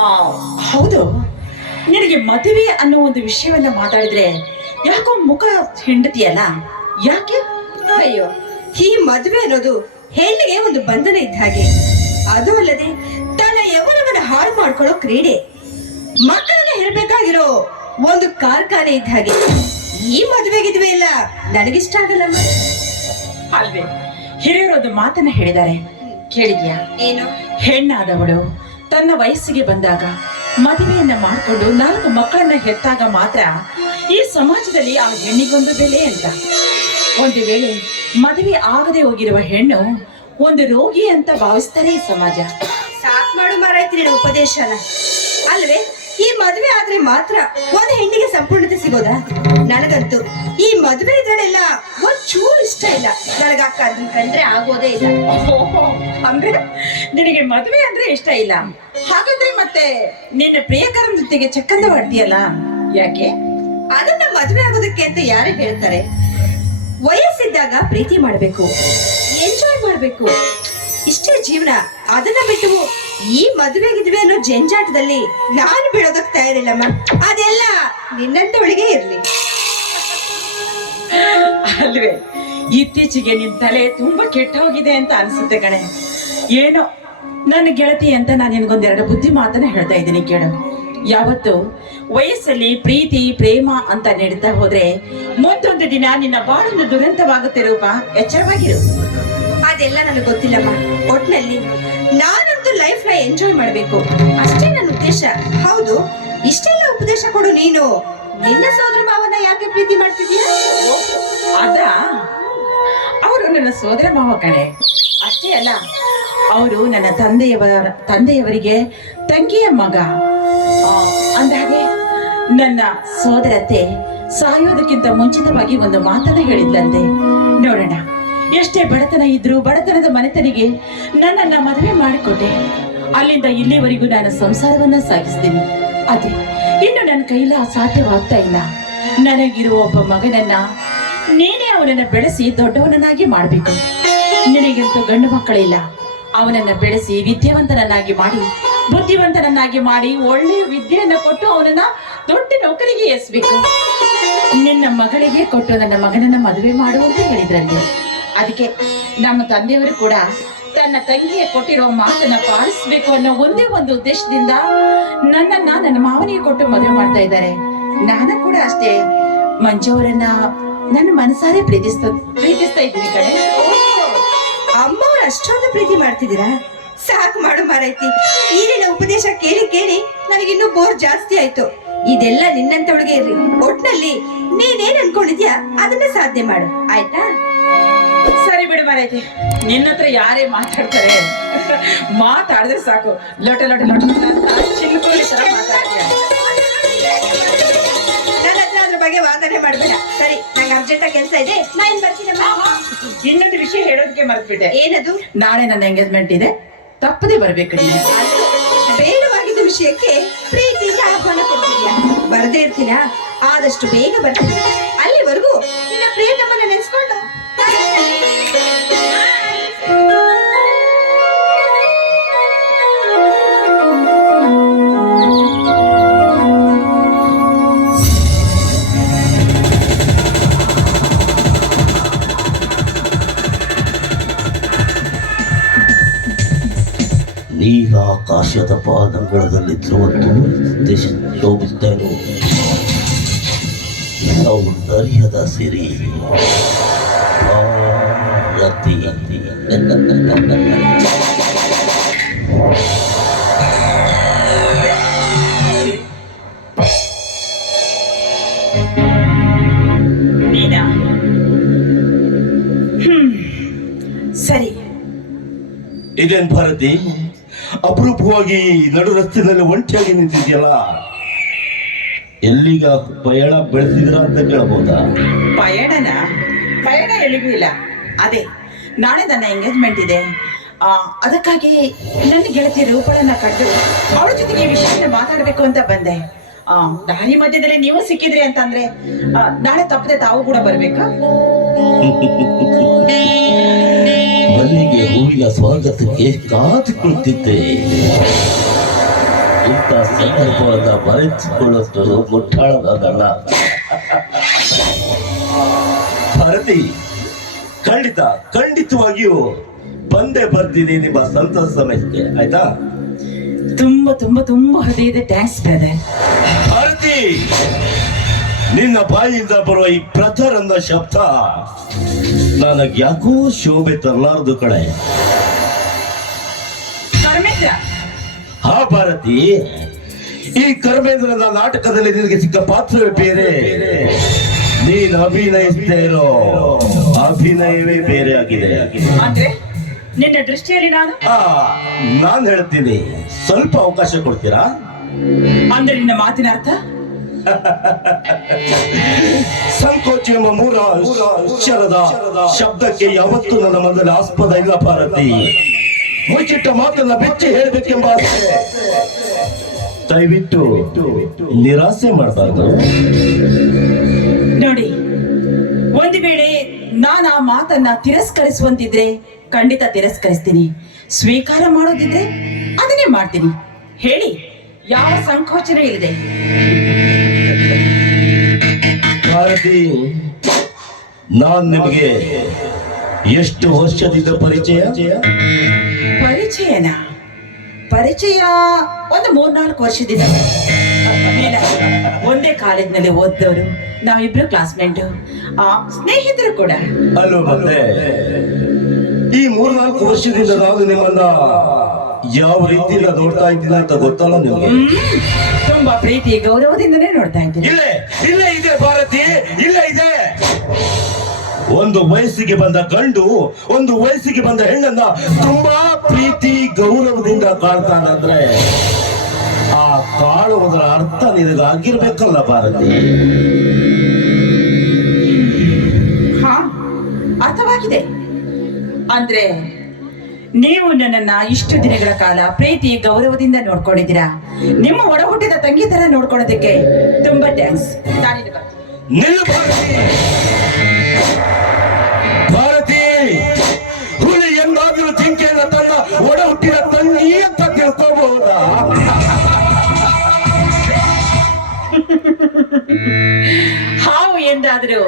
ಆ ಹೌದು, ನಿನಗೆ ಮದುವೆ ಅನ್ನೋ ಒಂದು ವಿಷಯವನ್ನ ಮಾತಾಡಿದ್ರೆ ಯಾಕೋ ಮುಖ ಹಿಂಡತಿಯಲ್ಲ, ಯಾಕೆ? ಅಯ್ಯೋ, ಈ ಮದುವೆ ಅನ್ನೋದು ಹೆಣ್ಣಿಗೆ ಒಂದು ಬಂಧನ ಇದ್ದ ಹಾಗೆ. ಅದು ಅಲ್ಲದೆ ತನ್ನ ಯೌವನವನ್ನ ಹಾಳು ಮಾಡ್ಕೊಳ್ಳೋ ಕ್ರೀಡೆ. ಮಕ್ಕಳನ್ನ ಇರಬೇಕಾಗಿರೋ ಒಂದು ಕಾರ್ಖಾನೆ ಇದ್ದ ಹಾಗೆ. ಈ ಮದುವೆಗಿದ್ವೆ ಇಲ್ಲ ನನಗಿಷ್ಟ ಆಗಲ್ಲಮ್ಮ. ಅಲ್ವೇ, ಹಿರಿಯರೊಂದು ಮಾತನ್ನ ಹೇಳಿದ್ದಾರೆ, ಕೇಳಿದ್ಯಾ? ಏನು? ಹೆಣ್ಣಾದವಳು ತನ್ನ ವಯಸ್ಸಿಗೆ ಬಂದಾಗ ಮದುವೆಯನ್ನ ಮಾಡಿಕೊಂಡು 4 ಮಕ್ಕಳನ್ನ ಹೆತ್ತಾಗ ಮಾತ್ರ ಈ ಸಮಾಜದಲ್ಲಿ ಆ ಹೆಣ್ಣಿಗೊಂದು ಬೆಲೆ ಅಂತ. ಒಂದು ವೇಳೆ ಮದುವೆ ಆಗದೆ ಹೋಗಿರುವ ಹೆಣ್ಣು ಒಂದು ರೋಗಿ ಅಂತ ಭಾವಿಸ್ತಾರೆ ಈ ಸಮಾಜ. ಸಾಕ್ ಮಾಡು ಮಾರಾಯ್ತಿ ನಿನ್ನ ಉಪದೇಶನ. ಅಲ್ವೇ, ಈ ಮದುವೆ ಆದ್ರೆ ಮಾತ್ರ ಒಂದು ಹೆಣ್ಣಿಗೆ ಸಂಪೂರ್ಣತೆ ಸಿಗೋದಾ? ನನಗಂತೂ ಈ ಮದುವೆ ಇದನ್ನೆಲ್ಲ ಒಂಚೂರು ಇಷ್ಟ ಇಲ್ಲ. ನನಗಾಕ ಅದನ್ನ ಕಂಡ್ರೆ ಆಗೋದೇ ಇಲ್ಲ. ಅಂದ್ರೆ ನಿನಗೆ ಮದುವೆ ಅಂದ್ರೆ ಇಷ್ಟ ಇಲ್ಲ? ಹಾಗಾದ್ರೆ ಮತ್ತೆ ನಿನ್ನ ಪ್ರಿಯಕರನ ಜೊತೆಗೆ ಚಕ್ಕಂದವಾಡ್ತೀಯಲ್ಲ, ಯಾಕೆ? ಅದನ್ನ ಮದುವೆ ಆಗೋದಕ್ಕೆ ಅಂತ ಯಾರು ಹೇಳ್ತಾರೆ? ವಯಸ್ಸಿದ್ದಾಗ ಪ್ರೀತಿ ಮಾಡ್ಬೇಕು, ಎಂಜಾಯ್ ಮಾಡ್ಬೇಕು, ಇಷ್ಟೇ ಜೀವನ. ಅದನ್ನ ಬಿಟ್ಟು ಈ ಮದುವೆಗಿದ್ವಿ ಅನ್ನೋ ಜಂಜಾಟದಲ್ಲಿ ನಾನು ಬೀಳೋದಕ್ಕೆ ತಯಾರಿಲ್ಲಮ್ಮ. ಅದೆಲ್ಲ ನಿನ್ನಂತವಳಿಗೆ ಇರ್ಲಿ. ಅಲ್ವೇ, ಇತ್ತೀಚೆಗೆ ನಿನ್ ತಲೆ ತುಂಬಾ ಕೆಟ್ಟ ಹೋಗಿದೆ ಅಂತ ಅನ್ಸುತ್ತೆ ಕಣೆ. ಏನೋ ನನ್ನ ಗೆಳತಿ ಅಂತ ನಾನು ನಿನ್ಗೊಂದೆರಡು ಬುದ್ಧಿ ಮಾತನ್ನ ಹೇಳ್ತಾ ಇದ್ದೀನಿ, ಕೇಳು. ಯಾವತ್ತು ವಯಸ್ಸಲ್ಲಿ ಪ್ರೀತಿ ಪ್ರೇಮ ಅಂತ ನೀಡ್ತಾ ಹೋದ್ರೆ ಮುಂದೊಂದು ದಿನ ನಿನ್ನ ಬಾಳೊಂದು ದುರಂತವಾಗುತ್ತೆ. ರೂಪ, ಎಚ್ಚರವಾಗಿರು. ಅದೆಲ್ಲ ನನಗೆ ಗೊತ್ತಿಲ್ಲಮ್ಮ. ಒಟ್ನಲ್ಲಿ ನಾನಂತೂ ಲೈಫ್ ನ ಎಂಜಾಯ್ ಮಾಡ್ಬೇಕು, ಅಷ್ಟೇ ನನ್ನ ಉದ್ದೇಶ. ಹೌದು, ಇಷ್ಟೆಲ್ಲ ಉಪದೇಶ ಕೊಡು ನೀನು. ನಿನ್ನ ಸೋದರ ಮಾವನ ಯಾಕೆ ಪ್ರೀತಿ ಮಾಡ್ತಿದೀಯ? ಅದ, ಅವರು ನನ್ನ ಸೋದರ ಮಾವ ಕಣೆ. ಅಷ್ಟೇ ಅಲ್ಲ, ಅವರು ನನ್ನ ತಂದೆಯವರಿಗೆ ತಂಗಿಯ ಮಗ. ಅಂದಾಗೆ ನನ್ನ ಸೋದರತೆ ಸಾಯೋದಕ್ಕಿಂತ ಮುಂಚಿತವಾಗಿ ಒಂದು ಮಾತನ್ನ ಹೇಳಿದ್ಲಂತೆ. ನೋಡೋಣ, ಎಷ್ಟೇ ಬಡತನ ಇದ್ರು ಬಡತನದ ಮನೆತನಿಗೆ ನನ್ನನ್ನ ಮದುವೆ ಮಾಡಿಕೊಟ್ಟೆ. ಅಲ್ಲಿಂದ ಇಲ್ಲಿವರೆಗೂ ನಾನು ಸಂಸಾರವನ್ನ ಸಾಗಿಸ್ತೀನಿ. ಆದ್ರೆ ಇನ್ನು ನನ್ನ ಕೈಲ ಸಾಧ್ಯವಾಗ್ತಾ ಇಲ್ಲ. ನನಗಿರುವ ಒಬ್ಬ ಮಗನನ್ನ ನೀನೇ ಅವನನ್ನ ಬೆಳೆಸಿ ದೊಡ್ಡವನನ್ನಾಗಿ ಮಾಡ್ಬೇಕು. ನಿನಗಂತೂ ಗಂಡು ಮಕ್ಕಳಿಲ್ಲ. ಅವನನ್ನ ಬೆಳೆಸಿ ವಿದ್ಯಾವಂತನನ್ನಾಗಿ ಮಾಡಿ, ಬುದ್ಧಿವಂತನನ್ನಾಗಿ ಮಾಡಿ, ಒಳ್ಳೆಯ ವಿದ್ಯೆಯನ್ನ ಕೊಟ್ಟು ಅವನನ್ನ ದೊಡ್ಡ ನೌಕರಿಗೆ ಏರಿಸ್ಬೇಕು. ನಿನ್ನ ಮಗಳಿಗೆ ಕೊಟ್ಟು ನನ್ನ ಮಗನನ್ನ ಮದುವೆ ಮಾಡುವಂತ ಹೇಳಿದ್ರಂತೆ. ಅದಕ್ಕೆ ನಮ್ಮ ತಂದೆಯವರು ಕೂಡ ತನ್ನ ತಂಗಿಗೆ ಕೊಟ್ಟಿರೋ ಮಾತನ್ನ ಪಾಲಿಸ್ಬೇಕು ಅನ್ನೋ ಒಂದೇ ಒಂದು ಉದ್ದೇಶದಿಂದ ನನ್ನ ಮಾವನಿಗೆ ಕೊಟ್ಟು ಮದುವೆ ಮಾಡ್ತಾ ಇದ್ದಾರೆ. ನಾನು ಕೂಡ ಅಷ್ಟೇ ಮಂಜು ಅವರನ್ನ ನನ್ನ ಮನಸಾರೆ ಪ್ರೀತಿಸ್ತಾ ಇದ್ದೀನಿ ಕಣೆ. ಅಮ್ಮವ್ರು ಅಷ್ಟೊಂದು ಪ್ರೀತಿ ಮಾಡ್ತಿದ್ದೀರಾ? ಸಾಕು ಮಾಡು ಮಾರೈತಿ. ಈಗಿನ ಉಪದೇಶ ಕೇಳಿ ಕೇಳಿ ನನಗಿನ್ನೂ ಬೋರ್ ಜಾಸ್ತಿ ಆಯ್ತು. ಇದೆಲ್ಲ ನಿನ್ನಂತವಳಿಗೆ ಇರ್ಲಿ. ಒಟ್ನಲ್ಲಿ ನೀನೇನ್ ಅನ್ಕೊಂಡಿದ್ಯಾ ಅದನ್ನ ಸಾಧ್ಯ ಮಾಡು, ಆಯ್ತಾ? ಸರಿ ಬಿಡು ಮಾರೈತಿ, ನಿನ್ನ ಹತ್ರ ಯಾರೇ ಮಾತಾಡ್ತಾರೆ, ಮಾತಾಡಿದ್ರೆ ಸಾಕು ಲೋಟ ಲೋಟ ಲೋಟ ಚಿನ್ಕೋಳಿ ತರ ಮಾತಾಡ್ತೀಯ. ನನ್ನ ಹತ್ರ ಅದ್ರ ಬಗ್ಗೆ ವಾದನೆ ಮಾಡ್ಬೇಡ. ಸರಿ, ನಂಗೆ ಅರ್ಜೆಂಟ್ ಕೆಲಸ ಇದೆ, ನಾನು ಬರ್ತೀನಮ್ಮ. ಇನ್ನೊಂದು ವಿಷಯ ಹೇಳೋದಕ್ಕೆ ಮರ್ತ್ಬಿಟ್ಟೆ. ಏನದು? ನಾಳೆ ನನ್ನ ಎಂಗೇಜ್ಮೆಂಟ್ ಇದೆ, ತಪ್ಪದೆ ಬರ್ಬೇಕು ನೀನು. ಬೇಡವಾಗಿದ್ದ ವಿಷಯಕ್ಕೆ ಪ್ರೀತಿಯಿಂದ ಆಹ್ವಾನ ಕೊಡ್ತಿದ್ಯಾ? ಬರದೇ ಇರ್ತೀನ? ಆದಷ್ಟು ಬೇಗ ಬರ್ತೀನಿ. ಅಲ್ಲಿವರೆಗೂ ನಿನ್ನ ಪ್ರಿಯತಮ್ಮನ ನೆನೆಸ್ಕೊಂಡು ನೀಲಾಕಾಶದ ಪಾದಂಗಳದಲ್ಲಿ ಧ್ರುವಂತೂ ದೇಶ ಶೋಭಿಸ್ತೇನು ಸೌಂದರ್ಯದ ಸಿರಿ ಭಾರತಿ. ನೀನಾ? ಸರಿ. ಇದೇನ್ ಭಾರತಿ, ಅಪರೂಪವಾಗಿ ನಡು ರಸ್ತೆಯಲ್ಲಿ ಒಂಟಿಯಾಗಿ ನಿಂತಿದ್ಯಲ್ಲ? ಎಲ್ಲಿಗ ಪಯಣ ಬೆಳೆಸಿದ್ರ ಅಂತ ಕೇಳಬಹುದಾ? ಪಯಣ ಎಲ್ಲಿಗೂ ಇಲ್ಲ. ಅದೇ ನಾಳೆ ನನ್ನ ಎಂಗೇಜ್ಮೆಂಟ್ ಇದೆ. ಅದಕ್ಕಾಗಿ ನನ್ನ ಗೆಳತಿ ರೂಪಳನ್ನ ಕಂಡು ಅವಳ ಜೊತೆಗೆ ಈ ವಿಷಯನ ಮಾತಾಡ್ಬೇಕು ಅಂತ ಬಂದೆ. ದಾರಿ ಮಧ್ಯದಲ್ಲಿ ನೀವು ಸಿಕ್ಕಿದ್ರಿ ಅಂತಂದ್ರೆ ನಾಳೆ ತಪ್ಪದೆ ತಾವು ಕೂಡ ಬರ್ಬೇಕಾ? ಮಲ್ಲಿಗೆ ಹೂವಿನ ಸ್ವಾಗತಕ್ಕೆ ಕಾದು ಕುಳಿತಿದ್ದೆ. ಇಂಥ ಸಂದರ್ಭವನ್ನು ಭರಿಸಿಕೊಳ್ಳುವುದು ಮುಟ್ಟಾಳದಲ್ಲ. ಭಾರತಿ, ಖಂಡಿತವಾಗಿಯೂ ಬಂದೇ ಬರ್ತೀನಿ ನಿಮ್ಮ ಸಂತಸ ಸಮಯಕ್ಕೆ, ಆಯ್ತಾ? ತುಂಬಾ ತುಂಬಾ ತುಂಬಾ ಹೃದಯದ ಟ್ಯಾಂಕ್ಸ್ ಬ್ರದರ್. ಭಾರತಿ, ನಿನ್ನ ಬಾಯಿಯಿಂದ ಬರುವ ಈ ಪ್ರಚರ್ ಅನ್ನೋ ಶಬ್ದ ನನಗೆ ಯಾಕೋ ಶೋಭೆ ತರಲಾರದು ಕಡೆ. ಕರ್ಮೇಂದ್ರ, ಹಾ ಭಾರತಿ, ಈ ಕರ್ಮೇಂದ್ರನ ನಾಟಕದಲ್ಲಿ ನಿನಗೆ ಸಿಕ್ಕ ಪಾತ್ರವೇ ಬೇರೆ, ನೀನು ಅಭಿನಯಿಸ್ತಾ ಇರೋ ಅಭಿನಯವೇ ಬೇರೆ ಆಗಿದೆ. ಅಂದ್ರೆ ನಿನ್ನ ದೃಷ್ಟಿಯಲ್ಲಿ ನಾನ್ ಹೇಳ್ತೀನಿ, ಸ್ವಲ್ಪ ಅವಕಾಶ ಕೊಡ್ತೀರಾ? ಅಂದ್ರೆ ನಿನ್ನ ಮಾತಿನ ಅರ್ಥ ಸಂಕೋಚ ಎಂಬ ಮೂರ ಅಕ್ಷರದ ಶಬ್ದಕ್ಕೆ ಯಾವತ್ತೂ ನನ್ನ ಮೊದಲ ಆಸ್ಪದ ಇಲ್ಲ ಭಾರತಿ. ಮುಚ್ಚಿಟ್ಟ ಮಾತನ್ನ ಬೆಚ್ಚಿ ಹೇಳ್ಬೇಕೆಂಬ ಆಸೆ ದಯವಿಟ್ಟು ನಿರಾಸೆ ಮಾಡಬಾರ್ದು. ನೋಡಿ, ಒಂದು ವೇಳೆ ನಾನು ಆ ಮಾತನ್ನ ತಿರಸ್ಕರಿಸುವಂತಿದ್ರೆ ಖಂಡಿತ ತಿರಸ್ಕರಿಸ್ತೀನಿ. ಸ್ವೀಕಾರ ಮಾಡೋದಿದ್ರೆ ಅದನ್ನೇ ಮಾಡ್ತೀನಿ. ಹೇಳಿ, ಯಾವ ಸಂಕೋಚನ ಇಲ್ಲದೆ. ಭಾರತಿ, ನಾನ್ ನಿಮಗೆ ಎಷ್ಟು ವರ್ಷದಿಂದ ಪರಿಚಯ? ಪರಿಚಯ ಒಂದು 3-4 ವರ್ಷದಿಂದ. ಒಂದೇ ಕಾಲೇಜ್ನಲ್ಲಿ ಓದ್ದವರು, ನಾವಿಬ್ರು ಕ್ಲಾಸ್ಮೇಟ್, ಸ್ನೇಹಿತರು ಕೂಡ. ಅಲ್ಲೋ, ಮತ್ತೆ ಈ 3-4 ವರ್ಷದಿಂದ ನಾನು ನಿಮ್ಮನ್ನ ಯಾವ ರೀತಿಯಿಂದ ನೋಡ್ತಾ ಇದ್ದೀನಿ ಅಂತ ಗೊತ್ತಲ್ಲ ನಿಮಗೆ? ತುಂಬಾ ಪ್ರೀತಿ ಗೌರವದಿಂದನೇ ನೋಡ್ತಾ ಇದ್ದೀನಿ. ಇಲ್ಲೇ ಇದೆ ಭಾರತಿ, ಇಲ್ಲೇ ಇದೆ. ಒಂದು ವಯಸ್ಸಿಗೆ ಬಂದ ಗಂಡು ಒಂದು ವಯಸ್ಸಿಗೆ ಬಂದ ಹೆಣ್ಣನ್ನ ತುಂಬಾ ಪ್ರೀತಿ ಗೌರವದಿಂದ ಕಾಣ್ತಾನಂದ್ರೆ ಆ ಕಾಳುವುದರ ಅರ್ಥ ನಿನಗಾಗಿರ್ಬೇಕಲ್ಲ ಭಾರತಿ? ಹಾ, ಅರ್ಥವಾಗಿದೆ. ಅಂದ್ರೆ ನೀವು ನನ್ನನ್ನ ಇಷ್ಟು ದಿನಗಳ ಕಾಲ ಪ್ರೀತಿ ಗೌರವದಿಂದ ನೋಡ್ಕೊಂಡಿದ್ದೀರಾ. ನಿಮ್ಮ ಒಡ ಹುಟ್ಟಿದ ತಂಗಿ ತರ ನೋಡ್ಕೊಳ್ಳೋದಕ್ಕೆ ತುಂಬಾ ಥ್ಯಾಂಕ್ಸ್. ಭಾರತಿ, ಹುಲಿ ಎಂದಾದ್ರೂ ಜಿಂಕೆಯನ್ನು ತನ್ನ ಒಡ ಹುಟ್ಟಿದ ತಂಗಿ ಅಂತ ತಿಳ್ಕೋಬಹುದಾ? ಹಾವು ಎಂದಾದ್ರೂ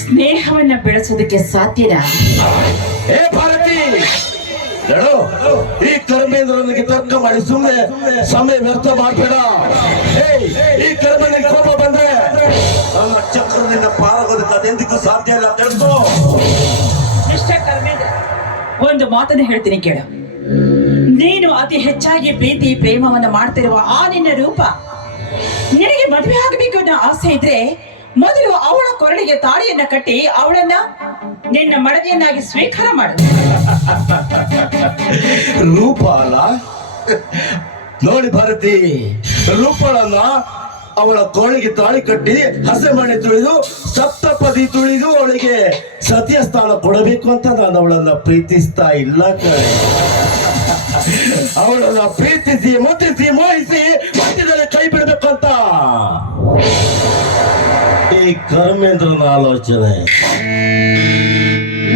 ಸ್ನೇಹವನ್ನ ಬೆಳೆಸೋದಕ್ಕೆ ಸಾಧ್ಯನಾ? ಹೇ ಭಾರತಿ, ಈ ಕರ್ಮೇಂದ್ರನಿಗೆ ತರ್ಕ ಮಾಡಿ ಸುಮ್ಮನೆ ಸಮಯ ವ್ಯರ್ಥ ಮಾಡಬೇಡ. ಈ ಕರ್ಮೇಂದ್ರನಿಗೆ ಕೋಪ ಬಂದ್ರೆ ನನ್ನ ಚಕ್ರದಿಂದ ಪಾರಾಗೋದಕ್ಕೆ ಅದೆಂದಿಗೂ ಸಾಧ್ಯ ಇಲ್ಲ, ತಿಳಿಸು. ಮಿಸ್ಟರ್ ಕರ್ಮೇಂದ್ರ, ಒಂದು ಮಾತನ್ನು ಹೇಳ್ತೀನಿ ಕೇಳು. ನೀನು ಅತಿ ಹೆಚ್ಚಾಗಿ ಪ್ರೀತಿ ಪ್ರೇಮವನ್ನ ಮಾಡ್ತಿರುವ ಆ ನಿನ್ನ ರೂಪ, ನಿನಗೆ ಮದುವೆ ಆಗಬೇಕು ಅನ್ನೋ ಆಸೆ ಇದ್ರೆ ಮೊದಲು ಅವಳ ಕೊರಳಿಗೆ ತಾಳಿಯನ್ನ ಕಟ್ಟಿ ಅವಳನ್ನ ನಿನ್ನ ಮಡದಿಯನ್ನಾಗಿ ಸ್ವೀಕಾರ ಮಾಡು. ರೂಪ ಅಲ್ಲ ನೋಡಿ ಭಾರತಿ, ರೂಪಳನ್ನ ಅವಳ ಕೋಳಿಗೆ ತಾಳಿ ಕಟ್ಟಿ ಹಸೆ ಮಣೆ ತುಳಿದು ಸಪ್ತಪದಿ ತುಳಿದು ಅವಳಿಗೆ ಸತಿಯ ಸ್ಥಾನ ಕೊಡಬೇಕು ಅಂತ ನಾನು ಅವಳನ್ನ ಪ್ರೀತಿಸ್ತಾ ಇಲ್ಲ ಕಣೆ. ಅವಳನ್ನ ಪ್ರೀತಿಸಿ ಮುತ್ತಿಸಿ ಮೋಹಿಸಿ ಮಧ್ಯದಲ್ಲಿ ಕೈ ಬಿಡಬೇಕು ಅಂತ ಈ ಕರ್ಮೇಂದ್ರನ ಆಲೋಚನೆ.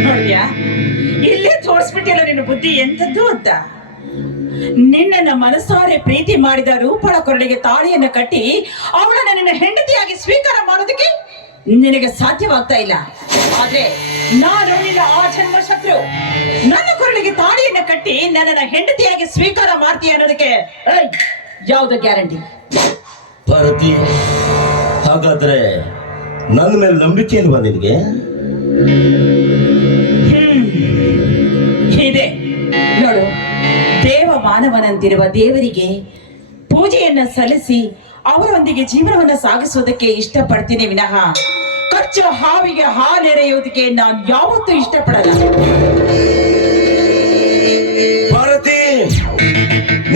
ನೋಡ್ಯಾ, ಇಲ್ಲೇ ತೋರಿಸ್ಬಿಟ್ಟಿಲ್ಲ ನಿನ್ನ ಬುದ್ಧಿ ಎಂತದ್ದು ಅಂತ. ನಿನ್ನನ್ನ ಮನಸಾರೆ ಪ್ರೀತಿ ಮಾಡಿದ ರೂಪಳ ಕೊರಳಿಗೆ ತಾಳಿಯನ್ನು ಕಟ್ಟಿ ಅವಳನ್ನ ನಿನ್ನ ಹೆಂಡತಿಯಾಗಿ ಸ್ವೀಕಾರ ಮಾಡೋದಕ್ಕೆ ನಿನಗೆ ಸಾಧ್ಯವಾಗ್ತಾ ಇಲ್ಲ. ಆದ್ರೆ ನಾನು ನಿನ್ನ ಆ ಜನ್ಮ ಶತ್ರು. ನನ್ನ ಕೊರಳಿಗೆ ತಾಳಿಯನ್ನು ಕಟ್ಟಿ ನನ್ನನ್ನ ಹೆಂಡತಿಯಾಗಿ ಸ್ವೀಕಾರ ಮಾಡ್ತೀಯ ಅನ್ನೋದಕ್ಕೆ ಯಾವ್ದು ಗ್ಯಾರಂಟಿ? ಭಾರತಿ, ಹಾಗಾದ್ರೆ ನನ್ನ ಮೇಲೆ ನಂಬಿಕೆ ಇಲ್ವಾ ನಿನಗೆ? ಇದೆ ನೋಡು, ದೇವ ಮಾನವನಂತಿರುವ ದೇವರಿಗೆ ಪೂಜೆಯನ್ನ ಸಲ್ಲಿಸಿ ಅವರೊಂದಿಗೆ ಜೀವನವನ್ನ ಸಾಗಿಸುವುದಕ್ಕೆ ಇಷ್ಟಪಡ್ತೀನಿ ವಿನಃ ಕಚ್ಚ ಹಾವಿಗೆ ಹಾಲೆರೆಯುವುದಕ್ಕೆ ನಾನು ಯಾವತ್ತೂ ಇಷ್ಟಪಡಲ್ಲ. ಭಾರತಿ,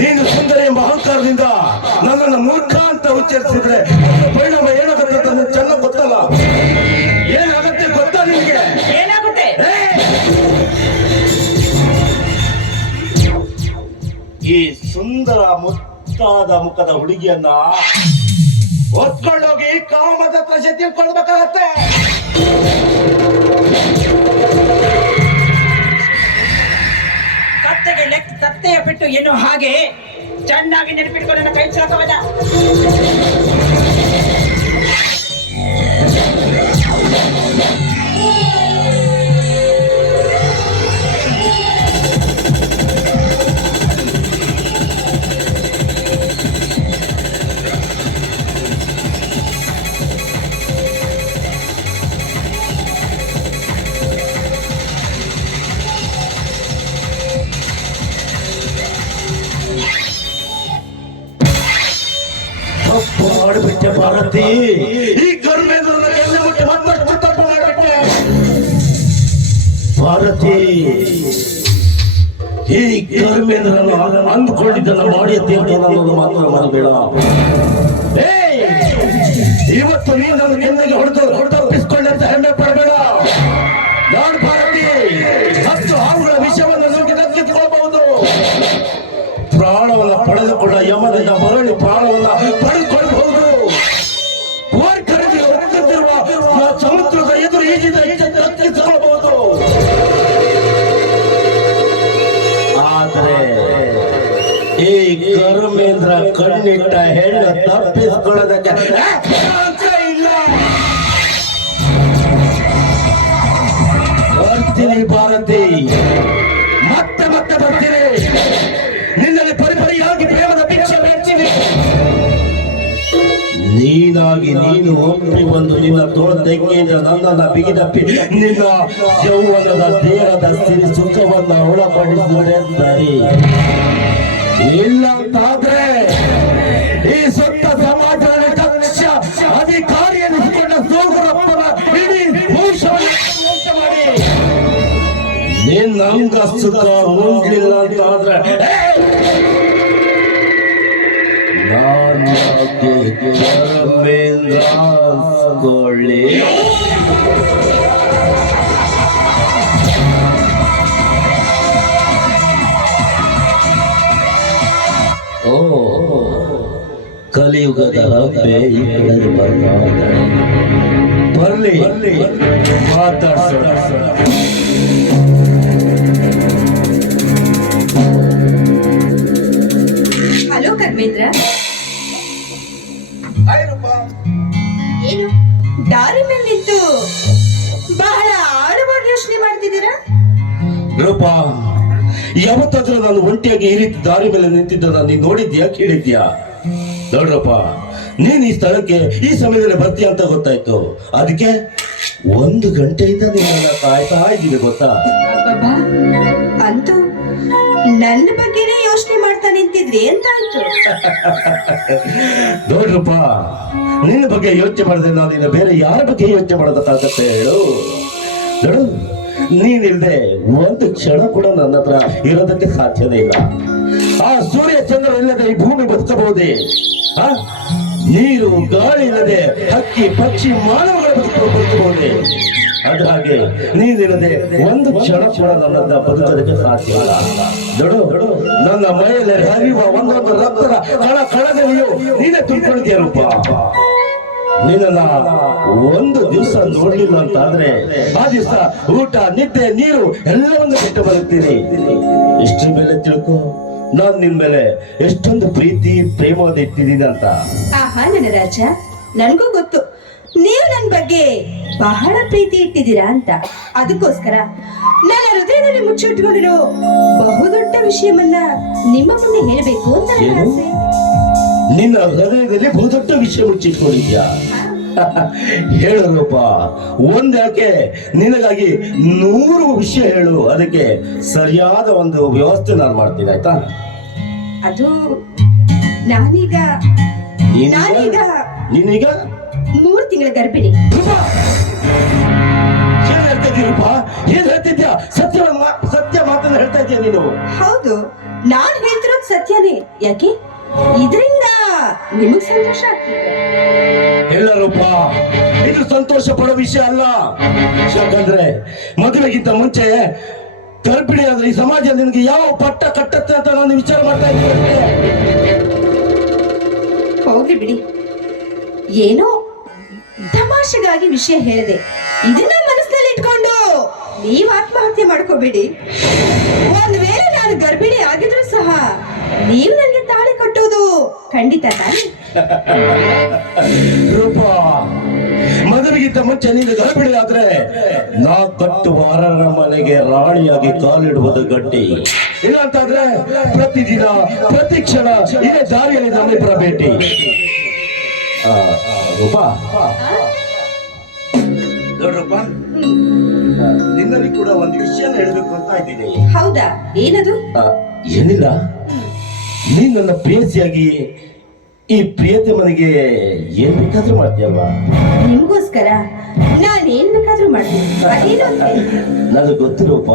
ನೀನು ಸುಂದರ ಎಂಬ ಅಹಂಕಾರದಿಂದ ನನ್ನನ್ನು ಮೂರ್ಖ ಅಂತ ಉಚ್ಚರಿಸಿದ್ರೆ ಪರಿಣಾಮ ಏನಾಗುತ್ತೆ ಅಂತ ಚೆನ್ನಾಗಿ ಗೊತ್ತಲ್ಲ. ಏನಾಗುತ್ತೆ ಗೊತ್ತಾ ನಿನಗೆ? ಏನಾಗುತ್ತೆ? ಈ ಸುಂದರ ಮುತ್ತಾದ ಮುಖದ ಹುಡುಗಿಯನ್ನ ಹೊತ್ಕೊಂಡೋಗಿ ಕಾಮದ ಪ್ರಶಸ್ತಿ ತಿಳ್ಕೊಳ್ಬೇಕಾಗತ್ತೆ. ಕತ್ತೆಗೆ ಕತ್ತೆಯ ಬಿಟ್ಟು ಏನು ಹಾಗೆ ಚೆನ್ನಾಗಿ ನೆನಪಿಟ್ಕೊಂಡು ನನ್ನ ಕೈ ಚಾಕವದ. ತಪ್ಪು ಮಾಡಿಬಿಟ್ಟೆ ಭಾರತಿ. ಈ ಗರ್ಮೇಂದ್ರನ ಕೆನ್ನೆ ಮುಟ್ಟಿ ಮತ್ತಷ್ಟು ತಪ್ಪು ಮಾಡಿಬಿಟ್ಟೆ ಭಾರತಿ. ಈ ಗರ್ಮೇಂದ್ರನ ಅಂದುಕೊಂಡಿದ್ದನ್ನ ಮಾಡಿ ಅನ್ನೋದು ಮಾತ್ರ ಮಾಡಬೇಡ. ಇವತ್ತು ನೀನು ನನ್ನ ಕೆನ್ನೆಗೆ ಹೊಡೆದಪ್ಪಿಸ್ಕೊಂಡಂತ ಹೆಮ್ಮೆ ಪಡಬೇಡ. ನಾನು ಭಾರತಿ 10 ಹಾವುಗಳ ವಿಷಯವನ್ನು ನುಗ್ಗಿ ದಕ್ಕಿಸಿಕೊಳ್ಳಬಹುದು. ಪ್ರಾಣವನ್ನ ಪಡೆದುಕೊಂಡ ಯಮನಿಂದ ಮರಳಿ ಪ್ರಾಣವನ್ನ ಪಡೆದುಕೊಳ್ಳಬಹುದು. ಹೋಗುತ್ತಿರುವ ಸಮುದ್ರದ ಎದುರು ಈಜಿದ ದಕ್ಕಿಸಿಕೊಳ್ಳಬಹುದು. ಆದರೆ ಈ ಗರ್ಮೇಂದ್ರ ಕಣ್ಣಿಟ್ಟ ಹೆಣ್ಣು ತಪ್ಪಿಸಿಕೊಳ್ಳೋದಕ್ಕೆ ಇಲ್ಲ. ಬರ್ತೀನಿ ಭಾರತಿ, ಮತ್ತೆ ಮತ್ತೆ ಬರ್ತೀನಿ. ನಿನ್ನಲ್ಲಿ ಪರಿಪರಿಯಾಗಿ ಪ್ರೇಮದ ಭಿಕ್ಷೆ ಬೇಡ್ತೀನಿ. ನೀನಾಗಿ ನೀನು ಒಪ್ಪಿ ಬಂದು ನಿನ್ನ ತೋಳ ತೆಗೆಯಿಂದ ನನ್ನನ್ನ ಬಿಗಿದಪ್ಪಿ ನಿನ್ನ ಯೌವನದ ದೇಹದ ಸಿರಿ ಸುಖವನ್ನ ಒಳಪಡಿಸಿದರೆ ಸರಿ. ಇಲ್ಲ ಅಂತಾದ್ರೆ ಈ ಸೊಟ್ಟ ಸಮಾಜದ ಕಕ್ಷ ಅಧಿಕಾರಿ ಎನಿಸಿಕೊಂಡ ಸೋಗುರಪ್ಪನ ಇಡೀ ವಂಶವನ್ನು ಮಾಡಿ ನಿನ್ನ ಅಂಗ ಸುಖ ಉಂಡ್ಲಿಲ್ಲ ಅಂತಾದ್ರೆ ನಾನು ಗರ್ಮೇಂದ್ರ ಅನ್ಕೊಳ್ಳಿ. ಓ ಕಲಿಯುಗದ ಹಬ್ಬೆ ಈ ಕಡೆ ಬರ್ಲಿ ಮಾತಾಡ್ಸೋಣ. ಹಲೋ ಕರ್ಮೇಂದ್ರ, ಏನು ದಾರಿ ಮೇಲೆ ನಿಂತು ಬಹಳ ಆಳವಾಗಿ ಯೋಚನೆ ಮಾಡ್ತಿದ್ದೀರಾ? ರೂಪ, ಯಾವತ್ತಾದ್ರೂ ನಾನು ಒಂಟಿಯಾಗಿ ಈ ರೀತಿ ದಾರಿ ಮೇಲೆ ನಿಂತಿದ್ದ ನೀನ್ ನೋಡಿದ್ಯಾ, ಕೇಳಿದ್ಯಾ? ನೋಡ್ರಪ್ಪ, ನೀನ್ ಈ ಸ್ಥಳಕ್ಕೆ ಈ ಸಮಯದಲ್ಲಿ ಬರ್ತೀಯ ಅಂತ ಗೊತ್ತಾಯ್ತು. ಅದಕ್ಕೆ 1 ಗಂಟೆಯಿಂದ ನಿನ್ನ ಕಾಯ್ತಾ ಇದ್ದೀನಿ ಗೊತ್ತಾ? ಅಬ್ಬಬ್ಬಾ, ಅಂತೂ ನನ್ನ ಬಗ್ಗೆನೇ ಯೋಚನೆ ಮಾಡ್ತಾ ನಿಂತಿದ್ರಿ ಅಂತ ಆಯ್ತು. ನೋಡ್ರಪ್ಪ, ನಿನ್ನ ಬಗ್ಗೆ ಯೋಚನೆ ಮಾಡಿದ್ರೆ ನಾನು ಇನ್ನು ಬೇರೆ ಯಾರ ಬಗ್ಗೆ ಯೋಚನೆ ಮಾಡೋದಕ್ಕಾಗತ್ತೆ ಹೇಳು? ನೋಡು, ನೀನಿಲ್ದೆ 1 ಕ್ಷಣ ಕೂಡ ನನ್ನ ಹತ್ರ ಇರೋದಕ್ಕೆ ಸಾಧ್ಯನೇ ಇಲ್ಲ. ಆ ಸೂರ್ಯ ಚಂದ್ರ ಇಲ್ಲದೆ ಈ ಭೂಮಿ ಬದುಕಬಹುದೇ? ನೀರು ಗಾಳಿ ಇಲ್ಲದೆ ಹಕ್ಕಿ ಪಕ್ಷಿ ಮಾನವಗಳ ಬದುಕಬಹುದೇ? ಅದ ಹಾಗೆ ನೀನಿಲ್ಲದೆ 1 ಕ್ಷಣ ಕೂಡ ನನ್ನ ಬದುಕೋದಕ್ಕೆ ಸಾಧ್ಯ ಇಲ್ಲ. ನೋಡು, ನನ್ನ ಮೈಯಲ್ಲಿ ಹರಿಯುವ ಒಂದೊಂದು ರಕ್ತದ ಕಣದಲ್ಲಿಯೂ ನೀನೇ ತುಂಬಿಕೊಂಡಿದ್ದೀಯ ರೂಪ. ನಿನ್ನ 1 ದಿವಸ ನೋಡ್ಲಿಲ್ಲ ಅಂತ ಆದ್ರೆ ಆ ದಿವಸ ಊಟ, ನಿದ್ದೆ, ನೀರು ಎಲ್ಲವನ್ನು ಬಿಟ್ಟು ಬರುತ್ತೀನಿ. ಇಷ್ಟ್ರ ಮೇಲೆ ತಿಳ್ಕೊ, ನಾನ್ ನಿನ್ ಮೇಲೆ ಎಷ್ಟೊಂದು ಪ್ರೀತಿ ಪ್ರೇಮದ ಇಟ್ಟಿದ್ದೀನಿ ಅಂತ. ಆಹಾ ನನ್ನ ರಾಜ, ನನ್ಗೂ ಗೊತ್ತು ನೀವು ನನ್ನ ಬಗ್ಗೆ ಬಹಳ ಪ್ರೀತಿ ಇಟ್ಟಿದ್ದೀರಾ ಅಂತ. ಅದಕ್ಕೋಸ್ಕರ ನನ್ನ ಹೃದಯದಲ್ಲಿ ಮುಚ್ಚಿಟ್ಕೊಂಡಿರೋ ಬಹುದೊಡ್ಡ ವಿಷಯವನ್ನ ನಿಮ್ಮ ಮುಂದೆ ಹೇಳಬೇಕು ಅಂತ ನನ್ನ ಆಸೆ. ನಿನ್ನ ಹೃದಯದಲ್ಲಿ ಬಹುದೊಡ್ಡ ವಿಷಯ ಮುಚ್ಚಿಟ್ಕೊಂಡಿದ್ಯಾ? ಹೇಳು ರೂಪ, ಒಂದ್ಯಾಕೆ ನಿನಗಾಗಿ 100 ವಿಷಯ ಹೇಳು. ಅದಕ್ಕೆ ಸರಿಯಾದ ಒಂದು ವ್ಯವಸ್ಥೆ ನಾನು ಮಾಡ್ತೀನಿ, ಆಯ್ತಾ? ಅದು ನಾನೀಗ ನೀನೀಗ 3 ತಿಂಗಳ ಗರ್ಭಿಣಿ. ಏನ್ ಹೇಳ್ತಾ ಇದ್ದೀರಪ್ಪ? ಏನ್ ಹೇಳ್ತಿದ್ಯಾ? ಸತ್ಯ ಮಾತನ್ನ ಹೇಳ್ತಾ ಇದ್ಯಾ ನೀನು? ಹೌದು, ನಾನ್ ಹೇಳ್ತಿರೋದು ಸತ್ಯನೇ. ಯಾಕೆ? ಇದರಿಂದ ನಿಮಗ್ ಸಂತೋಷ ಆಗ್ತಿದೆ? ಇಲ್ಲ ರೂಪ, ಇದು ಸಂತೋಷ ಪಡೋ ವಿಷಯ ಅಲ್ಲ. ಯಾಕಂದ್ರೆ ಮದುವೆಗಿಂತ ಮುಂಚೆ ಗರ್ಭಿಣಿ ಆದ್ರೆ ಈ ಸಮಾಜ ನಿನಗೆ ಯಾವ ಪಟ್ಟ ಕಟ್ಟತ್ತೆ ಅಂತ ನಾನು ವಿಚಾರ ಮಾಡ್ತಾ ಇದ್ದೀನಿ. ಹೋಗ್ಲಿ ಬಿಡಿ, ಏನೋ ತಮಾಷೆಗಾಗಿ ವಿಷಯ ಹೇಳಿದೆ. ಇದನ್ನ ಮನಸ್ಸಿನಲ್ಲಿ ಇಟ್ಕೊಂಡು ನೀವ್ ಆತ್ಮಹತ್ಯೆ ಮಾಡ್ಕೋಬೇಡಿ. ಒಂದ್ ವೇಳೆ ನಾನು ಗರ್ಭಿಣಿ ಆಗಿದ್ರು ಸಹ ನೀವು ನನಗೆ ಖಂಡಿತ ತಾನೆ? ರೂಪ, ಮದುವೆಗಿಂತ ಮುಂಚೆ ನೀನು ಗರ್ಭಿಣಿಯಾದ್ರೆ ನಾ ಕಟ್ಟುವ ಅರರ ಮನೆಗೆ ರಾಣಿಯಾಗಿ ಕಾಲಿಡುವುದು ಗಟ್ಟಿ. ಇಲ್ಲ ಅಂತಾದ್ರೆ ಪ್ರತಿದಿನ ಪ್ರತಿ ಕ್ಷಣ ಇದೇ ದಾರಿಯಲ್ಲಿ ನಮ್ಮಿಬ್ಬರ ಭೇಟಿ. ರೂಪ, ನೋಡ್ರಪ್ಪ, ನಿನ್ನಲ್ಲಿ ಕೂಡ ಒಂದು ವಿಷಯನ ಹೇಳಬೇಕು ಅಂತ ಇದ್ದೀನಿ. ಹೌದಾ, ಏನದು? ಏನಿಲ್ಲ, ನೀನ್ ನನ್ನ ಪ್ರೇಯಸಿಯಾಗಿ ಈ ಪ್ರಿಯತೆ ಮನೆಗೆ ಏನ್ ಬೇಕಾದ್ರೂ ಮಾಡ್ತೀಯಲ್ವಾ? ನಿಮ್ಗೋಸ್ಕರ ನಾನೇನ್ ಬೇಕಾದ್ರೂ ಮಾಡ್ತೀನಿ. ಅದೇನು ಅಂತ ಹೇಳಿ? ನನಗೆ ಗೊತ್ತಿರೋಪ್ಪ,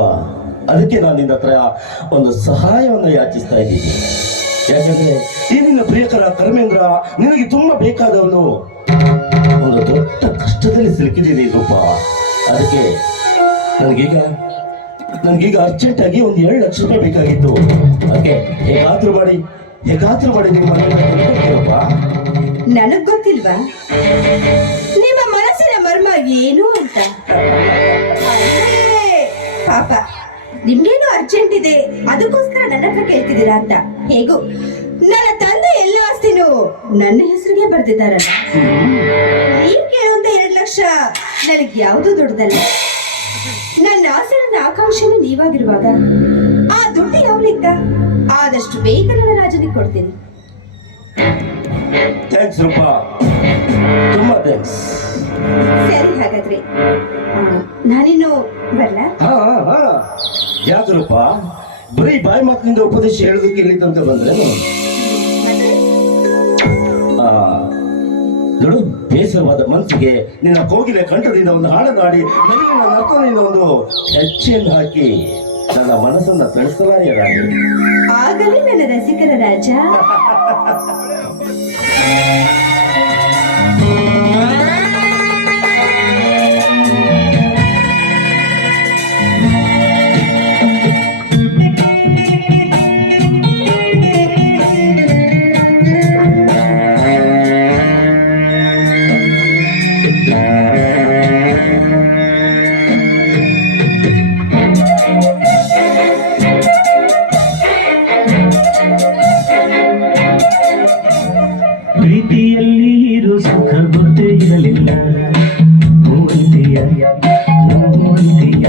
ಅದಕ್ಕೆ ನಾನು ನಿನ್ನ ಹತ್ರ ಒಂದು ಸಹಾಯವನ್ನು ಯಾಚಿಸ್ತಾ ಇದ್ದೀನಿ. ಯಾಕಂದ್ರೆ ಈ ನಿನ್ನ ಪ್ರಿಯಕರ ಧರ್ಮೇಂದ್ರ ನಿನಗೆ ತುಂಬಾ ಬೇಕಾದವನು. ಒಂದು ದೊಡ್ಡ ಕಷ್ಟದಲ್ಲಿ ಸಿಲುಕಿದ್ದೀನಿ ರೂಪ. ಅದಕ್ಕೆ ನನಗೀಗ ಅರ್ಜೆಂಟ್ ಆಗಿ ಒಂದು 2 ಲಕ್ಷ ರೂಪಾಯಿ ಬೇಕಾಗಿತ್ತು. ಅದಕ್ಕೆ ಹೇಗಾದ್ರೂ ಮಾಡಿ ನಿಮ್ಮ ಮನೆಯಪ್ಪ. ನನಗ್ ಗೊತ್ತಿಲ್ವಾ ನಿಮ್ಮ ಮನಸ್ಸಿನ ಮರ್ಮ ಏನು ಅಂತ? ಅಂದ್ರೆ ಪಾಪ ನಿಮ್ಗೇನು ಅರ್ಜೆಂಟ್ ಇದೆ, ಅದಕ್ಕೋಸ್ಕರ ನನ್ನ ಹತ್ರ ಕೇಳ್ತಿದ್ದೀರಾ ಅಂತ. ಹೇಗೂ ನನ್ನ ತಂದೆ ಎಲ್ಲ ಆಸ್ತಿನೂ ನನ್ನ ಹೆಸರಿಗೆ ಬರ್ದಿದ್ದಾರಲ್ಲ. ನೀವ್ ಕೇಳುವಂತ 2 ಲಕ್ಷ ನನಗೆ ಯಾವುದು ದೊಡ್ಡದಲ್ಲ. ನನ್ನ ಆಸೆ, ನನ್ನ ಆಕಾಂಕ್ಷೆನೂ ನೀವಾಗಿರುವಾಗ ಆ ದುಡ್ಡು ಯಾವ ಲೆಕ್ಕ? ಆದಷ್ಟು ಬೇಗ ನನ್ನ ರಾಜನಿಗೆ ಕೊಡ್ತೀನಿ. ಥ್ಯಾಂಕ್ಸ್ ರೂಪ, ತುಂಬಾ ಥ್ಯಾಂಕ್ಸ್. ಸರಿ, ಹಾಗಾದ್ರೆ ನಾನಿನ್ನು ಬರ್ಲಾ? ಯಾಕೆ ರೂಪ, ಬರೀ ಬಾಯಿ ಮಾತಿನಿಂದ ಉಪದೇಶ ಹೇಳೋದಕ್ಕೆ ಇಲ್ಲಿ ತನಕ ಬಂದ್ರೆ? ನೋಡು, ಬೇಸರವಾದ ಮನಸ್ಸಿಗೆ ನಿನ್ನ ಕೋಗಿಲೆ ಕಂಠದಿಂದ ಒಂದು ಹಾಡನ್ನು ಹಾಡಿ ನನಗೆ ನನ್ನ ಅರ್ಥದಿಂದ ಒಂದು ಹೆಜ್ಜೆಯನ್ನು ಹಾಕಿ ನನ್ನ ಮನಸ್ಸನ್ನ ತಣಿಸಲಾರೆ ರಾಣಿ. ಆಗಲೇ ನನ್ನ ರಸಿಕರ ರಾಜ. ಪ್ರೀತಿಯಲ್ಲಿ ಇರೋ ಸುಖ ಗೊತ್ತೇ ಇರಲಿಲ್ಲ. ಹೋಗುತ್ತೀಯ ಹೋಗುತ್ತೀಯ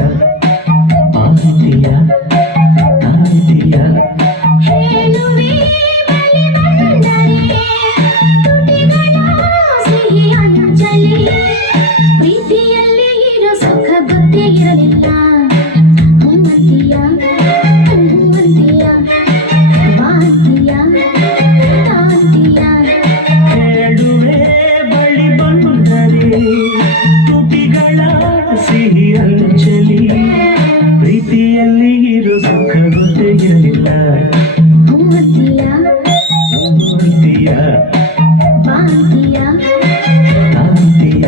ಬಾಗುತ್ತೀಯ ತಾಗುತ್ತೀಯ. ಪ್ರೀತಿಯಲ್ಲಿ ಇರೋ ಸುಖ ಗೊತ್ತೇ ಇರಲಿಲ್ಲ. ಹೋಗುತ್ತೀಯ ಹೋಗುತ್ತೀಯ ಬಾಗುತ್ತೀಯ ತಾಗುತ್ತೀಯ. ಹೇಳುವೆ ಬಳಿ ಬಂದರೆ ತುಟಿಗಳ ಸಿಹಿ ಅಂಚಲಿ. ಪ್ರೀತಿಯಲ್ಲಿ ಇರೋ ಸುಖ ಗೊತ್ತೇ ಇರಲಿಲ್ಲ. ಹೋಗುತ್ತೀಯ ಹೋಗುತ್ತೀಯ ಬಾಗುತ್ತೀಯ ತಾಗುತ್ತೀಯ.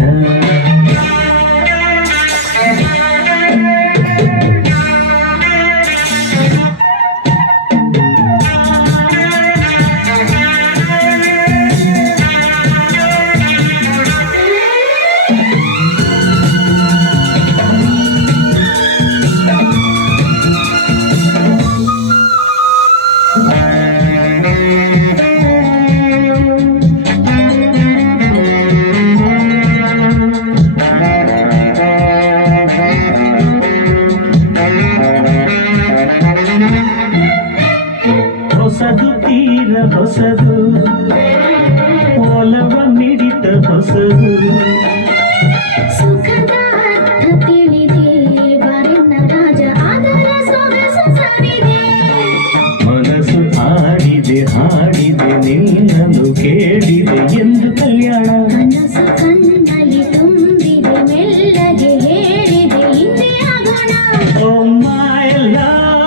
ಹೊಸದು ತೀರ ಹೊಸದು, ಒಲವ ಮಿಡಿತ ಹೊಸದು. ಸುಖದ ಅರ್ಥ ತಿಳಿದೆ ಬರೆನ್ನ ರಾಜ ಅದರ ಸೊಗಸು ಸವಿದೆ. ಮನಸ್ಸು ಹಾಡಿದೆ ನಿನ್ನನ್ನು ಕೇಳಿದೆ ಎಂದು ಕಲ್ಯಾಣ. ಕನಸು ಕಣ್ಣಲ್ಲಿ ತುಂಬಿದೆ ಮೆಲ್ಲಗೆ ಹೇಳಿದೆ ಹಿಂದೆ ಆಗೋಣ. ಓ ಮೈ ಲವ್,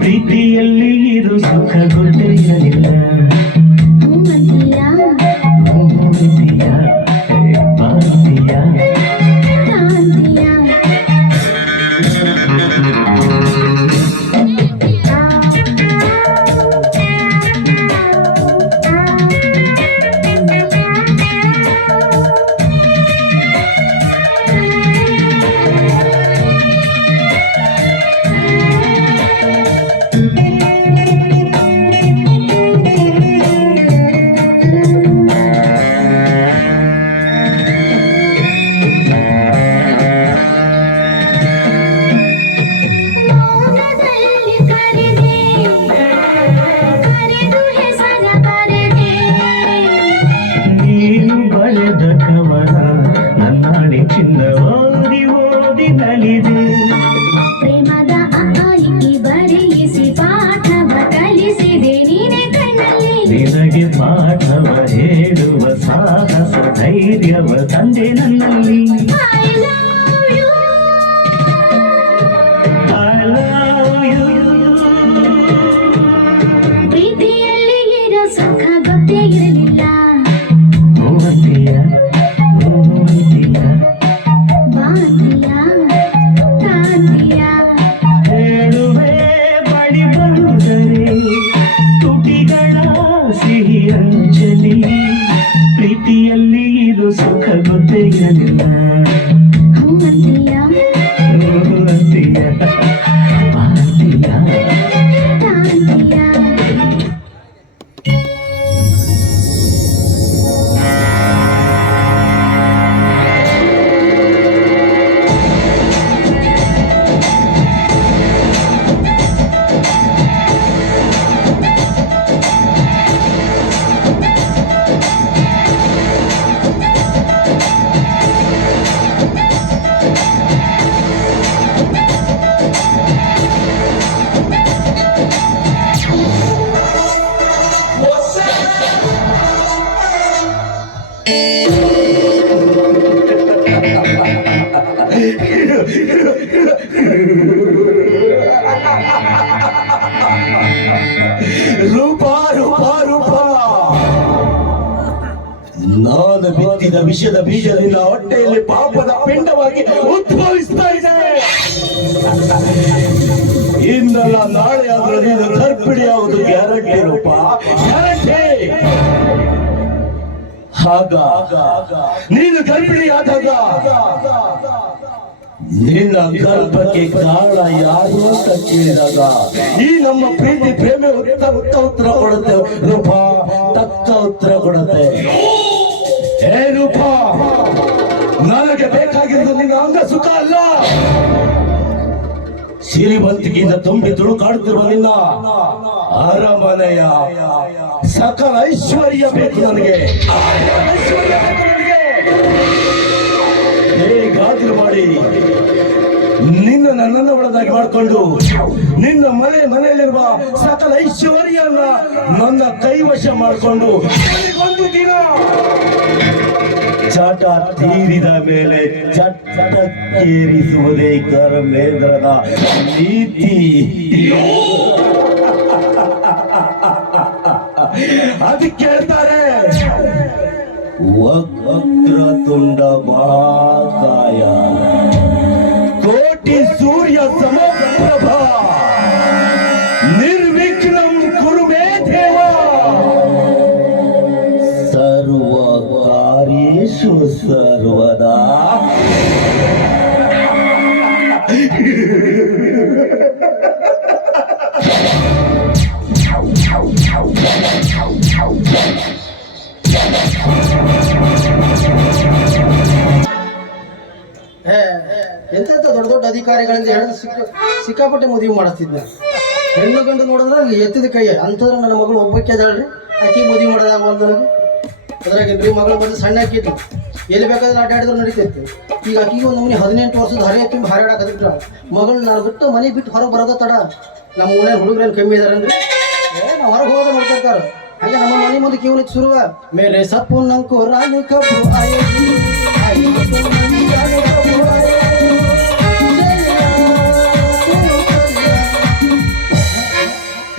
ಪ್ರೀತಿಯಲ್ಲಿ ಇರೋ ಸುಖ ಗೊತ್ತೇ ಇರಲಿಲ್ಲ. ಹೋಗುತ್ತೀಯ ಹೋಗುತ್ತೀಯ ಬಾಗುತ್ತೀಯ. ತಾಗುತ್ತೀಯ. ಜೊತೆಯಲ್ಲ ಹೂ ಅಂತೀಯ ಅಂತೀಯ ಅಂತೀಯ ತಾಂತೀಯ ರೂಪ ರೂಪ ರೂಪ ನಾನು ಬಿತ್ತಿದ ವಿಷದ ಬೀಜದಿಂದ ಹೊಟ್ಟೆಯಲ್ಲಿ ಪಾಪದ ಪಿಂಡವಾಗಿ ಉದ್ಭವಿಸ್ತಾ ಇದೆ. ಇಂದಲ್ಲ ನಾಳೆ ಆದ್ರೆ ನೀನು ಗರ್ಭಿಣಿಯಾಗುವುದು ಗ್ಯಾರಂಟಿ ರೂಪ, ಗ್ಯಾರಂಟಿ. ಆಗ ನೀನು ಗರ್ಭಿಣಿಯಾದಾಗ ನಿನ್ನ ಗರ್ಭಕ್ಕೆ ಕಾರಣ ಯಾರು ಅಂತ ಕೇಳಿದಾಗ ಈ ನಮ್ಮ ಪ್ರೀತಿ ಪ್ರೇಮ ತಕ್ಕ ಉತ್ತರ ಕೊಡುತ್ತೆ ರೂಪ, ತಕ್ಕ ಉತ್ತರ ಕೊಡುತ್ತೆ. ಏ ರೂಪ, ನನಗೆ ಬೇಕಾಗಿರೋದು ನಿನ್ನ ಅಂಗ ಸುಖ ಅಲ್ಲ, ಸಿರಿವಂತಿಕೆಯಿಂದ ತುಂಬಿ ತುಳುಕಾಡುತ್ತಿರುವ ನಿನ್ನ ಅರಮನೆಯ ಸಕಲ ಐಶ್ವರ್ಯ ಬೇಕು ನನಗೆ, ಐಶ್ವರ್ಯ ಬೇಕು ನನಗೆ. ಹೇಗಾದ್ರೂ ಮಾಡಿ ನಿನ್ನ ನನ್ನನ್ನ ಒಳಗಾಗಿ ಮಾಡಿಕೊಂಡು ನಿನ್ನ ಮನೆಯಲ್ಲಿರುವ ಸಕಲ ಐಶ್ವರ್ಯನ್ನ ನನ್ನ ಕೈವಶ ಮಾಡಿಕೊಂಡು ಒಂದು ದಿನ ಚಟ ತೀರಿದ ಮೇಲೆ ಚಟ್ಟಕ್ಕೇರಿಸುವುದೇ ಕರ್ಮೇಂದ್ರನ ನೀತಿ. ಅದಕ್ಕೆ ಹೇಳ್ತಾರೆ ವಕ್ರತುಂಡ ಮಹಾಕಾಯ ಕೋಟಿ ಸೂರ್ಯ ಸಮಪ್ರಭ ನಿರ್ವಿಘ್ನಂ ಕುರು ಮೇ ದೇವ ಸರ್ವ ಕಾರ್ಯೇಷು ಸರ್ವದಾ. ಎಂತೆಂತ ದೊಡ್ಡ ದೊಡ್ಡ ಅಧಿಕಾರಿಗಳಿಂದ ಹೇಳಿದ್ರೆ ಸಿಕ್ಕಾಪಟ್ಟೆ ಮದುವೆ ಮಾಡಿಸ್ತಿದ್ದೆ. ಹೆಣ್ಣು ಗಂಡು ನೋಡಿದ್ರೆ ಎತ್ತಿದ ಕೈ ಅಂಥದ್ರೆ ನನ್ನ ಮಗಳು ಒಬ್ಬಕ್ಕೆ ಅದಾಳ್ರಿ, ಆಕಿ ಮದುವೆ ಮಾಡೋದಾಗ ಒಂದು ನನಗೆ ಅದ್ರಾಗೇನ್ರಿ ಮಗಳು ಬಂದು ಸಣ್ಣ ಆಕಿತ್ತು, ಎಲ್ಲಿ ಬೇಕಾದ್ರೆ ಅಡ್ಡಾಡಿದ್ರೆ ನಡೀತಿತ್ತು. ಈಗ ಆಕಿಗೆ ಒಂದು ನಮ್ಮನೆ 18 ವರ್ಷದ ಹರಿಯ ತುಂಬಿ ಹಾರಾಡಕತ್ತಿದ್ರ ಮಗಳು ನಾನು ಬಿಟ್ಟು ಮನೆ ಬಿಟ್ಟು ಹೊರಗೆ ಬರೋದ ತಡ. ನಮ್ಮ ಮನೆ ಹುಡುಗರೇನು ಕಮ್ಮಿ ಇದಾರನ್ರಿ, ನಾವು ಹೊರಗೆ ಹೋಗೋದ ನೋಡ್ತಿರ್ತಾರ. ಹಾಗೆ ನಮ್ಮ ಮನೆ ಮುಂದೆ ಕಿವನಿಗೆ ಶುರುವ ಮೇಲೆ ಸಪ್ಪು ನಂಕು ರಾಣಿ ಕಪ್ಪು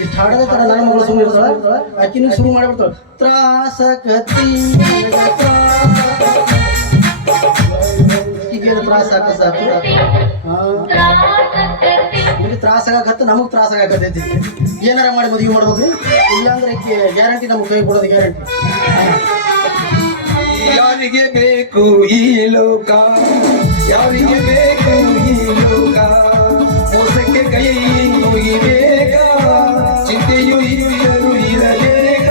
ಇಷ್ಟು ಹಾಡದ ತರ ನನ್ನ ಮಗಳು ಸುಮ್ಮನೆ ಇರ್ತಾಳ, ಆಕಿನ ಶುರು ಮಾಡಿಬಿಡ್ತಾಳ. ತ್ರಾಸಕತಿ ಈಗೇನು ತ್ರಾಸ ಸಾಕು ನಿಮಗೆ ತ್ರಾಸ ಆಗತ್ತ, ನಮಗ್ ತ್ರಾಸ ಆಗತೈತಿ. ಏನಾರ ಮಾಡಿ ಮದುವೆ ಮಾಡ್ಬೇಕ್ರಿ, ಇಲ್ಲಾಂದ್ರೆ ಗ್ಯಾರಂಟಿ ನಮ್ಗೆ ಕೈ ಕೊಡೋದು ಗ್ಯಾರಂಟಿ. ಯಾರಿಗೆ ಬೇಕು ಈ ಲೋಕ, ಯಾರಿಗೆ ಬೇಕು ಈ ಲೋಕ, ಮೋಸಕ್ಕೆ ಕೈ ಮುಗಿಬೇಕ, ಚಿಂತೆಯು ಇರುವರು ಇರಬೇಕ,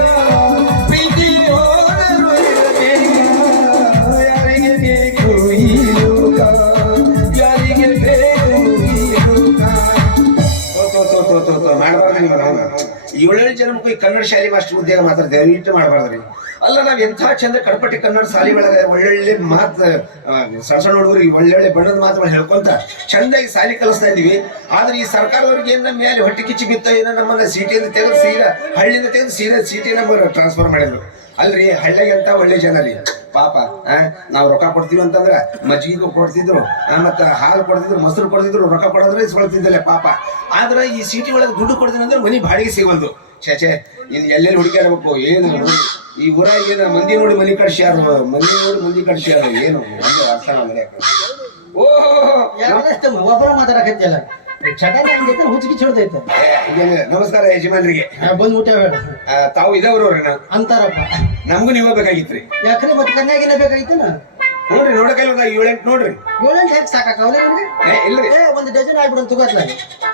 ಪ್ರೀತಿಯು ಹೋದರು ಇರಬೇಕ. ಯಾರಿಗೆ ಬೇಕು ಈ ಲೋಕ, ಯಾರಿಗೆ ಬೇಕು ಈ ಲೋಕ. ಏಳೇಳು ಜನ ಮಕ್ಕಳು ಈ ಕನ್ನಡ ಶಾಲೆ ಮಾಸ್ಟರ್ ಉದ್ಯೋಗ ಮಾತ್ರ ದಯವಿಟ್ಟು ಮಾಡಬಾರ್ದ್ರಿ. ಅಲ್ಲ, ನಾವ್ ಎಂಥ ಚಂದ ಕಡಪಟ್ಟಿ ಕನ್ನಡ ಶಾಲೆ ಒಳಗೆ ಒಳ್ಳೊಳ್ಳೆ ಮಾತು ಸಣ್ಣ ಸಣ್ಣ ಹುಡುಗರಿಗೆ ಒಳ್ಳೊಳ್ಳೆ ಬಣ್ಣದ ಮಾತುಗಳು ಹೇಳ್ಕೊಂತ ಚಂದಾಗಿ ಶಾಲೆ ಕಲಿಸ್ತಾ ಇದೀವಿ. ಆದ್ರೆ ಈ ಸರ್ಕಾರದವ್ರಿಗೆ ಏನ್ ನಮ್ಮ ಮೇಲೆ ಹೊಟ್ಟೆ ಕಿಚ್ಚಿ ಬಿತ್ತ ಏನೋ ನಮ್ಮನ್ನ ಸಿಟಿಯಿಂದ ತೆಗೆದು ಸೀದಾ ಹಳ್ಳಿಯಿಂದ ತೆಗೆದು ಸೀದಾ ಸಿಟಿ ನಮ್ಗೆ ಟ್ರಾನ್ಸ್ಫರ್ ಮಾಡಿದ್ರು. ಅಲ್ರಿ, ಹಳ್ಳಿಗೆ ಅಂತ ಒಳ್ಳೆ ಜನ ರೀ ಪಾಪ. ನಾವು ರೊಕ್ಕ ಕೊಡ್ತೀವಿ ಅಂತಂದ್ರೆ ಮಜ್ಜಿಗೆ ಕೊಡ್ತಿದ್ರು, ಮತ್ತೆ ಹಾಲು ಕೊಡ್ತಿದ್ರು, ಮೊಸರು ಕೊಡ್ತಿದ್ರು, ರೊಕ್ಕ ಕೊಡೋದ್ರೆ ಇಸ್ಕೊಳ್ತಿದ್ದಲ್ಲ ಪಾಪ. ಆದ್ರೆ ಈ ಸಿಟಿ ಒಳಗೆ ದುಡ್ಡು ಕೊಡ್ತೀನಿ ಅಂದ್ರೆ ಮನಿ ಬಾಡಿಗೆ ಸಿಗಲ್ದು. ಛೇ, ಇನ್ನು ಎಲ್ಲೆಲ್ಲಿ ಹುಡುಕಾಡ್ಬೇಕು ಏನು ಈ ಊರಾಗ ಏನು ಮಂದಿ ನೋಡಿ ಮನಿ ಕಡ್ಸ್ಯಾರ, ಮಂದಿ ನೋಡಿ ಮಂದಿ ಕಡ್ಸ್ಯಾರ, ಏನು ಅರ್ಥ ನಮಗೆ. ಒಬ್ಬರ ಮಾತಾಡಕತ್ತಿಯಲ್ಲ, ಹುಚ್ಚಿಗೆ ಚಿಡ್ದೈತೆ. ನಮಸ್ಕಾರ ಯಜಮಾನ್ರಿಗೆ, ಬಂದ್ಬಿಟ್ಟ ತಾವು ಇದಾವ್ರವ್ರ ಅಂತಾರಪ್ಪ. ನಮಗೂ ನೀವೇ ಬೇಕಾಗಿತ್ರಿ. ಯಾಕ್ರಿ ಮತ್ತೆ ಕನ್ಯಾಗಿನ ಬೇಕಾಗಿತ್ತನ ನೋಡ್ರಿ ನೋಡಕಲ್ಲ 7-8 ನೋಡ್ರಿ. 7-8 ಹೆಂಗ್ ಸಾಕಾಕವಲ್ಲ ನಿನಗೆ? ಇಲ್ರಿ ಒಂದು ಡಜನ್ ಆಗ್ಬಿಡಂತ ತಗೋತ್ಲ.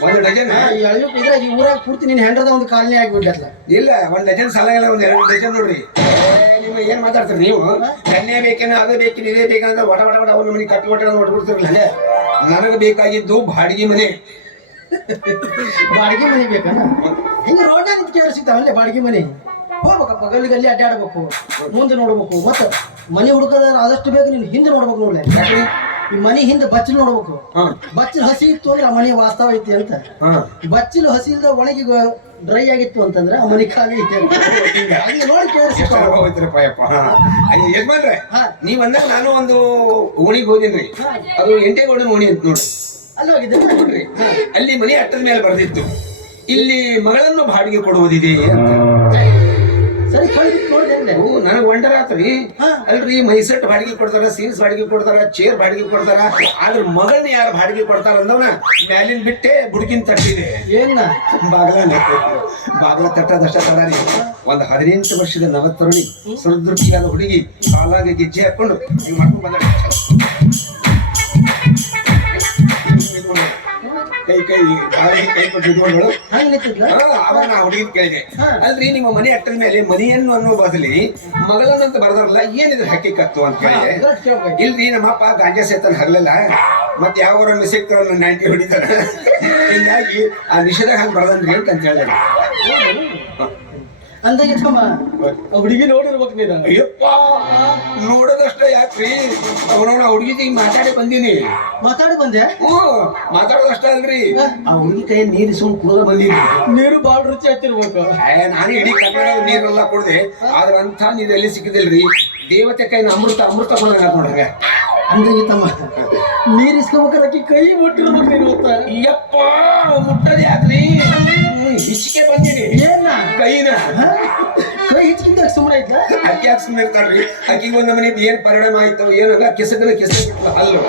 1 ಡಜನ್ ಈ ಅಳಿಯೋಕ್ ಇದ್ರೆ ಈ ಊರಾಗ ಪೂರ್ತಿ ನಿನ್ ಹೆಂಡ್ರದ ಒಂದು ಕಾಲನಿ ಆಗ್ಬಿಡ್ಲತ್ಲ. ಇಲ್ಲ 1 ಡಜನ್ ಸಾಲ ಇಲ್ಲ, 2 ಡಜನ್ ನೋಡ್ರಿ. ನಿಮ್ಮ ಏನ್ ಮಾತಾಡ್ತೀರಿ ನೀವು? ಕನ್ಯೆ ಬೇಕೇನ ಅದು ಬೇಕಿನ ಇದೇ ಬೇಕಂದ್ರೆ ವಡ ವಡ ವಡ ಅವ್ನ ಮನೆ ಕಟ್ಟಿ ಒಟ್ಟ ಹೊಟ್ಬಿಡ್ತಿರ್ಲಿಲ್ಲ. ನನಗೆ ಬೇಕಾಗಿದ್ದು ಬಾಡಿಗೆ ಮನೆ. ಬಾಡಿಗೆ ಮನೆ ಬೇಕನ? ಹಿಂಗ ರೋಡ್ನಾಗ ನಿಂತ ಕೇಳಿ ಸಿಗ್ತಾವಲ್ಲೇ ಬಾಡಿಗೆ ಮನೆ. ಹೋಗ್ಬೇಕಪ್ಪ, ಗಲ್ಲಿ ಅಡ್ಡಾಡ್ಬೇಕು, ಮುಂದೆ ನೋಡ್ಬೇಕು. ಮತ್ತ ಮನೆ ಹುಡುಕದ ಆದಷ್ಟು ಬೇಗ ನೀನ್ ಹಿಂದೆ ನೋಡ್ಬೇಕು. ನೋಡ್ಲೆ ಈ ಮನೆ ಹಿಂದೆ ಬಚ್ಚಲು ನೋಡ್ಬೇಕು. ಬಚ್ಚಲು ಹಸಿ ಇತ್ತು ಅಂದ್ರೆ ಆ ಮನೆ ವಾಸ್ತವ ಐತಿ ಅಂತ. ಬಚ್ಚಲು ಹಸಿ ಇಲ್ದ ಒಣಗಿ ಡ್ರೈ ಆಗಿತ್ತು ಅಂತಂದ್ರೆ ಆ ಮನೆ ಖಾಲಿ ಐತಿ ಅಂತ. ಹಂಗೆ ನೋಡಿ ಯಜಮಾನ್ರೆ, ನೀವ್ ಅಂದಾಗ ನಾನು ಒಂದು ಓಣಿಗೆ ಹೋದಿನ್ರಿ. ಅದು ಎಂಟೇಗೌಡನ ಓಣಿ ಅಂತ ನೋಡ್ರಿ. ಅಲ್ಲಿ ಹೋಗಿದ್ದೆ ನೋಡ್ರಿ, ಅಲ್ಲಿ ಮನೆ ಅಟ್ಟದ ಮೇಲೆ ಬರ್ದಿತ್ತು, ಇಲ್ಲಿ ಮಗಳನ್ನು ಬಾಡಿಗೆ ಕೊಡುವುದಿದೆ ಅಂತ. ಸರಿ ಕಳ್ದಿ ನೋಡಿದೆ. ನನಗ್ ವಂಡರ್ ಆತ್ರಿ. ಅಲ್ರಿ, ಮೈಸೆಟ್ ಬಾಡಿಗೆ ಕೊಡ್ತಾರ, ಸೀನ್ಸ್ ಬಾಡಿಗೆ ಕೊಡ್ತಾರ, ಚೇರ್ ಬಾಡಿಗೆ ಕೊಡ್ತಾರ. ಆದ್ರ ಮಗಳನ್ನ ಯಾರು ಬಾಡಿಗೆ ಕೊಡ್ತಾರ ಅಂದವನ ಮ್ಯಾಲಿನ ಬಿಟ್ಟೆ ಬುಡ್ಕಿನ ತಟ್ಟಿದೆ. ಏನ ಬಾಗ್ಲ ತಟ್ಟದಷ್ಟ ತಡಾರಿ. ಒಂದ್ 18 ವರ್ಷದ ನವತರುಣಿ, ಸುರದೃಷ್ಟಿಯಾದ ಹುಡುಗಿ, ಕಾಲಾಗ ಗೆಜ್ಜೆ ಹಾಕೊಂಡು ಹಿಂಗ್ ಮಾಡ್ಕೊಂಡ್ ಬಂದ. ಕೈ ಕೊಟ್ಟಿದ್ಗಳು. ಅವಾಗ ನಾ ಹುಡುಗಿ ಕೇಳಿದೆ, ಅಲ್ರಿ ನಿಮ್ಮ ಮನೆ ಅಟ್ಟದ ಮೇಲೆ ಮನೆಯನ್ನು ಅನ್ನೋ ಬದಲಿ ಮಗಳನ್ನಂತ ಬರ್ದಾರಲ್ಲ, ಏನಿದ್ರೆ ಹಕ್ಕಿಕತ್ತು ಅಂತ ಕೇಳಿದೆ. ಇಲ್ರಿ, ನಮ್ಮಪ್ಪ ಗಾಂಜಾ ಸೇತನ್ ಹರ್ಲಿಲ್ಲ, ಮತ್ತೆ ಯಾವ ಸಿಕ್ತಾರ 90 ಹೊಡಿತಾರ, ಹಿಂಗಾಗಿ ಆ ನಿಷೇಧ ಹಂಗ ಬರ್ದನ್ರಿ ಅಂತ ಹೇಳಿದೆ. ಅಂದಾಗೆ ಹುಡುಗಿ ನೋಡಿರ್ಬೇಕು ನೀನು. ಅಯ್ಯಪ್ಪ, ನೋಡೋದಷ್ಟ ಯಾಕ್ರಿ, ಅವನವನ ಹುಡುಗಿ ಮಾತಾಡಿ ಬಂದೀನಿ. ಮಾತಾಡಿ ಬಂದೆ? ಮಾತಾಡೋದಷ್ಟ ಅಲ್ರಿ, ಆ ಹುಡುಗಿ ಕೈ ನೀರು ಸುಮ್ ಕುಡಿದ ಬಂದಿನಿ. ನೀರು ಬಾಳ ರುಚಿ ಆಗ್ತಿರ್ಬೇಕು. ನಾನು ಇಡೀ ಕನ್ನಡ ನೀರೆಲ್ಲ ಕುಡ್ದೆ, ಆದ್ರ ಅಂತ ನೀರು ಎಲ್ಲಿ ಸಿಕ್ಕಿದಿಲ್ರಿ. ದೇವತೆ ಕೈನ ಅಮೃತ ಅಮೃತ ಬಂದಂಗ ನೋಡ್ರಿ. ಅಂದ್ರೆ ತಮ್ಮ ನೀರ್ ಇಸ್ಕೋಬೇಕಾದ್ರೆ ಅಕ್ಕಿ ಕೈ ಮುಟ್ಟಿರ್ಬೇಕು ನೀನು ಗೊತ್ತ. ಅಯ್ಯಪ್ಪ, ಮುಟ್ಟದ ಯಾಕ್ರಿ, ಹಿಚ್ಕೆ ಬಂದಿನಿ. ಏನ ಕೈನ ಕೈ ಹಿಚ್ಕಿಂದ ಸುಮ್ಮನೆ ಐತ್ಲ? ಅಕ್ಕಿ ಯಾಕೆ ಸುಮ್ಮನೆ ಇರ್ತಾರ್ರಿ? ಅಕ್ಕಿಗೆ ಒಂದ್ ಮನೆ ಏನ್ ಪರಿಣಾಮ ಆಯ್ತು ಏನಂಗ ಕೆಸಗನ ಕೆಸರು ಅಲ್ಲು.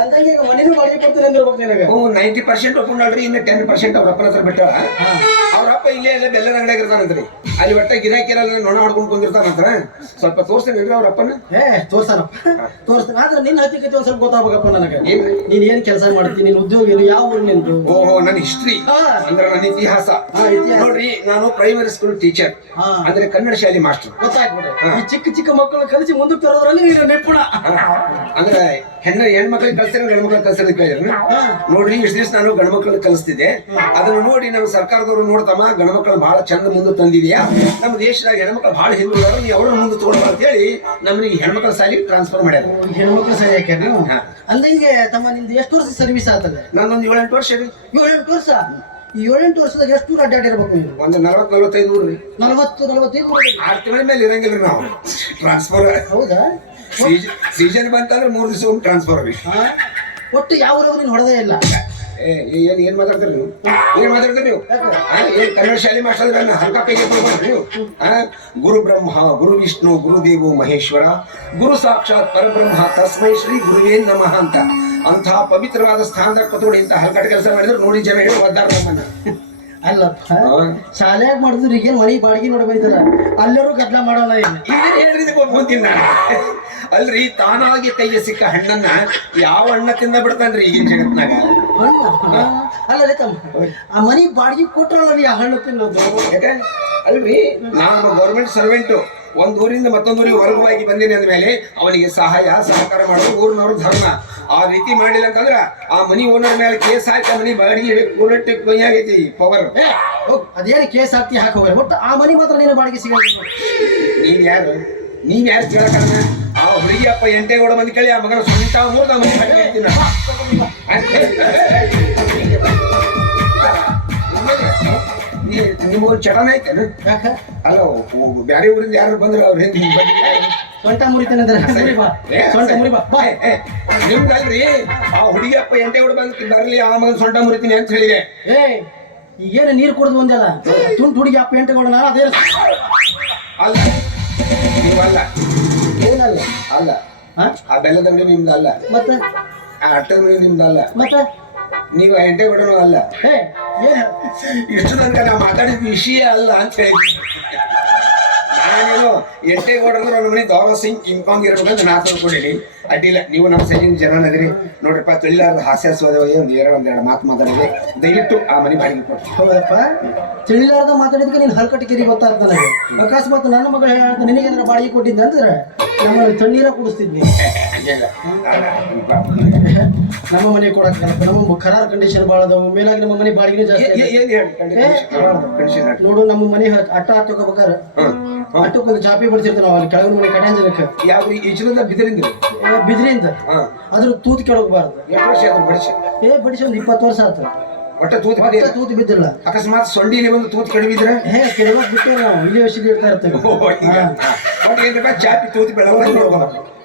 ಅಂದಂಗೆ ಈಗ ಮನೇನು ಬಾಡಿಗೆ ಕೊಡ್ತೀನಿ ಅಂದಿರ್ಬೇಕು ನಿನಗೆ. 90% ಒಪ್ಕೊಂಡ್ರಿ, ಇನ್ನು 10% ಅವ್ರ ಅಪ್ಪನ ಹತ್ರ ಬಿಟ್ಟಾಳ. ಅವ್ರ ಅಪ್ಪ ಇಲ್ಲೇ ಎಲ್ಲ ಬೆಲ್ಲದ ಅಂಗಡಿಯಾಗ ಇರ್ತಾನಂತ್ರಿ. ಅಲ್ಲಿ ಒಟ್ಟ ಗಿರಾಕಿರಲ್ಲ, ನೊಣ ಹೊಡ್ಕೊಂಡ್ ಕುಂದಿರ್ತಾನಂತ್ರ. ಸ್ವಲ್ಪ ತೋರ್ಸ್ತೇನೆ ಅವ್ರ ಅಪ್ಪನ. ತೋರ್ಸಾನಪ್ಪ, ತೋರಿಸ್ತಾನೆ. ಆದ್ರೆ ನಿನ್ನ ಹತ್ತಿಕತೆ ಒಂದ್ ಸ್ವಲ್ಪ ಗೊತ್ತಾಗಬೇಕಪ್ಪ ನನಗೆ. ನೀನ್ ಏನ್ ಕೆಲಸ ಮಾಡ್ತೀನಿ, ನಿನ್ ಉದ್ಯೋಗ ಏನು, ಯಾವ ಊರು ನಿಂದು? ಓಹೋ, ನನ್ನ ಹಿಸ್ಟ್ರಿ ಅಂದ್ರೆ ನನ್ನ ಇತಿಹಾಸ ನೋಡ್ರಿ. ನಾನು ಪ್ರೈಮರಿ ಸ್ಕೂಲ್ ಟೀಚರ್, ಅಂದ್ರೆ ಕನ್ನಡ ಶಾಲೆ ಮಾಸ್ಟರ್. ಗೊತ್ತಾಗ್ಬಿಟ್ಟೆ. ಈ ಚಿಕ್ಕ ಚಿಕ್ಕ ಮಕ್ಕಳು ಕಲಿಸಿ ಮುಂದಕ್ಕೆ ತರೋದ್ರಲ್ಲಿ ನೀನು ನಿಪುಣ. ಅಂದ್ರೆ ಹೆಣ್ಮಕ್ಳಿಗೆ ಕಲ್ಸಿರ ಗಂಡ್ಮಕ್ಳಿಗೆ ಕಲ್ಸಿರ ಕೇಳಿದ್ರಿ ನೋಡ್ರಿ. ಇಷ್ಟು ದಿವಸ ನಾನು ಗಂಡ್ಮಕ್ಳಿಗೆ ಕಲಿಸ್ತಿದ್ದೆ. ಅದನ್ನ ನೋಡಿ ನಮ್ಮ ಸರ್ಕಾರದವರು ನೋಡ್ತಮ್ಮ, ಗಂಡ್ಮಕ್ಳು ಬಹಳ ಚಂದ ಮುಂದೆ ತಂದಿದ್ಯಾ, ನಮ್ಮ ದೇಶದಾಗ ಹೆಣ್ಮಕ್ಳು ಬಹಳ ಹಿಂದುಳಿದಾರ, ನೀವು ಅವ್ರನ್ನ ಮುಂದೆ ತಗೊಳ್ಬಾರ ಅಂತ ಹೇಳಿ ನಮ್ಮನಿಗೆ ಹೆಣ್ಮಕ್ಳ ಶಾಲೆ ಟ್ರಾನ್ಸ್ಫರ್ ಮಾಡ್ಯಾರ. ಹೆಣ್ಮಕ್ಳು ಸರಿ ಹಾಕ್ಯಾರ ನೀವು. ಅಂದಂಗೆ ತಮ್ಮ ನಿಮ್ದು ಎಷ್ಟು ವರ್ಷ ಸರ್ವಿಸ್ ಆಗ್ತದೆ? ನಾನೊಂದು 7-8 ವರ್ಷ ರೀ. 7-8 ವರ್ಷ. ಈ 7-8 ವರ್ಷದಾಗ ಎಷ್ಟು ಅಡ್ಡಾಡಿರ್ಬೇಕು ನೀವು? ಒಂದು 40-45 ಊರ್ರಿ. 40-45 ಊರು. 6 ತಿಂಗಳ ಮೇಲೆ ಇರಂಗಿಲ್ರಿ ನಾವು ಟ್ರಾನ್ಸ್ಫರ್. ಹೌದಾ? ಸೀಸನ್ ಬಂತಂದ್ರೆ 3 ದಿವಸ ಟ್ರಾನ್ಸ್ಫರ್ ರೀ. ಒಟ್ಟು ಯಾವ ಊರಾಗ ನೀನು ಹೊಡೆದೇ ಇಲ್ಲ? ಏನ್ ಮಾತಾಡ್ತೀರಿ ನೀವು? ಏನ್ ಮಾತಾಡ್ತೀರಿ ನೀವು? ಏನ್ ಕನ್ನಡ ಶಾಲೆ ಮಾಸ್ಟರ್ ಹಲ್ಕ ಕೈಗೆ ಕೊಡ್ಬೇಡ್ರಿ ನೀವು. ಗುರು ಬ್ರಹ್ಮ ಗುರು ವಿಷ್ಣು ಗುರುದೇವು ಮಹೇಶ್ವರ, ಗುರು ಸಾಕ್ಷಾತ್ ಪರಬ್ರಹ್ಮ ತಸ್ಮೈ ಶ್ರೀ ಗುರುವೇ ನಮಃ ಅಂತ ಅಂತಹ ಪವಿತ್ರವಾದ ಸ್ಥಾನದಾಗ ಕೂತ್ಕೊಂಡು ಇಂತ ಹಲ್ಕಟ ಕೆಲಸ ಮಾಡಿದ್ರೆ ನೋಡಿ ಜನ ಹೇಳಿ ಒದ್ದಾರ ನಮ್ಮನ್ನ. ಅಲ್ಲಪ್ಪ, ಶಾಲ್ಯಾಗ ಮಾಡಿದ್ರು ಈಗೇನ್ ಮನಿ ಬಾಡಿಗೆ ನೋಡಿ ಬೈತಾರ, ಅಲ್ಲರೂ ಗದ್ಲ ಮಾಡೋಣ. ಈಗೇನ್ ಹೇಳ್ರಿ ಒಪ್ಕೊಂತೀನಿ ನಾನು. ಅಲ್ರಿ, ತಾನಾಗಿ ಕೈಗೆ ಸಿಕ್ಕ ಹಣ್ಣನ್ನ ಯಾವ ಹಣ್ಣ ತಿಂದ ಬಿಡ್ತಾನ್ರಿ ಈಗಿನ ಜಗತ್ನಾಗ. ಅಲ್ಲ ತಮ್ಮ, ಆ ಮನಿ ಬಾಡಿಗೆ ಕೊಟ್ರಲ್ಲ ಆ ಹಣ್ಣು ತಿನ್ನೋದು. ಯಾಕೆ ಅಲ್ರಿ, ನಾನು ಗೌರ್ಮೆಂಟ್ ಸರ್ವೆಂಟು. ಒಂದ್ ಊರಿಂದ ಮತ್ತೊಂದು ಊರಿಗೆ ವರ್ಗವಾಗಿ ಬಂದಿನಿ ಅಂದ್ಮೇಲೆ ಅವನಿಗೆ ಸಹಾಯ ಸಹಕಾರ ಮಾಡೋದು ಊರಿನವ್ರ ಧರ್ಮ. ಆ ರೀತಿ ಮಾಡಿಲ್ಲ ಅಂತಂದ್ರ ಆ ಮನಿ ಓನರ್ ಮೇಲೆ ಕೇಸ್ ಹಾಕಿ ಆ ಮನಿ ಬಾಡಿಗೆ ಕೂಡಟ್ಟಿ ಕೊಯ್ಯಾಗೈತಿ ಪವರ್. ಅದೇನು ಕೇಸ್ ಹಾಕಿ ಹಾಕೋಗ್ರಿ, ಒಟ್ಟು ಆ ಮನಿ ಮಾತ್ರ ನೀನು ಬಾಡಿಗೆ ಸಿಗಲ್ಲ. ನೀವ್ ಯಾರು ಕೇಳಕಲ್ಲ? ಆ ಹುಡುಗಿ ಅಪ್ಪ ಎಂಟೇಗೌಡ ಮಂದಿ ಕೇಳಿ ಆ ಮಗನ ಸುನಿತಾ ಮೂರ್ತ ಮನಿ ಬಾಡಿಗೆ ಹೇಳ್ತೀನಿ. ನಿಮ್ಗೊಂದು ಚಟನ ಐತೇನು? ಅಲ್ಲ, ಬ್ಯಾರೆ ಊರಿಂದ ಯಾರು ಬಂದ್ರೆ ಅವ್ರ ಸೊಂಟ ಮುರಿತಾನೆ ಸೊಂಟ ಮುರಿ ಬಾ. ನಿಮ್ಗಲ್ರಿ, ಆ ಹುಡುಗಿ ಅಪ್ಪ ಎಂಟೇಗೌಡ ಬಂದ್ ಬರ್ಲಿ, ಆ ಮಗನ ಸೊಂಟ ಮುರಿತೀನಿ ಅಂತ ಹೇಳಿದೆ. ಈಗೇನು ನೀರು ಕುಡಿದು ಬಂದಲ್ಲ, ತುಂಟು ಹುಡುಗಿ ಅಪ್ಪ ಎಂಟೇಗೌಡ ಅದೇ ಅಲ್ಲ. ನೀವಲ್ಲ, ಏನಲ್ಲ ಅಲ್ಲ. ಆ ಬೆಲ್ಲದಂಗಡಿ ನಿಮ್ದು ಅಲ್ಲ, ಮತ್ತೆ ಆ ಅಟ್ಟದ ಮನೆ ನಿಮ್ದು ಅಲ್ಲ, ಮತ್ತೆ ನೀವು ಎಂಟೇಗೌಡನು ಅಲ್ಲ. ಇಷ್ಟು ತನಕ ನಾ ಮಾತಾಡಿದ ವಿಷಯ ಅಲ್ಲ ಅಂತ ಹೇಳಿ ನಾನೇನು ಎಂಟೇ ಓಡಂದ್ರೆ ಅವ್ನ ಮನೆ ದೌರಾ ಸಿಂಗ್ ಕಿಂಕಾಂಗ್ ಇರ್ಬೇಕಂತ ನಾ ತಿಳ್ಕೊಂಡಿನಿ. ಅಡ್ಡಿಲ್ಲ, ನೀವು ನಮ್ಮ ಸೈನಿಕ ಜನ ಅದಿರಿ ನೋಡ್ರಪ್ಪ. ತಿಳಿಲಾರ್ದ ಹಾಸ್ಯಾಸ್ಪದ ಒಂದೆರಡು ಮಾತು ಮಾತಾಡಿದೆ. ದಯವಿಟ್ಟು ಆ ಮನೆ ಬಾಡಿಗೆ ಕೊಡ್ರಿ. ಹೌದಪ್ಪ, ತಿಳಿಲಾರ್ದ ಮಾತಾಡಿದ್ಕೆ ನೀನು ಹಲ್ಕಟ್ಟಿಕೇರಿ ಗೊತ್ತಾಗ್ತ ನನಗೆ. ಅಕಸ್ಮಾತ್ ನನ್ನ ಮಗಳು ಹೇಳ್ತ ನಿನಗೆ ಏನಾರ ಬಾಡಿಗೆ ಕೊಟ್ಟಿದ್ದೆ ಅಂದ್ರೆ ನಮ್ಮ ತಣ್ಣೀರ ಕುಡಿಸ್ತಿದ್ನಿ. ಹಂಗಿಲ್ಲ. ನಮ್ಮ ಮನೆ ಕೊಡಕ್ಕಲ್ಲ, ನಮ್ಮ ಖರಾರ್ ಕಂಡೀಷನ್ ಭಾಳ ಅದಾವು. ಮೇಲಾಗಿ ನಮ್ಮ ಮನೆ ಬಾಡಿಗೆ ಜಾಸ್ತಿ ಏನ್ ಹೇಳಿ ಕಂಡೀಷನ್ ನೋಡು. ನಮ್ಮ ಮನೆ ಅಟ್ಟ ಹತ್ತೋಬೇಕಾರೆ ಅಟ್ಟಕ್ಕೊಂದು ಚಾಪಿ ಬಡಿಸಿರ್ತಾವ ನಾವು ಅಲ್ಲಿ ಕೆಳಗಿನ ಮನೆ ಕಡ್ಯಾಂಜನಕ್ಕೆ. ಯಾವ್ದು ಈ ಚಿನ್ನದ ಬಿದರಿಂದ ಬಿದ್ರಿಂದ ಅದ್ರ ತೂತ್ ಕೆಳಗಬಾರ್ದು. ಎಷ್ಟು ವರ್ಷ ಆದ್ರು ಬಡಿಸಿ? ಬಡಿಸಿ ಒಂದು 20 ವರ್ಷ ಆಯ್ತು. ಒಟ್ಟ ತೂತ್ ತೂತ್ ಬಿದ್ದಿಲ್ಲ. ಅಕಸ್ಮಾತ್ ಸೊಂಡಿಲಿ ಬಂದು ತೂತ್ ಕೆಡವಿದ್ರೆ ಕೆಡವಾಗ ಬಿಟ್ಟು ನಾವು ಇಲ್ಲಿ ವರ್ಷಕ್ಕೆ ಇರ್ತಾ ಇರ್ತೇವೆ. ಒಟ್ಟು ಏನ್ ಬೇಕಾ ಚಾಪಿ ತೂತ್ ಬೆಳಗ್ಗೆ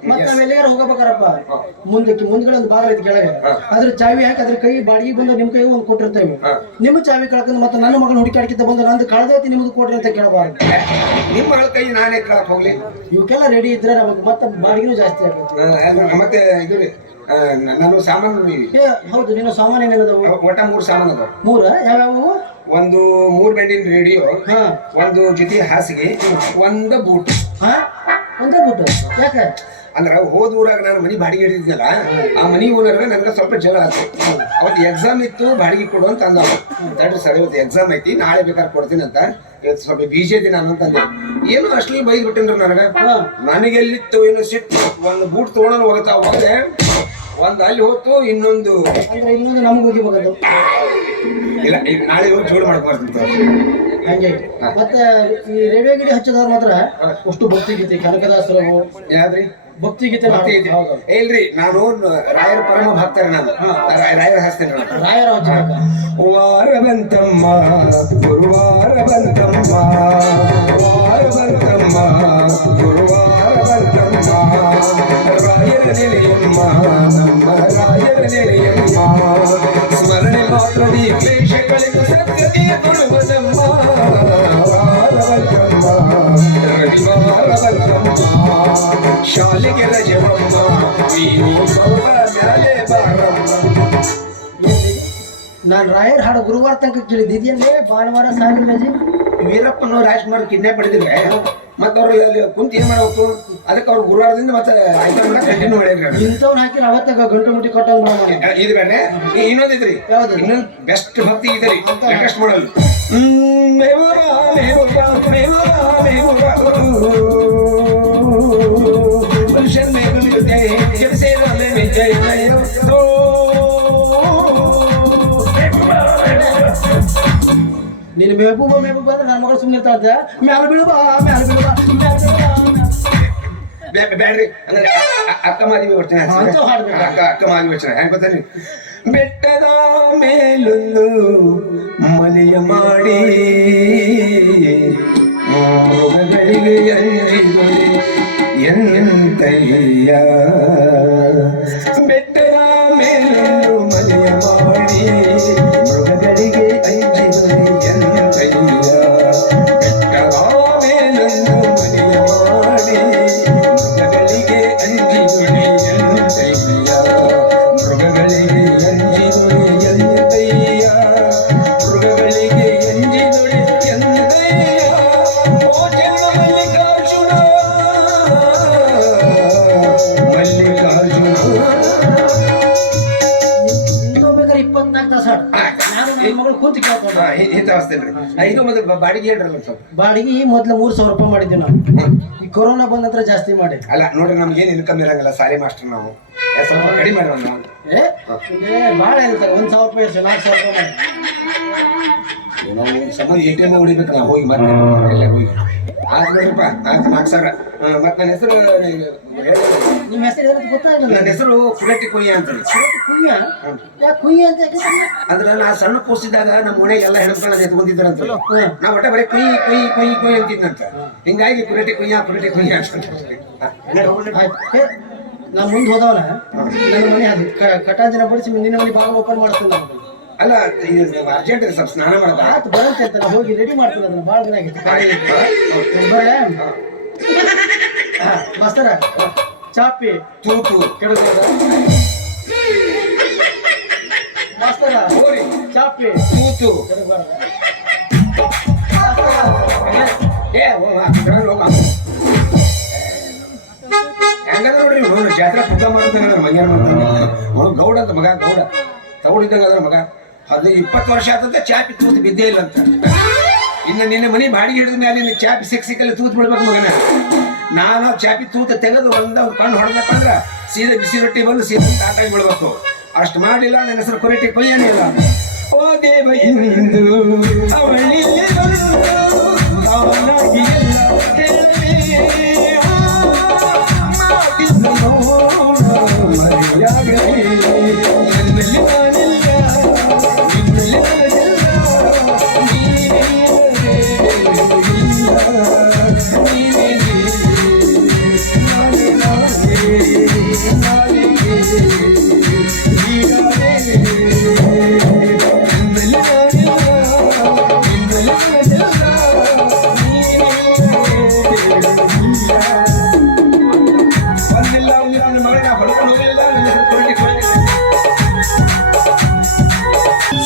ಮತ್ತೆ ನಾವ್ ಎಲ್ಲಿಗಾರ ಹೋಗಬೇಕಾರಪ್ಪ, ಮುಂದ್ಗಡೆ ಒಂದು ಭಾಗ ಐತಿ ಕೆಳಗೆ. ಅದ್ರ ಚಾವಿ ಹಾಕಿ ಅದ್ರ ಕೈ ಬಾಡಿಗೆ ಬಂದು ನಿಮ್ ಕೈ ಒಂದು ಕೊಟ್ಟಿರ್ತೇವೆ. ನಿಮ್ಮ ಚಾವಿ ಕಳ್ಕೊಂಡು ಮತ್ತೆ ನನ್ನ ಮಗನ ಹುಡುಕಾಡ್ಕಿಂತ ಬಂದು ನಂದು ಕಳೆದೈತಿ ನಿಮ್ದು ಕೊಡ್ರಿ ಅಂತ ಕೇಳಬಾರ್ದು. ನಿಮ್ಮ ಮಗಳ ಕೈ ನಾನೇ ಕೇಳಕ್ ಹೋಗ್ಲಿ? ಇವಕ್ಕೆಲ್ಲ ರೆಡಿ ಇದ್ರೆ ನಮಗೆ ಮತ್ತೆ ಬಾಡಿಗೆನೂ ಜಾಸ್ತಿ ಆಗುತ್ತೆ. ಮತ್ತೆ ಇದು ನಾನು ಸಾಮಾನು ಹೌದು, ನೀನು ಸಾಮಾನು ಏನೇನದವು? ಒಟ್ಟ 3 ಸಾಮಾನು ಅದಾವ. 3 ಯಾವ್ಯಾವು? ಒಂದು 3 ಬೆಂಡಿನ ರೇಡಿಯೋ, ಒಂದು ಜೊತೆ ಹಾಸಿಗೆ, ಒಂದು ಬೂಟ್. ಒಂದೇ ಬೂಟ್ ಯಾಕೆ ಅಂದ್ರ ಹೋದ ಊರಾಗ ನಾನು ಮನಿ ಬಾಡಿಗೆ ಹಿಡಿದಿದ್ದಲ್ಲ, ಆ ಮನಿ ಓನರ್ಗ ನನ್ಗೆ ಸ್ವಲ್ಪ ಜಗಳ ಆಯ್ತು. ಅವತ್ತು ಎಕ್ಸಾಮ್ ಇತ್ತು, ಬಾಡಿಗೆ ಕೊಡು ಅಂತ ಅಂದ. ತಡ್ರಿ ಸರ್, ಇವತ್ತು ಎಕ್ಸಾಮ್ ಐತಿ, ನಾಳೆ ಬೇಕಾದ್ರೆ ಕೊಡ್ತೀನಿ ಅಂತ. ಇವತ್ತು ಸ್ವಲ್ಪ ಬಿಜಿ ಐತಿ ನಾನು ಅಂತಂದೆ. ಏನು ಅಷ್ಟಲ್ಲಿ ಬೈದ್ ಬಿಟ್ಟೇನ್ರಿ ನನಗೆಲ್ಲಿತ್ತು ಏನೋ ಸಿಟ್ಟು. ಒಂದು ಬೂಟ್ ತಗೊಂಡು ಹೋಗದೆ ಒಂದ್ ಅಲ್ಲಿ ಹೋತು, ಇನ್ನೊಂದು ನಮ್ಗೆ ಹೋಗಿಬಹುದು. ಇಲ್ಲ, ನಾಳೆ ಹೋಗಿ ಜೋಡ್ ಮಾಡ್ಕೊಡ್ತೀನಿ. ಹಂಗೆ ಮತ್ತೆ ಈ ರೇಡಿಯೋ ಗಿಡಿ ಹಚ್ಚೋದವ್ರು ಮಾತ್ರ ಅಷ್ಟು ಭಕ್ತಿ ಗೀತೆ, ಕನಕದಾಸರು ಯಾವ್ದ್ರಿ ಭಕ್ತಿ ಗೀತೆ ಇಲ್ರಿ. ನಾನು ರಾಯರ ಪರಮ ಭಕ್ತರು. ನಾನು ರಾಯರ ಹಚ್ತೇನೆ. ರಾಯರ ಹಚ್ಚ ವಾರ ಬಂತಮ್ಮ ಗುರುವಾರ ಬಂತಮ್ಮ, ವಾರ ಬಂತಮ್ಮ ಗುರುವಾರ ಬಂತಮ್ಮ, ರಾಯರ ನೆಲೆಯಮ್ಮ ನಮ್ಮ ರಾಯರ ನೆಲೆಯಮ್ಮ, ಸ್ಮರಣೆ ಮಾತ್ರದಿ ಕ್ಲೇಶಗಳಿಂದ ಸದ್ಗತಿಯ ಕೊಡುವುದಮ್ಮ, ವಾರ ಬಂತಮ್ಮ ರವಿವಾರ ಬಂತಮ್ಮ, ಶಾಲೆಗೆ ರಜವಮ್ಮ, ನೀನು ಸೌರ ಮ್ಯಾಲೆ ಬಾರಮ್ಮ. ನಾನು ರಾಯರ್ ಹಾಡು ಗುರುವಾರ ತನಕ ಕೇಳಿದ್ದೆ. ಇದೆಯಲ್ಲೇ ಭಾನುವಾರ ಸಾಲಿ ರಜೆ. ವೀರಪ್ಪನ ರಾಜ್ಕುಮಾರ್ ಕಿಡ್ನಾಪ್ ಮಾಡಿದ್ರೆ ಮತ್ತೆ ಅವ್ರು ಅಲ್ಲಿ ಕುಂತ ಏನ್ ಮಾಡ್ಬೇಕು? ಅದಕ್ಕೆ ಅವ್ರು ಗುರುವಾರದಿಂದ ಮತ್ತೆ ಕಂಟಿನ್ಯೂ ಮಾಡಿದ್ರು. ಇಂಥವ್ನ ಹಾಕಿ ಅವತ್ತಾಗ ಗಂಟು ಮುಟ್ಟಿ ಕೊಟ್ಟಂಗ್ ಇದು ಬೇಡ್ರೆ ಇನ್ನೊಂದಿದ್ರಿ, ಇನ್ನೊಂದು ಬೆಸ್ಟ್ ಭಕ್ತಿ ಇದ್ರಿ ರಿಕ್ವೆಸ್ಟ್ ಮಾಡಲು. ನೀನು ಮೆಹಬೂಬ ಅಂದ್ರೆ ನನ್ನ ಮಗಳು ಸುಮ್ಮನೆ ಇರ್ತಾಳೆ. ಮ್ಯಾಲ ಬೀಳುವ ಬ್ಯಾಡ್ರಿ ಅಂದ್ರೆ ಅಕ್ಕ ಮಾದಿವಿ ಬರ್ತೀನಿ. ಅಕ್ಕ ಮಾದಿವಿ ವಚನ ಹೆಂಗ್ ಗೊತ್ತಾನೆ? ಬೆಟ್ಟದ ಮೇಲೊಂದು ಮನೆಯ ಮಾಡಿ ಮೃಗಗಳಿಗೆ ಅಂಜಿದೊಡೆ ಎಂತಯ್ಯ, ಬೆಟ್ಟದ ಮೇಲೊಂದು ಮನೆಯ ಮಾಡಿ ಮೃಗಗಳಿಗೆ ಅಂಜಿದೊಡೆ ಎಂತಯ್ಯ, ಬೆಟ್ಟದ ಮೇಲೊಂದು ಮನೆಯ ಮಾಡಿ ಮೃಗಗಳಿಗೆ ಅಂಜಿದೊಡೆ ಎಂತಯ್ಯ, ಮೃಗಗಳಿಗೆ ಅಂಜಿದೊಡೆ ಎಂತಯ್ಯ, ಮೃಗಗಳಿಗೆ ಅಂಜಿದೊಡೆ ಎಂತಯ್ಯ, ಓ ಚರಣ ಮಲ್ಲಿಕಾರ್ಜುನ ಮಲ್ಲಿಕಾರ್ಜುನ. ಬೇಕಾದ್ರೆ 24 ತಾಸು ಹಾಡು. ನಾನು ನನ್ನ ಮಗಳು ಕೂತು ಕೇಳ್ಕೊಂಡ ಇಂಥ ಅವಸ್ಥೆನ್ರಿ. ಇದು ಮೊದಲು ಬಾಡಿಗೆ ಹೇಳ್ರಲ್ಲ ಸ್ವಲ್ಪ. ಬಾಡಿಗೆ ಮೊದ್ಲು 3,000 ರೂಪಾಯಿ ಮಾಡಿದ್ವಿ ನಾವು. ಈ ಕೊರೋನಾ ಬಂದ ಹತ್ರ ಜಾಸ್ತಿ ಮಾಡಿ. ಅಲ್ಲ ನೋಡ್ರಿ, ನಮ್ಗೆ ಏನ್ ಇನ್ಕಮ್ ಇರಂಗಿಲ್ಲ, ಸಾಲಿ ಮಾಸ್ಟರ್ ನಾವು. ಸ್ವಲ್ಪ ಕಡಿಮೆ ಮಾಡೋಣ ನಾವು. ಭಾಳ ಇರುತ್ತೆ. 1,000 ರೂಪಾಯಿ 4,000 ರೂಪಾಯಿ ನಾವು ಸಂಬಂಧ ATM ಹೊಡಿಬೇಕು ನಾವು ಹೋಗಿ ಮತ್ತೆ ಎಲ್ಲ ಹೋಗಿ. ಆಯ್ತು ನೋಡ್ರಿಪ್ಪ, ಆಯ್ತು 4,000. ಮತ್ತೆ ನನ್ನ ಹೆಸರು ನಿಮ್ಮ ಹೆಸರು ಏನಂತ ಗೊತ್ತಾಗಿಲ್ಲ. ನನ್ನ ಹೆಸರು ಕುರಟ್ಟಿ ಕುಯ್ಯ ಅಂತ. ಕುಯ್ಯ? ಯಾಕೆ ಕುಯ್ಯ ಅಂತ ಯಾಕೆ? ಅಂದ್ರೆ ನಾ ಸಣ್ಣ ಕೂಸಿದಾಗ ನಮ್ಮ ಮನೆಗೆ ಎಲ್ಲ ಹೆಣ್ಮಕ್ಳನ್ನ ಎತ್ಕೊಂಡಿದ್ದಾರಂತ. ನಾ ಒಟ್ಟ ಬರೀ ಕುಯ್ ಕುಯ್ ಕುಯ್ ಕುಯ್ ಅಂತಿದ್ದಂತ. ಹಿಂಗಾಗಿ ಕುರಟ್ಟಿ ಕುಯ್ಯ ಅಂತ. ನಾ ಮುಂದೆ ಹೋದವನ ನನ್ನ ಮನೆ ಕಟಾಂಜನ ಬಡಿಸಿ ಮುಂದಿನ ಮನೆ ಭಾಗ ಓಪನ್ ಮಾಡ್ತೀನಿ ನಾನು. ಅಲ್ಲ, ಅರ್ಜೆಂಟ್ ಸ್ವಲ್ಪ ಸ್ನಾನ ಮಾಡೋದು. ಆಯ್ತು ಬರಂತೆ ಅಂತ ನಾ ಹೋಗಿ ರೆಡಿ ಮಾಡ್ತೀನಿ. ಅದನ್ನ ಭಾಳ ದಿನ ಆಗಿತ್ತು. ಬರೇ ಮಾಸ್ತರ ಚಾಪಿ ತೂತು ಕೆಡದ ಮಾಸ್ತರ ಚಾಪಿ ತೂತು. ಹೆಂಗದ ನೋಡ್ರಿ ಇವನು ಜಾತ್ರೆ ಪುಕ್ಕ ಮಾಡ್ದಂಗ ಮಂಗ್ಯಾರ ಮಾಡ್ದಂಗ ಅವನು ಗೌಡ ಅಂತ ಮಗ ಗೌಡ ತಗೊಂಡಿದ್ದಂಗ ಅದ್ರ ಮಗ 15-20 ವರ್ಷ ಆದಂತ ಚಾಪಿ ತೂತ್ ಬಿದ್ದೇ ಇಲ್ಲ ಅಂತ. ಇನ್ನು ನಿನ್ನೆ ಮನೆ ಬಾಡಿಗೆ ಹಿಡಿದ ಮೇಲೆ ನಿನ್ನ ಚಾಪಿ ಸಿಕ್ಕಲ್ಲಿ ತೂತ್ ಬಿಡ್ಬೇಕು ಮಗನ. ನಾನು ಚಾಪಿ ತೂತ ತೆಗೆದು ಒಂದು ಕಣ್ಣು ಹೊಡೆದಪ್ಪ ಅಂದ್ರ ಸೀದಾ ಬಿಸಿ ರೊಟ್ಟಿ ಬಂದು ಸೀದಾ ತಾಟಾಗಿ ಬಿಡ್ಬೇಕು. ಅಷ್ಟು ಮಾಡಲಿಲ್ಲ ನನ್ನ ಹೆಸರು ಕೊರಟಿ ಕೊಯ್ಯನೇ ಇಲ್ಲ. ಓ ದೇವ ಇಂದು ಅವಳಿ ಅವನಾಗಿ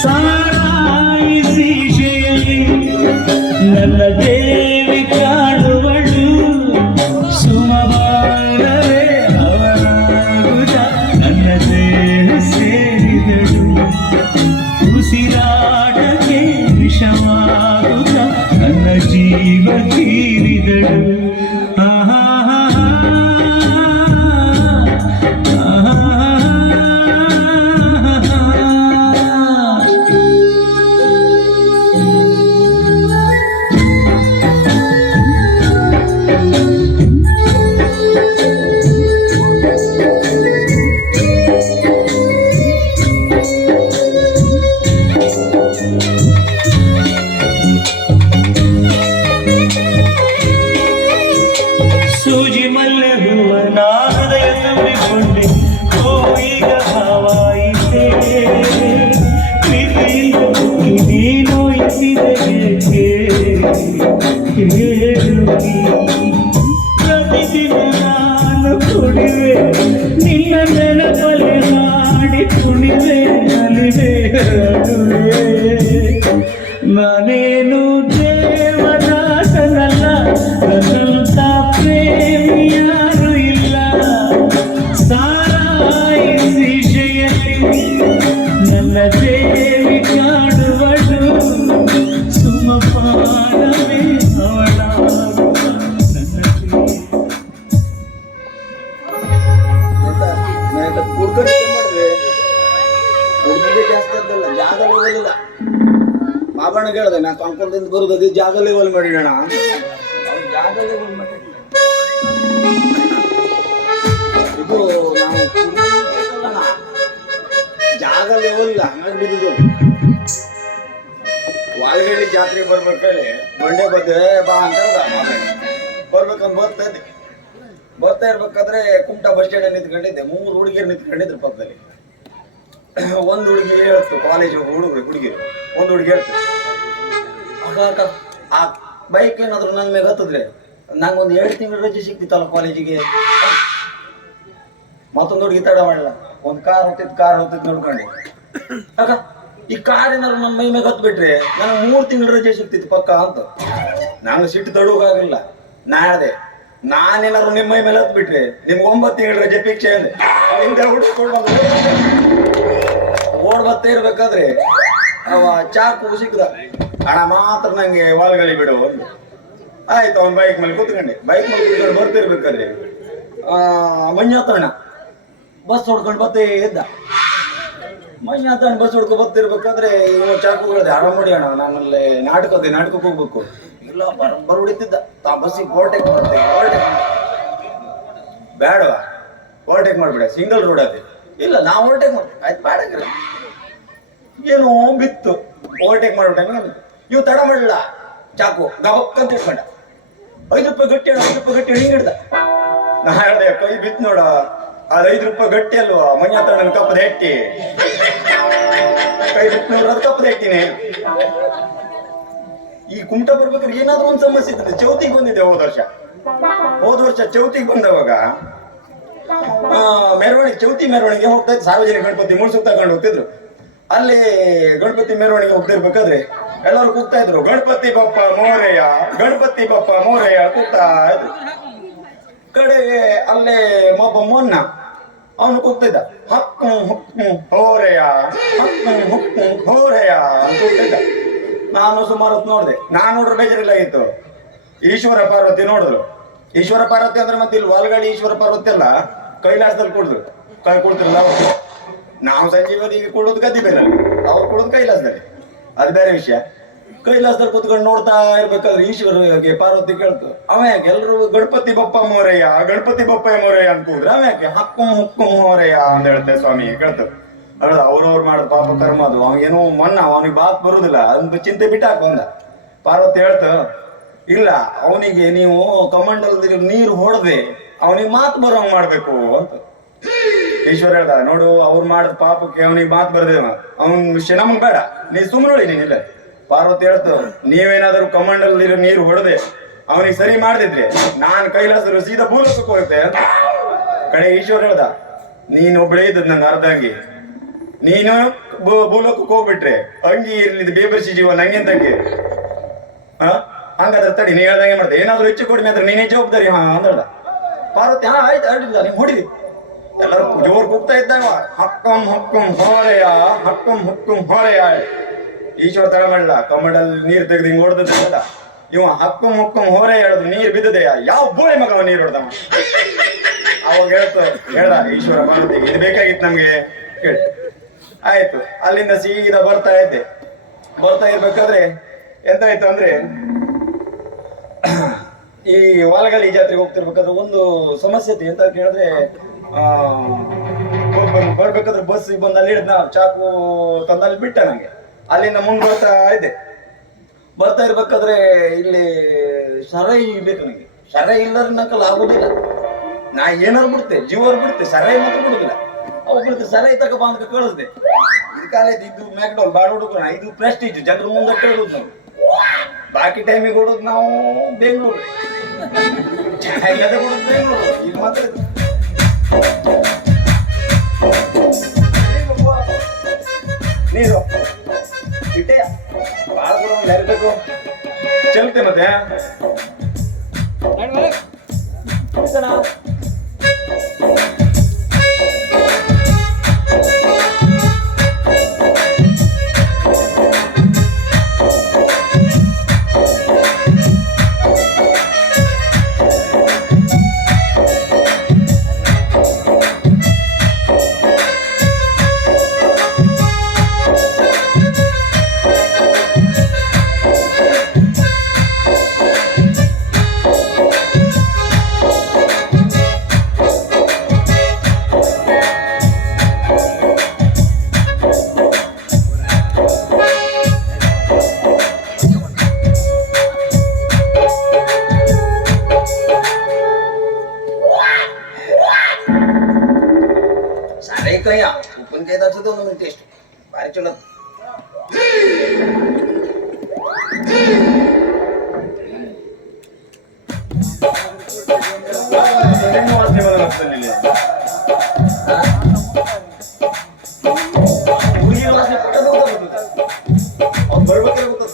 ಸಾರಾಯಿಸಿ ಶೈಲಿ ನನ್ನ ದೇವಿ ಕಾಣುವಳು ಸುಮಬಾರವೇ ಅವನಾಗುತ್ತ ನನ್ನ ದೇಹ ಸೇರಿದಳು ಉಸಿರಾಟಕ್ಕೆ ವಿಷವಾಗುತ್ತ ನನ್ನ ಜೀವ ತೀರಿದಳು ಸೂಜಿ ಮಲ್ಲೆ ಹೂವನ ಹೃದಯ ತುಂಬಿಕೊಂಡೆ ಓ ಈಗ ಹಾವಾಯಿತೆ ಪ್ರೀತಿಯಿಂದ ಮುಗಿ ನೀನು ಇಸಿದಕ್ಕೆ ಪ್ರತಿದಿನ ನಾನು ಕುಡಿವೆ ನಿನ್ನ ನೆನಪಲ್ಲಿ ಹಾಡಿ ಕುಣಿವೆ ನಲಿವೆ ಅಡುವೆ ನಾನೇನು ದೇವದಾಸನಲ್ಲ ನನ್ನಂತ ಪ್ರೇಮಿ ಯಾರು ಇಲ್ಲ ಸಾರಾಯಿಸಿ ಶೈಲಿ ನನ್ನ ದೇವಿ ಕಾಡುವಳು ಸುಮಪಾನವೇ ಅವಳ ನನ್ನ ಕುಡ್ಕೊಂಡು ಮಾಡಿದ್ವಿ ಕುಡ್ದಿದ್ದೆ ಜಾಸ್ತಿ ಅಂತಲ್ಲ ಜಾಗ ಹೋಗಲಿಲ್ಲ ಬಾಬಣ್ಣ ಕೇಳಿದೆ ನಾ ಕಂಕುಳದಿಂದ ಬರುದು ಜಾಗ ಲೆವೆಲ್ ಮಾಡಿಡೋಣ ಜಾಗ ಲೆವೆಲ್ ಮಾಡಿ ಇದು ನಾವು ಜಾಗ ಲೆವೆಲ್ ಇಲ್ಲ ಹಂಗಾಗಿ ಬಿದ್ದಿದ್ದು ವಾಲ್ಗೇಡಿ ಜಾತ್ರೆಗೆ ಬರ್ಬೇಕೇಳಿ ಮಂಡ್ಯ ಬದ್ದೆ ಬಾ ಅಂತ ಬರ್ಬೇಕಂತ ಬರ್ತಾ ಇರ್ಬೇಕಾದ್ರೆ ಕುಮಟಾ ಬಸ್ ಸ್ಟ್ಯಾಂಡ್ ನಿಂತ್ಕೊಂಡಿದ್ದೆ 3 ಹುಡುಗಿಯರು ನಿಂತ್ಕೊಂಡಿದ್ರು ಪಕ್ಕದಲ್ಲಿ. ಒಂದು ಹುಡುಗಿ ಹೇಳ್ತು ಕಾಲೇಜ್ ಹುಡುಗಿರು ಒಂದು ಹುಡುಗಿ ಹೇಳ್ತು ಆ ಬೈಕ್ ಏನಾದ್ರು ನನ್ನ ಮೇಲೆ ಹತ್ತಿದ್ರೆ ನಂಗೊಂದು 2 ತಿಂಗಳು ರಜೆ ಸಿಕ್ತಿತ್ತಲ್ಲ ಕಾಲೇಜಿಗೆ. ಮತ್ತೊಂದು ಹುಡುಗಿ ತಡ ಮಾಡಲ್ಲ, ಒಂದು ಕಾರ್ ಹೋಗ್ತಿತ್ತು ನೋಡ್ಕೊಂಡು ಅಕ್ಕ ಈ ಕಾರ್ ಏನಾದ್ರು ನನ್ನ ಮೈ ಮೇಲೆ ಹತ್ಬಿಟ್ರೆ ನನಗೆ 3 ತಿಂಗಳು ರಜೆ ಸಿಕ್ತಿತ್ತು ಪಕ್ಕ ಅಂತ. ನಂಗೆ ಸಿಟ್ಟು ತಡುವಾಗಲಿಲ್ಲ. ನಾ ಹೇಳ್ದೆ ನಾನೇನಾದ್ರು ನಿಮ್ಮ ಮೈ ಮೇಲೆ ಹತ್ಬಿಟ್ರೆ ನಿಮ್ಗೆ 9 ತಿಂಗಳು ರಜೆ ಪಿಕ್ಷೆ ಅಂದೆ. ಓಡ್ ಬರ್ತಾ ಇರ್ಬೇಕಾದ್ರೆ ಅವ ಚಾಕು ಸಿಕ್ಕದ, ಹಣ ಮಾತ್ರ ನಂಗೆ ವಾಲ್ಗಳಿ ಬಿಡು ಒಂದು ಆಯ್ತು. ಅವ್ನ ಬೈಕ್ ಮೇಲೆ ಕೂತ್ಕೊಂಡೆ ಬರ್ತಿರ್ಬೇಕಾದ್ರೆ ಮಂಜಾತಣ್ಣ ಬಸ್ ಹೊಡ್ಕೊಂಡು ಬತ್ತೇ ಇದ್ದ. ಮಂಜಾತಣ್ಣ ಬಸ್ ಹೊಡ್ಕೊಂಡು ಬರ್ತಿರ್ಬೇಕಾದ್ರೆ ಇವ ಚಾಕು ಹೇಳಿದೆ ಆರಾಮ್ ಮಾಡಿ ಅಣ್ಣ ನನ್ನಲ್ಲಿ ನಾಟಕಕ್ಕೆ ಹೋಗ್ಬೇಕು. ಇಲ್ಲ ಬರ್ ಹೊಡಿತಿದ್ದ ತಾ ಬಸ್ಸಿಗೆ ಓವರ್ಟೇಕ್ ಮಾಡ್ತೇವೆ. ಬೇಡವಾ ಓವರ್ಟೇಕ್ ಮಾಡ್ಬೇಡ, ಸಿಂಗಲ್ ರೋಡ್ ಅದೇ. ಇಲ್ಲ ನಾ ಓವರ್ಟೇಕ್ ಮಾಡ್ತೇವೆ ಆಯ್ತು ಬೇಡ. ಏನೋ ಬಿತ್ತು ಓವರ್ಟೇಕ್ ಮಾಡೋ ಟೈಮ್ ಇವು ತಡ ಮಾಡಲಿಲ್ಲ, ಚಾಕು ಗಬಕ್ಕಂತ ಇಟ್ಕೊಂಡ. 5 ರೂಪಾಯಿ ಗಟ್ಟಿ ಹಿಂಗೆ ಹಿಡ್ದ. ನಾ ಹೇಳ್ದೆ ಕೈ ಬಿತ್ತು ನೋಡ, ಅದು 5 ರೂಪಾಯಿ ಗಟ್ಟಿ ಅಲ್ವಾ ಮಂಜಾತಣ್ಣನ ಕಪ್ಪದ ಹೆಟ್ಟಿ. ಕೈ ಬಿತ್ತು ನೋಡ್ರ ಅದು ಕಪ್ಪದ ಹೆಟ್ಟಿನೇ. ಈ ಕುಮಟಾ ಬರ್ಬೇಕಾದ್ರೆ ಏನಾದ್ರು ಒಂದು ಸಮಸ್ಯೆ ಇರ್ತದೆ. ಚೌತಿಗೆ ಬಂದಿದೆ ಹೋದ ವರ್ಷ ಚೌತಿಗೆ ಬಂದವಾಗ ಚೌತಿ ಮೆರವಣಿಗೆ ಹೋಗ್ತಾ ಇತ್ತು. ಸಾರ್ವಜನಿಕ ಗಣಪತಿ ಮುಳ್ಸು ತಗೊಂಡು ಹೋಗ್ತಿದ್ರು. ಅಲ್ಲಿ ಗಣಪತಿ ಮೆರವಣಿಗೆ ಹೋಗ್ತಾ ಇರ್ಬೇಕಾದ್ರೆ ಎಲ್ಲರೂ ಕೂಗ್ತಾ ಇದ್ರು ಗಣಪತಿ ಬಪ್ಪ ಮೋರೆಯ, ಗಣಪತಿ ಬಪ್ಪ ಮೋರೆಯ ಕೂಗ್ತಾ ಇದ್ರು. ಕಡೆಗೆ ಅಲ್ಲೇ ಒಬ್ಬ ಮೊನ್ನ ಅವನು ಕೂಗ್ತಿದ್ದ ಹಕ್ಕು ಹುಕ್ಕು ಹೋರೆಯ, ಹಕ್ಕು ಹುಕ್ಕು ಹೋರೆಯ ಅಂತ ಕೂಗ್ತಿದ್ದ. ನಾನು ಸುಮಾರು ಹೊತ್ತು ನೋಡಿದೆ. ನಾನು ನೋಡ್ರೆ ಬೇಜಾರಿಲ್ಲಾಗಿತ್ತು. ಈಶ್ವರ ಪಾರ್ವತಿ ನೋಡಿದ್ರು. ಈಶ್ವರ ಪಾರ್ವತಿ ಅಂದ್ರೆ ಮತ್ತೆ ಇಲ್ಲಿ ವಾಲ್ಗಾಡಿ ಈಶ್ವರ ಪಾರ್ವತಿ ಅಲ್ಲ, ಕೈಲಾಸದಲ್ಲಿ ಕುಡಿದ್ರು. ಕುಡ್ತಿರಲ್ಲ ಅವರು. ನಾವು ಸಂಜೀವನಿಗೆ ಕೊಡೋದು ಗದ್ದಿ ಬೇರಲ್ಲಿ, ಅವ್ರು ಕೊಡೋದು ಕೈಲಾಸದಲ್ಲಿ, ಅದು ಬೇರೆ ವಿಷಯ. ಕೈಲಾಸದಲ್ಲಿ ಕುತ್ಕೊಂಡು ನೋಡ್ತಾ ಇರ್ಬೇಕಾದ್ರೆ ಈಶ್ವರಗೆ ಪಾರ್ವತಿ ಕೇಳ್ತು, ಅವ ಯಾಕೆ ಎಲ್ಲರೂ ಗಣಪತಿ ಬಪ್ಪ ಮೋರಯ್ಯ, ಗಣಪತಿ ಬಪ್ಪ ಮೋರಯ್ಯ ಅಂತ ಕೂದ್ರೆ ಅವ ಯಾಕೆ ಹಕ್ಕು ಹುಕ್ಕು ಮೋರಯ್ಯ ಅಂತ ಹೇಳ್ತೇವೆ ಸ್ವಾಮಿ ಕೇಳ್ತು. ಅವ್ರವ್ರು ಮಾಡೋದು ಪಾಪ ಕರ್ಮ ಅದು. ಅವನಿಗೇನೋ ಮೊನ್ನ ಅವನಿಗೆ ಬಾತ್ ಬರುದಿಲ್ಲ, ಅದೊಂದು ಚಿಂತೆ ಬಿಟ್ಟಾಕ ಬಂದ. ಪಾರ್ವತಿ ಹೇಳ್ತು, ಇಲ್ಲ ಅವನಿಗೆ ನೀವು ಕಮಂಡಲದಲ್ಲಿ ನೀರು ಹೊಡೆದೆ ಅವನಿಗೆ ಮಾತು ಬರೋಂಗ್ ಮಾಡ್ಬೇಕು ಅಂತ. ಈಶ್ವರ ಹೇಳ್ದ, ನೋಡು ಅವ್ರು ಮಾಡಿದ ಪಾಪಕ್ಕೆ ಅವನಿಗೆ ಮಾತು ಬರ್ದೇವ, ಅವನ್ ವಿಷಯ ನಮ್ಗೆ ಬೇಡ, ನೀ ಸುಮ್ಮನೆ ನೋಡಿ ನೀನಿಲ್ಲ. ಪಾರ್ವತಿ ಹೇಳ್ತು, ನೀವೇನಾದ್ರೂ ಕಮಂಡಲದಲ್ಲಿ ನೀರು ಹೊಡೆದೆ ಅವನಿಗೆ ಸರಿ ಮಾಡ್ದಿದ್ರೆ ನಾನು ಕೈಲಾಸರು ಸೀದಾ ಭೂಲೋಕಕ್ಕೆ ಹೋಗುತ್ತೆ ಅಂತ. ಕಡೆ ಈಶ್ವರ ಹೇಳ್ದ, ನೀನು ಒಬ್ಬಳೇ ಇದ್ದದ್ ನಂಗೆ ಅರ್ಧ ಅಂಗಿ, ನೀನು ಭೂಲೋಕಕ್ಕೆ ಹೋಗ್ಬಿಟ್ರೆ ಅಂಗಿ ಇರ್ಲಿದ್ ಬೇಬರ್ಸಿ ಜೀವ ನಂಗೆಂತಂಗೆ ಹಂಗಾದ್ರೆ ತಡಿ, ನೀ ಹೇಳ್ದಂಗೆ ಮಾಡ್ದೆ, ಏನಾದ್ರು ಹೆಚ್ಚು ಕಡಿಮೆ ಅಂದ್ರೆ ನೀನೇ ಜವಾಬ್ದಾರಿ ಹಾ ಅಂತ ಹೇಳ್ದ. ಪಾರ್ವತಿ ಹಾ ಆಯ್ತು ಅಡ್ಡಿಲ್ಲ ನೀವು ಹೊಡಿರಿ. ಎಲ್ಲರೂ ಜೋರ್ ಕೂಗ್ತಾ ಇದ್ದಾಗ ಹಕ್ಕಂ ಹುಕ್ಕಂ ಹೊರೆಯ, ಹಕ್ಕಂ ಹುಕ್ಕಂ ಹೊರೆಯ. ಈಶ್ವರ ತಡ ಮಾಡಲ್ಲ, ಕಮಂಡಲ್ ನೀರ್ ತೆಗೆದು ಹಿಂಗ್ ಹೊಡೆದಲ್ಲ ಇವ ಹಕ್ಕಂ ಹುಕ್ಕಂ ಹೊರೆ ಹೇಳಿದ್ರು ನೀರ್ ಬಿದ್ದದೆಯ, ಯಾವ ಬೋಳೆ ಮಗವ ನೀರ್ ಹೊಡೆದವ. ಅವಾಗ ಹೇಳ್ದ ಈಶ್ವರ ಪಾರ್ವತಿಗೆ, ಇದು ಬೇಕಾಗಿತ್ತು ನಮ್ಗೆ ಕೇಳಿ. ಆಯ್ತು, ಅಲ್ಲಿಂದ ಸೀದಾ ಬರ್ತಾ ಇದ್ದೆ. ಬರ್ತಾ ಇರ್ಬೇಕಾದ್ರೆ ಎಂತಾಯ್ತು ಅಂದ್ರೆ, ಈ ವಾಲಗಲಿ ಜಾತ್ರೆಗೆ ಹೋಗ್ತಿರ್ಬೇಕಾದ್ರೆ ಒಂದು ಸಮಸ್ಯೆ ಐತಿ. ಎಂತ ಕೇಳಿದ್ರೆ ಬರ್ಬೇಕಾದ್ರೆ ಬಸ್ ಬಂದು ಅಲ್ಲಿ ಹಿಡಿದ ಚಾಕು ತಂದು ಅಲ್ಲಿ ಬಿಟ್ಟ ನಂಗೆ. ಅಲ್ಲಿಂದ ಮುಂದೆ ಬರ್ತಾ ಇರ್ಬೇಕಾದ್ರೆ ಇಲ್ಲಿ ಸರೈ ಬೇಕು ನನಗೆ. ಸರೈ ಇಲ್ಲದ್ರೆ ನಂಕಲ್ಲಿ ಆಗೋದಿಲ್ಲ. ನಾ ಏನಾರು ಬಿಡುತ್ತೆ, ಜೀವರ್ ಬಿಡುತ್ತೆ, ಸರೈ ಮಾತ್ರ ಬಿಡುದಿಲ್ಲ. ಅವ್ರಿಗೆ ಸರೈ ತಗಬ ಅಂತ ಕಳಿಸ್ದೆ. ಇದು ಕಾಲೇಜ್ ಇದು ಮ್ಯಾಕ್ಡೌಲ್ ಬಾಳ ಹುಡುಗರು, ಇದು ಪ್ರೆಸ್ಟೀಜ್, ಜನರ ಮುಂದೆ ಕೇಳೋದು ನಾವು. ಬಾಕಿ ಟೈಮಿಗೆ ಕೊಡೋದು ನಾವು ಬೆಂಗಳೂರು, ಚೆನ್ನಾಗಿಲ್ಲದೆ ಕೊಡೋದು ಬೆಂಗಳೂರು. ಈಗ ಮಾತ್ರ ನೀರು ಇಟ್ಟೆ ಬಾಳ ಕೂಡ ಯಾರಿರ್ಬೇಕು ಚಲತೆ ಮತ್ತೆ ಕೈಯ ಉಪ್ಪಿನಕಾಯಿ ತರ್ಸೋದು ಒಂದು ಟೇಸ್ಟ್ ಭಾರಿ ಚಲೋ. ವಾಸನೆ ಬರಲ್ಲ ಹುಡುಗಿನ ವಾಸನೆ ಅವ್ರು ಬರ್ಬೇಕಾದ್ರೆ ಗೊತ್ತದ.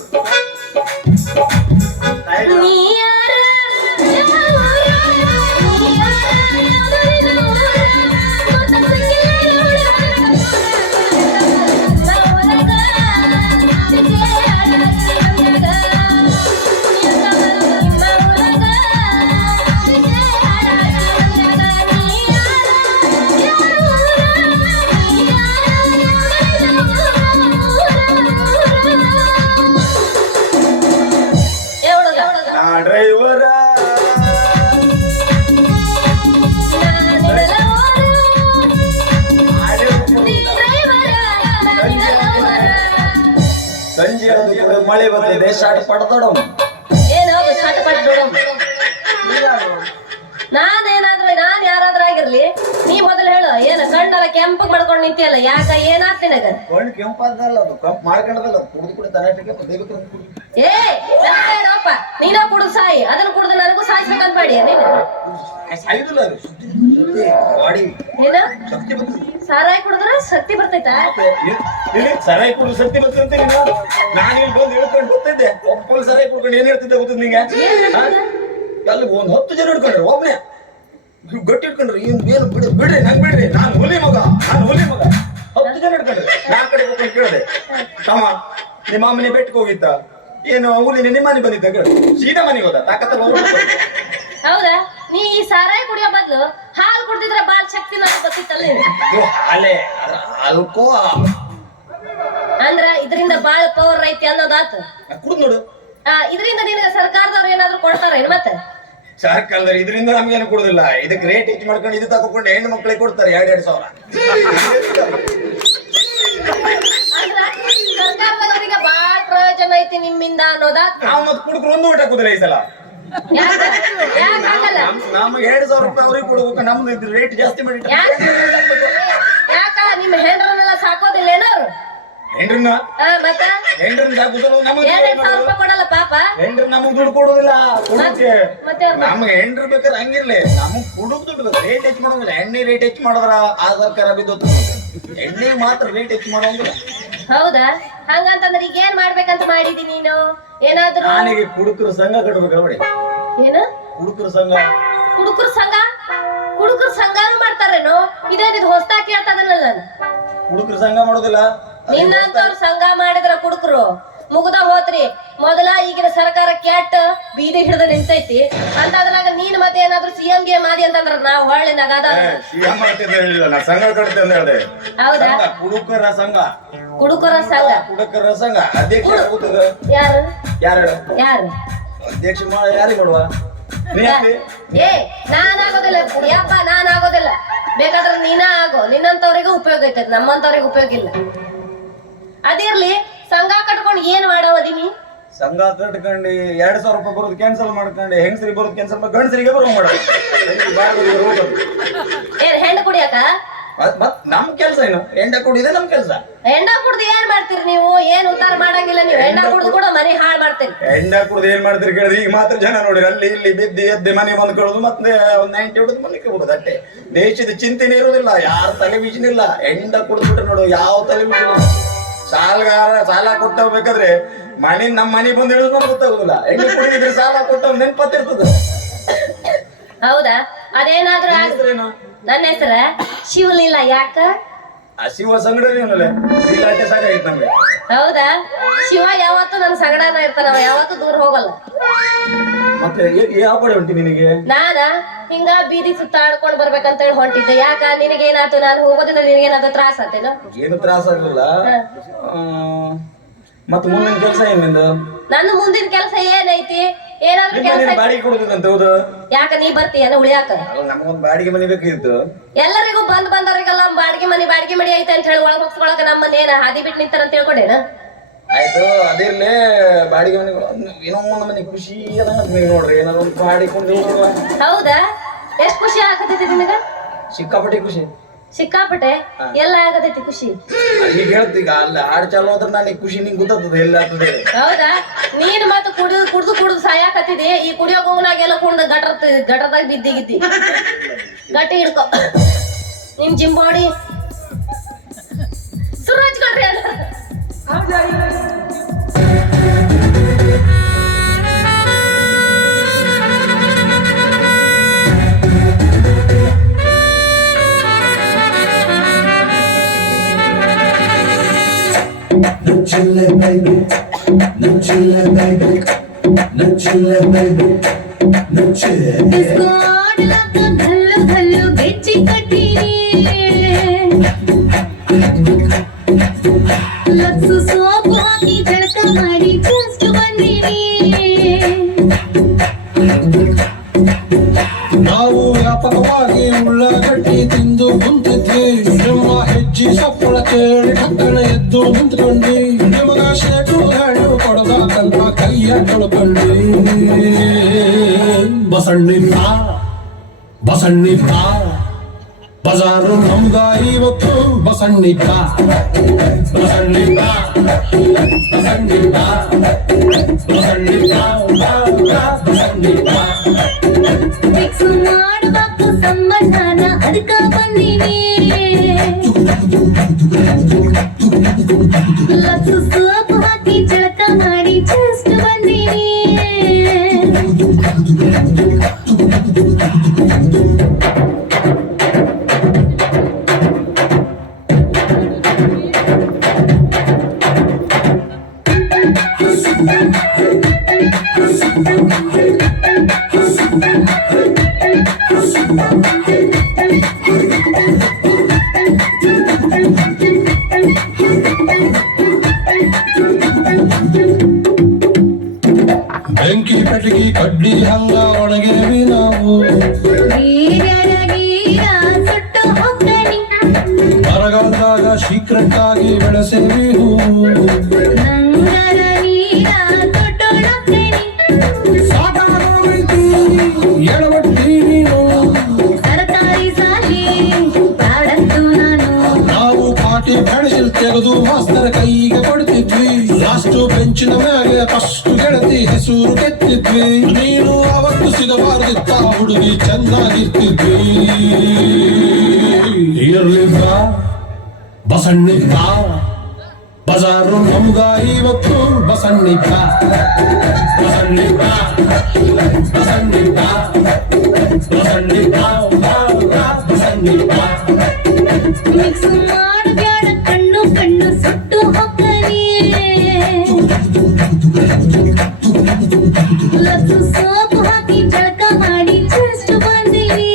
ಡ್ರೈವರ ಸಂಜೆ ಮಳೆ ಬರ್ತದೆ, ಶಾಟ್ ಪಡ್ತಾಡೋ ಏನದು ಶಾಟ್ ಪಡ್ತಾಡೋ. ನಾನೇನಾದ್ರೂ ನಾನ್ ಯಾರಾದ್ರೂ ಆಗಿರ್ಲಿ, ನೀ ಮೊದಲು ಹೇಳು, ಏನ ಗಂಡಲ ಕೆಂಪಗ್ ಮಾಡ್ಕೊಂಡು ನಿಂತಿಯಲ್ಲ, ಯಾಕ ಏನಾಗ್ತ ನಿನಗ? ಗಂಡು ಕೆಂಪಾದಲ್ಲ, ಅದು ಕೆಂಪ್ ಮಾಡ್ಕೊಂಡದಲ್ಲ, ಕುಡಿದು ಕೂಡ ತರಾಟಿಗೆ ಏ ಹೇಳಪ್ಪ, ನೀನ ಕುಡ್ದು ಸಾಯಿ, ಅದನ್ನ ಕುಡ್ದು ನನಗೂ ಸಾಯಿಸ್ಬೇಕಂತ ಮಾಡಿ ನೀನು ಸಾಯುದಿಲ್ಲ, ಅದು ಬಾಡಿ ಏನ ಶಕ್ತಿ ಬರ್ತದೆ. ಸಾರಾಯಿ ಕುಡಿದ್ರ ಶಕ್ತಿ ಬರ್ತೈತಾ? ಸರಾಯಿ ಕುಡಿದು ಶಕ್ತಿ ಬರ್ತಂತೆ ನಾನು ಇಲ್ಲಿ ಬಂದು ಹೇಳ್ಕೊಂಡು ಗೊತ್ತಿದ್ದೆ ಒಬ್ಬ ಸರಾಯಿ ಕುಡ್ಕೊಂಡು ಏನ್ ಹೇಳ್ತಿದ್ದೆ ಗೊತ್ತಿದ್ ನಿಂಗೆ ಅಲ್ಲಿ ಒಂದ್ 10 ಜನ ಹಿಡ್ಕೊಂಡ್ರಿ ಒಬ್ನೇ ಗಟ್ಟಿ ಹಿಡ್ಕೊಂಡ್ರಿ ಏನು ಬಿಡ್ರಿ ನಂಗ್ ಬಿಡ್ರಿ ನಾನು ಹುಲಿ ಮಗ 10 ಜನ ಹಿಡ್ಕೊಂಡ್ರಿ ನಾ ಕಡೆ ಹೋಗ್ಕೊಂಡು ಕೇಳಿದೆ ತಮ್ಮ ನಿಮ್ಮ ಅಮ್ಮನೆ ಬೆಟ್ಟಕ್ಕೆ ಹೋಗಿತ್ತ ಏನು ಹುಲಿ ನಿಮ್ಮ ಮನೆ ಬಂದಿದ್ದ ಕೇಳಿ ಸೀದಾ ಮನೆಗೆ ಹೋದ ತಾಕತ್ತಲ್ಲ ಹೌದಾ? ನೀ ಈ ಸಾರಾಯಿ ಕುಡಿಯೋ ಬದ್ಲು ಹಾಲು ಕುಡ್ದಿದ್ರೆ ಬಾಳ ಶಕ್ತಿ ನನಗೆ ಗೊತ್ತಿತ್ತಲ್ಲ ಅಲ್ಲೇ ಅಲ್ಕೋ ಅಂದ್ರ ಇದರಿಂದ ಬಾಳ ಪವರ್ ಐತಿ ಅನ್ನೋದಾತು. ಕುಡ್ದು ನೋಡು ಇದರಿಂದ ನಿನಗೆ ಸರ್ಕಾರದವ್ರು ಏನಾದ್ರು ಕೊಡ್ತಾರೇನು ಮತ್ತೆ? ಸರ್ಕಾರದವ್ರು ಇದರಿಂದ ನಮ್ಗೇನು ಕೊಡುದಿಲ್ಲ ಇದಕ್ಕೆ ರೇಟ್ ಹೆಚ್ಚು ಮಾಡ್ಕೊಂಡು ಇದು ತಗೊಂಡು ಹೆಣ್ಣು ಮಕ್ಕಳಿಗೆ ಕೊಡ್ತಾರೆ 2,000 ಅಂದ್ರ ಸರ್ಕಾರದವರಿಗೆ ಬಾಳ ಪ್ರಯೋಜನ ಐತಿ ನಿಮ್ಮಿಂದ ಅನ್ನೋದಾತು. ನಾವು ಮತ್ತೆ ಕುಡುಕರು ಒಂದು ಊಟ ಹಾಕುದಿಲ್ಲ ಈ ಸಲ ಯಾಕಾಗಲ್ಲ? ನಮ್ಗೆ 2,000 ರೂಪಾಯಿ ಅವ್ರಿಗೆ ಕೊಡ್ಬೇಕು ನಮ್ದು ರೇಟ್ ಜಾಸ್ತಿ ಮಾಡಿ ಯಾಕ ನಿಮ್ಮ ಹೆಂಡ್ರನ್ನೆಲ್ಲ ಸಾಕೋದಿಲ್ಲ ಏನವ್ರು? ಹೆಂಡ್ರನ್ನ ಮತ್ತ ಹೆಂಡ್ರನ್ನ ಸಾಕುದಿಲ್ಲ ನಮ್ಗೆ 2,000 ರೂಪಾಯಿ ಕೊಡಲ್ಲ ಪಾಪ. ಹೆಂಡ್ರ ನಮಗ್ ದುಡ್ಡು ಕೊಡುದಿಲ್ಲ ಕುಡುಕ್ಕೆ ಮತ್ತೆ ನಮ್ಗೆ ಹೆಂಡ್ರ ಬೇಕಾದ್ರೆ ಹಂಗಿರ್ಲಿ ನಮಗ್ ಕುಡುಕ್ ದುಡ್ಡು ರೇಟ್ ಹೆಚ್ಚು ಮಾಡೋದಿಲ್ಲ ಎಣ್ಣೆ ರೇಟ್ ಹೆಚ್ಚು ಮಾಡಿದ್ರ ಆಧಾರ್ ಖರಾಬ್ ಇದ್ದೋತು ಎಣ್ಣೆ ಮಾತ್ರ ರೇಟ್ ಹೆಚ್ಚು ಮಾಡೋಂಗಿಲ್ಲ. ಹೌದಾ? ಹಂಗಂತಂದ್ರೆ ಈಗ ಏನ್ ಮಾಡ್ಬೇಕಂತ ಮಾಡಿದಿ ನೀನು? ಏನಾದ್ರು ನನಗೆ ಕುಡುಕರ ಸಂಘ ಕಟ್ಬೇಕಲ್ಲ ಬಡಿ ಏನು ಕುಡುಕರ ಸಂಘ ಕುಡುಕರ ಸಂಘ? ಕುಡುಕರ ಸಂಘನೂ ಮಾಡ್ತಾರೇನು? ಇದೇನಿದು ಹೊಸ್ತಾ ಕೇಳ್ತದನಲ್ಲ ನಾನು. ಕುಡುಕರ ಸಂಘ ಮಾಡೋದಿಲ್ಲ ನಿನ್ನಂತವ್ರು ಸಂಘ ಮಾಡಿದ್ರ ಕುಡುಕರು ಮುಗ್ದ ಹೋತ್ರಿ. ಮೊದಲ ಈಗಿನ ಸರ್ಕಾರ ಕೆಟ್ಟ ಬೀದಿ ಹಿಡಿದು ನಿಂತೈತಿ ಅಂತದ್ರಾಗ ನೀನ್ ಮತ್ತೆ ಏನಾದ್ರು CM ಗೆ ಮಾದಿ ಅಂತಂದ್ರ ನಾವ್ ಹೊಳ್ಳಿ ನಗದ ಸಿಎಂ ಮಾಡ್ತಿದ್ದೆ ಹೇಳಿಲ್ಲ ನಾ ಸಂಘ ಕಟ್ತೆ ಅಂತ ಹೇಳ್ದೆ. ಹೌದಾ? ಕುಡುಕರ ಸಂಘ ಕುಡುಕರ ಸಂಘ ಅಧ್ಯಕ್ಷ ಯಾರು ಯಾರು ಯಾರು ಅಧ್ಯಕ್ಷ ಯಾರಿಗೆ ಮಾಡುವ ಏ ನಾನಾಗೋದಿಲ್ಲ ಯಪ್ಪ, ನಾನಾಗೋದಿಲ್ಲ. ಬೇಕಾದ್ರೆ ನೀನ ಆಗೋ, ನಿನ್ನಂತವ್ರಿಗೆ ಉಪಯೋಗ ಐತದ, ನಮ್ಮಂತವ್ರಿಗೆ ಉಪಯೋಗ ಇಲ್ಲ. ಅದಿರ್ಲಿ, ಸಂಘ ಕಟ್ಕೊಂಡು ಏನ್ ಮಾಡವದೀನಿ? ಸಂಘ ಕಟ್ಕೊಂಡು 2,000 ರೂಪಾಯಿ ಬರೋದು ಕ್ಯಾನ್ಸಲ್ ಮಾಡ್ಕೊಂಡು ಹೆಂಗಸರಿಗೆ ಬರೋದು ಕ್ಯಾನ್ಸಲ್ ಮಾಡಿ ಗಂಡಸರಿಗೆ ಬರೋ ಮಾಡೋದು ಏನ್ ಹೆಂಡ ಕುಡಿಯಾಕ? ಮತ್ ನಮ್ ಕೆಲ್ಸ ಏನು ಹೆಂಡ ಕುಡಿದೆ ನಮ್ ಕೆಲ್ಸ. ಹೆಂಡ ಕುಡ್ದು ಏನ್ ಮಾಡ್ತೀರಿ ನೀವು? ಏನ್ ಉತ್ತಾರ ಮಾಡಂಗಿಲ್ಲ ನೀವು. ಹೆಂಡ ಕುಡ್ದು ಕೂಡ ಮನೆ ಹಾಳು ಮಾಡ್ತೀರಿ. ಹೆಂಡ ಕುಡ್ದು ಏನ್ ಮಾಡ್ತೀರಿ ಕೇಳಿದ್ರೆ ಈಗ ಮಾತ್ರ ಜನ ನೋಡಿ ಅಲ್ಲಿ ಇಲ್ಲಿ ಬಿದ್ದಿ ಎದ್ದೆ ಮನೆ ಬಂದ್ ಕೇಳೋದು ಮತ್ತೆ ಒಂದ್ 90 ಹೊಡೆದು ಮನೆಗೆ ಬಿಡುದು ಅಷ್ಟೇ. ದೇಶದ ಚಿಂತೆನೆ ಇರೋದಿಲ್ಲ, ಯಾರ ತಲೆಬಿಸಿನ ಇಲ್ಲ. ಹೆಂಡ ಕುಡ್ದ್ಬಿಟ್ರೆ ನೋಡು ಯಾವ ತಲೆಬಿಸಿನ. ಸಾಲ ಕೊಟ್ಟಬೇಕಾದ್ರೆ ನಮ್ಮ ಮನೆ ಬಂದು ಹೇಳಿದ್ರು ಗೊತ್ತಾಗುದಿಲ್ಲ. ಹೆಂಡ ಕುಡಿದ್ರೆ ಸಾಲ ಕೊಟ್ಟ ನೆನ್ಪತ್ತಿರ್ತದ. ಹೌದಾ? ಅದೇನಾದ್ರೂ ನನ್ನ ಹೆಸರ ಶಿವಲೀಲಾ. ಯಾಕ? ಆ ಶಿವ ಸಂಗಡನೇ ಸಾಕಾಗಿತ್ತು ನಮ್ಗೆ. ಹೌದಾ? ಶಿವ ಯಾವತ್ತು ನನ್ನ ಸಂಗಡನ ಇರ್ತಾನ, ಯಾವತ್ತು ದೂರ ಹೋಗಲ್ಲ. ಮತ್ತೆ ಯಾವ ಕಡೆ ಹೊಂಟಿ ನಿನಗೆ? ನಾನ ಹಿಂಗ ಬೀದಿ ಸುತ್ತಾಡ್ಕೊಂಡ್ ಬರ್ಬೇಕಂತ ಹೇಳಿ ಹೊಂಟಿದ್ದೆ. ಯಾಕ? ನಿನಗೇನಾಯ್ತು? ನಾನು ಹೋಗೋದ್ರಿಂದ ನಿನಗೇನಾದ್ರು ತ್ರಾಸ ಆತೇನ? ಏನು ತ್ರಾಸ ಆಗ್ಲಿಲ್ಲ. ಮತ್ತೆ ಮುಂದಿನ ಕೆಲಸ ಏನಿಂದ? ನನ್ನ ಮುಂದಿನ ಕೆಲಸ ಏನೈತಿ? ಏನಾದ್ರು ಕೆಲಸ ಬಾಡಿಗೆ ಕೊಡುದಂತ. ಹೌದು. ಯಾಕ ನೀ ಬರ್ತೀಯನ ಉಳಿಯಾಕ? ನಮಗೊಂದು ಬಾಡಿಗೆ ಮನೆ ಬೇಕಿತ್ತು. ಎಲ್ಲರಿಗೂ ಬಂದವರಿಗೆಲ್ಲ ಬಾಡಿಗೆ ಮನಿ ಐತೆ ಅಂತ ಹೇಳಿ ಒಳಗ್ ಹೋಗ್ಸ್ಕೊಳಕ ನಮ್ಮ ಮನೆ ಏನ ಹಾದಿ ಬಿಟ್ಟು ನಿಂತಾರ ಅಂತ ತಿಳ್ಕೊಂಡೇನ? ಆಯ್ತು, ಅದಿರ್ಲಿ. ಬಾಡಿಗೆ ಮನೆ ಏನೋ ಒಂದು ಮನೆ ಖುಷಿ ಅದ ನೋಡ್ರಿ. ಏನಾದ್ರು ಒಂದು ಬಾಡಿಗೆ. ಹೌದಾ? ಎಷ್ಟ್ ಖುಷಿ ಆಗತೈತಿ ನಿನಗ? ಸಿಕ್ಕಾಪಟ್ಟೆ ಖುಷಿ. ಸಿಕ್ಕಾಪಟ್ಟೆ? ಎಲ್ಲ ಆಗತೈತಿ ಖುಷಿ? ಈಗ ಹೇಳ್ತೀಗ ಅಲ್ಲಿ ಹಾಡು ಚಾಲು ಹೋದ್ರೆ ನನಗೆ ಖುಷಿ ನಿಂಗೆ ಗೊತ್ತಾಗ್ತದೆ ಎಲ್ಲ ಆಗ್ತದೆ. ಹೌದಾ? ನೀನ್ ಮತ್ತೆ ಕುಡ್ದು ಸಾಯಾಕತ್ತಿದಿ. ಈ ಕುಡಿಯೋ ಗೋನಾಗೆಲ್ಲ ಕುಡ್ದು ಗಟರದಾಗ ಬಿದ್ದಿಗಿದ್ದಿ. ಗಟ್ಟಿ ಹಿಡ್ಕೊ ನಿಮ್ ಜಿಂಬೋಡಿ ಸುರು ಹಚ್ಕೊಳ್ರಿ ಅಲ್ಲ. No chile baby, no chile baby, no chile baby, no chile. इसको आड़ला तो घल्लू घल्लू बेची कटीनी लक्सु सोप हाकी झड़का मारी जस्ट बंदीनी ನಾವು ವ್ಯಾಪಕವಾಗಿ ಉಳ್ಳಾಗಡ್ಡಿ ತಿಂದು ಕುಂತಿದ್ವಿ. ನಿಮ್ಮ ಹೆಜ್ಜೆ ಸಪ್ಪಳ ಕೇಳಿ ಟಕ್ಕನ ಎದ್ದು ನಿಂತ್ಕೊಂಡಿ. ನಿಮಗ ಶೇಟು ಹಣ್ಣು ಕೊಡಬೇಕಂತ ಕೈಯ ತೊಳ್ಕೊಂಡಿ. ಬಸಣ್ಣಿಪ್ಪ ಬಜಾರು ನಮ್ಗ ಇವತ್ತು ಬಸಣ್ಣಿಪ್ಪ ಬಸಣ್ಣಿಪ್ಪ ಬಸಣ್ಣಿಪ್ಪ ಬಸಣ್ಣಿಪ್ಪ ಬಸಣ್ಣಿಪ್ಪ ಫಿಕ್ಸ್ ಮಾಡ್ಬೇಕು ಸಂಬಂಧನ ಅದಕ್ಕ ಬಂದೀನಿ ಲಕ್ಷ ಸೋಪು ಹಾಕಿ ಜಳಕ ಮಾಡಿ ಜಸ್ಟ್ ಬಂದೀನಿ ಬೆಂಕಿ ಪೆಟ್ಟಿಗೆ ಕಡ್ಡಿ ಹಂಗ ಒಣಗೇವಿ ನಾವು ವೀರ್ಯರ ವೀರ ಸುಟ್ಟು ಹೋಗ್ತಾನಿ ಬರಗಾಲದಾಗ ಸೀಕ್ರೆಟ್ ಆಗಿ ಬೆಳೆಸೇವಿ ಹೂವು ನಂಗರ ನೀರ ತೊಟ್ಟೊಳಗ್ತೇನಿ ಸಾಕಾಗೋಗೈತಿ ಎಡವಟ್ಟಿ ನೀನು ಸರ್ಕಾರಿ ಸಾಲಿ ಬ್ಯಾಡಂತು ನಾನು ನಾವು ಪಾಟಿ ಬೆಳೆಸಿಲ್ ತೆಗೆದು ಮಾಸ್ತರ ಕೈಗೆ ಕೊಡ್ತಿದ್ವಿ ಲಾಸ್ಟ್ ಬೆಂಚಿನ ಮ್ಯಾಗೆ ಫಸ್ಟ್ ಗೆಳತಿ ಹೆಸರು ಕೆತ್ತಿದ್ವಿ ನೀನು ಅವತ್ತು ಸಿಗಬಾರ್ದಿತ್ತ ಹುಡುಗಿ ಚೆನ್ನಾಗಿರ್ತಿದ್ವಿ ಇರ್ಲಿಲ್ಲ ಬಸಣ್ಣಿಪ್ಪ ಬಜಾರು ನಮ್ಗ ಇವತ್ತು ಬಸಣ್ಣಿಪ್ಪ ಬಸಣ್ಣಿಪ್ಪ ಬಸಣ್ಣಿಪ್ಪ ಬಸಣ್ಣಿಪ್ಪ ಬಸಣ್ಣಿಪ್ಪ ಮಿಕ್ಸ್ ಮಾಡಬ್ಯಾಡ ಕಣ್ಣು ಕಣ್ಣು ಸುಟ್ಟು ಹೋಗ್ತಾನಿ ಲಕ್ಷ ಸೋಪು ಹಾಕಿ ಜಳಕ ಮಾಡಿ ಜಸ್ಟ್ ಬಂದೀನಿ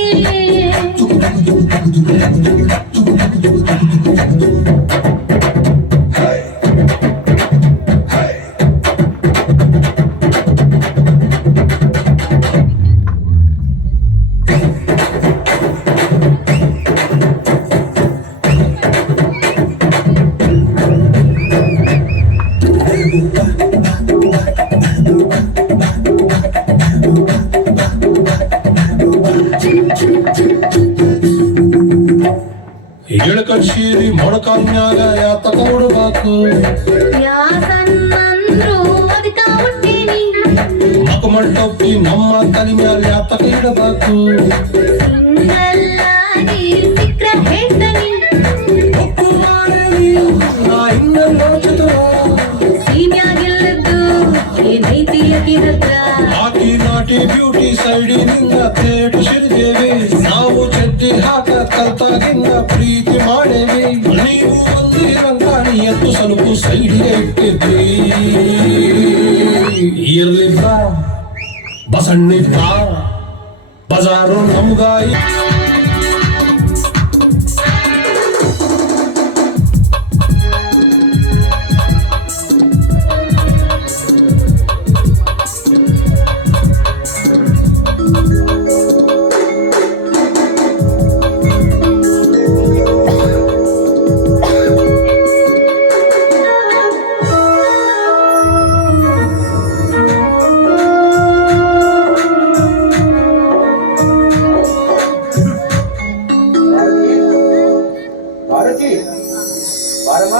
ಇಳಕಡ್ಸೀರಿ ಮೊಳಕಾಲ್ನ್ಯಾಗ ಯಾತಕ ಉಡಬೇಕು ಯಾಸನ್ನಂದ್ರು ಅದಕ್ಕ ಹುಟ್ಟೀನಿ ಮಕಮಲ್ ಟೊಪ್ಪಿ ನಮ್ಮ ತಲೆ ಮ್ಯಾಲ ಯಾತಕ ಇಡಬೇಕು ಸಿಂಗಲ್ಲಾಗಿ ಸಿಕ್ರ ಹೇಳ್ತಾನಿ ಒಪ್ಪು ಮಾಡೇನಿ ನಾ ಇನ್ನೆಲ್ಲೋ ಚತುರ ಸೀಮ್ಯಾಗಿಲ್ಲದ್ದು ಏನೈತಿ ಅಕಿರತ್ರ ಆಕಿ ನಾಟಿ ಬ್ಯೂಟಿ ಸೈಡಿನಿಂದ ಥೇಟ್ ಸಿರಿದೇವಿ ನಾವು ಚಡ್ಡಿ ಹಾಕ ಕಲ್ತಾಗಿಂದ ಪ್ರೀತಿ ಮಾಡೇವಿ ನೀವು ಒಂದಿರಂತ ಎತ್ತು ಸ್ವಲ್ಪ ಸೈಡಿಗೆ ಇಟ್ಟಿದ್ವಿ ಇರ್ಲಿಲ್ಲ ಬಸಣ್ಣಿಪ್ಪ ಬಜಾರು ನಮ್ಗ ಭಾರತಿ ಬಾರಮ್ಮ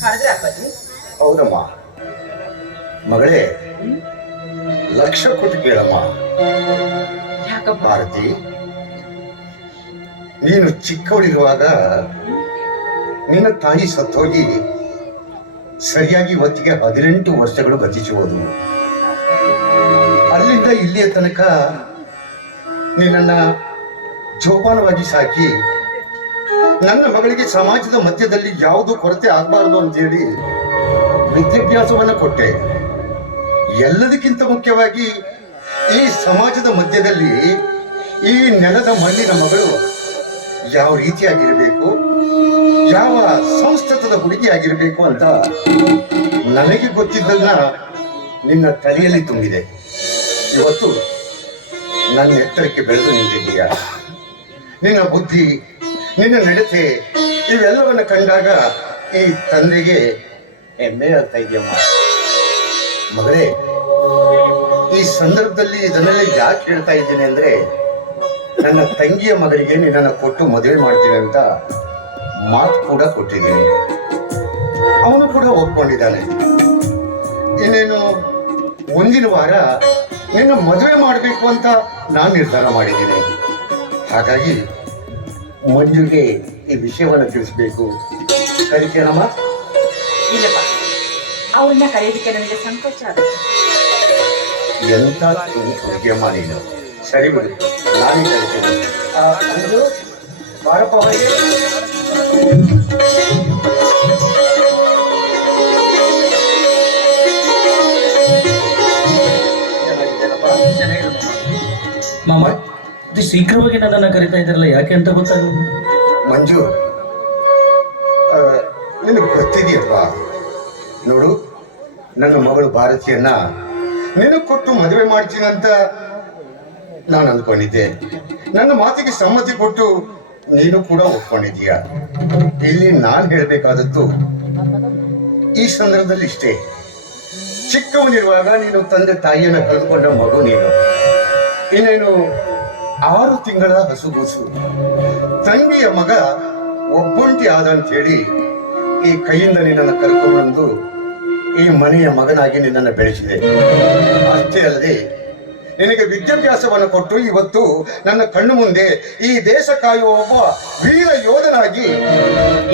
ಕರೆದ್ರೆ ಅಪ್ಪಾಜಿ ಹೌದಮ್ಮ ಮಗಳೇ ಲಕ್ಷ ಕೊಟ್ಟು ಕೇಳಮ್ಮ ಯಾಕಪ್ಪ ಭಾರತಿ ನೀನು ಚಿಕ್ಕವಳಿರುವಾಗ ನಿನ್ನ ತಾಯಿ ಸತ್ತೋಗಿ ಸರಿಯಾಗಿ ಇವತ್ತಿಗೆ 18 ವರ್ಷಗಳು ಗತಿಸಿ ಹೋದವು. ಅಲ್ಲಿಂದ ಇಲ್ಲಿಯ ತನಕ ನಿನ್ನನ್ನ ಜೋಪಾನವಾಗಿ ಸಾಕಿ ನನ್ನ ಮಗಳಿಗೆ ಸಮಾಜದ ಮಧ್ಯದಲ್ಲಿ ಯಾವುದೂ ಕೊರತೆ ಆಗಬಾರದು ಅಂತೇಳಿ ವಿದ್ಯಾಭ್ಯಾಸವನ್ನ ಕೊಟ್ಟೆ. ಎಲ್ಲದಕ್ಕಿಂತ ಮುಖ್ಯವಾಗಿ ಈ ಸಮಾಜದ ಮಧ್ಯದಲ್ಲಿ ಈ ನೆಲದ ಮಣ್ಣಿನ ಮಗಳು ಯಾವ ರೀತಿಯಾಗಿರಬೇಕು, ಯಾವ ಸಂಸ್ಕೃತದ ಹುಡುಗಿಯಾಗಿರಬೇಕು ಅಂತ ನನಗೆ ಗೊತ್ತಿದ್ದನ್ನ ನಿನ್ನ ತಲೆಯಲ್ಲಿ ತುಂಬಿದೆ. ಇವತ್ತು ನನ್ನ ಎತ್ತರಕ್ಕೆ ಬೆಳೆದು ನಿಂತಿದ್ದೀಯ. ನಿನ್ನ ಬುದ್ಧಿ, ನಿನ್ನ ನಡತೆ ಇವೆಲ್ಲವನ್ನ ಕಂಡಾಗ ಈ ತಂದೆಗೆ ಹೆಮ್ಮೆ ಆಗ್ತಾ ಇದೆಯಮ್ಮ. ಮಗಳೇ, ಈ ಸಂದರ್ಭದಲ್ಲಿ ಇದನ್ನೆಲ್ಲ ಯಾಕೆ ಹೇಳ್ತಾ ಇದ್ದೀನಿ ಅಂದ್ರೆ, ನನ್ನ ತಂಗಿಯ ಮಗಳಿಗೆ ನಿನ್ನನ್ನು ಕೊಟ್ಟು ಮದುವೆ ಮಾಡ್ತೀನಿ ಅಂತ ಮಾತು ಕೂಡ ಕೊಟ್ಟಿದ್ದೀನಿ. ಅವನು ಕೂಡ ಒಪ್ಕೊಂಡಿದ್ದಾನೆ. ಇನ್ನೇನು ಮುಂದಿನ ವಾರ ನಿನ್ನ ಮದುವೆ ಮಾಡಬೇಕು ಅಂತ ನಾನು ನಿರ್ಧಾರ ಮಾಡಿದ್ದೀನಿ. ಹಾಗಾಗಿ ಮಂಜುಗೆ ಈ ವಿಷಯವನ್ನು ತಿಳಿಸ್ಬೇಕು. ಕರಿತೀನಮ್ಮ? ಇಲ್ಲಪ್ಪ, ಅವ್ರನ್ನ ಕರೆಯೋದಕ್ಕೆ ನನಗೆ ಸಂಕೋಚ ಆಗುತ್ತೆ. ಎಂತ ಹುಡುಗಿಯಮ್ಮ ನೀನು. ಸರಿ ಬಿಡು, ನಾನೇ ಕರಿತೀನಿ. ಅಂದು ಬಾರಪ್ಪ ಹೊರಗೆ. ಮಾಮ, ಇದು ಶೀಘ್ರವಾಗಿ ನನ್ನನ್ನು ಕರಿತಾ ಇದ್ರಲ್ಲ, ಯಾಕೆ ಅಂತ ಗೊತ್ತಾಗಲ್ಲ. ಮಂಜು, ನಿನಗೆ ಗೊತ್ತಿದೆಯಪ್ಪ, ನೋಡು, ನನ್ನ ಮಗಳು ಭಾರತಿಯನ್ನ ನಿನಗೆ ಕೊಟ್ಟು ಮದುವೆ ಮಾಡ್ತೀನಂತ ನಾನು ಅಂದ್ಕೊಂಡಿದ್ದೆ. ನನ್ನ ಮಾತಿಗೆ ಸಮ್ಮತಿ ಕೊಟ್ಟು ನೀನು ಕೂಡ ಒಪ್ಕೊಂಡಿದೀಯ. ಇಲ್ಲಿ ನಾನು ಹೇಳಬೇಕಾದದ್ದು ಈ ಸಂದರ್ಭದಲ್ಲಿ ಇಷ್ಟೇ. ಚಿಕ್ಕವನಿರುವಾಗ ನೀನು ತಂದೆ ತಾಯಿಯನ್ನು ಕಳೆದುಕೊಂಡ ಮಗು ನೀನು. ಇನ್ನೇನು 6 ತಿಂಗಳ ಹಸುಗೂಸು. ತಂಗಿಯ ಮಗ ಒಬ್ಬೊಂಟಿ ಆದ ಅಂತ ಹೇಳಿ ಈ ಕೈಯಿಂದ ನಿನ್ನನ್ನು ಕರ್ಕೊಂಡು ಈ ಮನೆಯ ಮಗನಾಗಿ ನಿನ್ನನ್ನು ಬೆಳೆಸಿದೆ. ಅಷ್ಟೇ ಅಲ್ಲದೆ ನಿನಗೆ ವಿದ್ಯಾಭ್ಯಾಸವನ್ನು ಕೊಟ್ಟು ಇವತ್ತು ನನ್ನ ಕಣ್ಣು ಮುಂದೆ ಈ ದೇಶ ಕಾಯುವ ಒಬ್ಬ ವೀರ ಯೋಧನಾಗಿ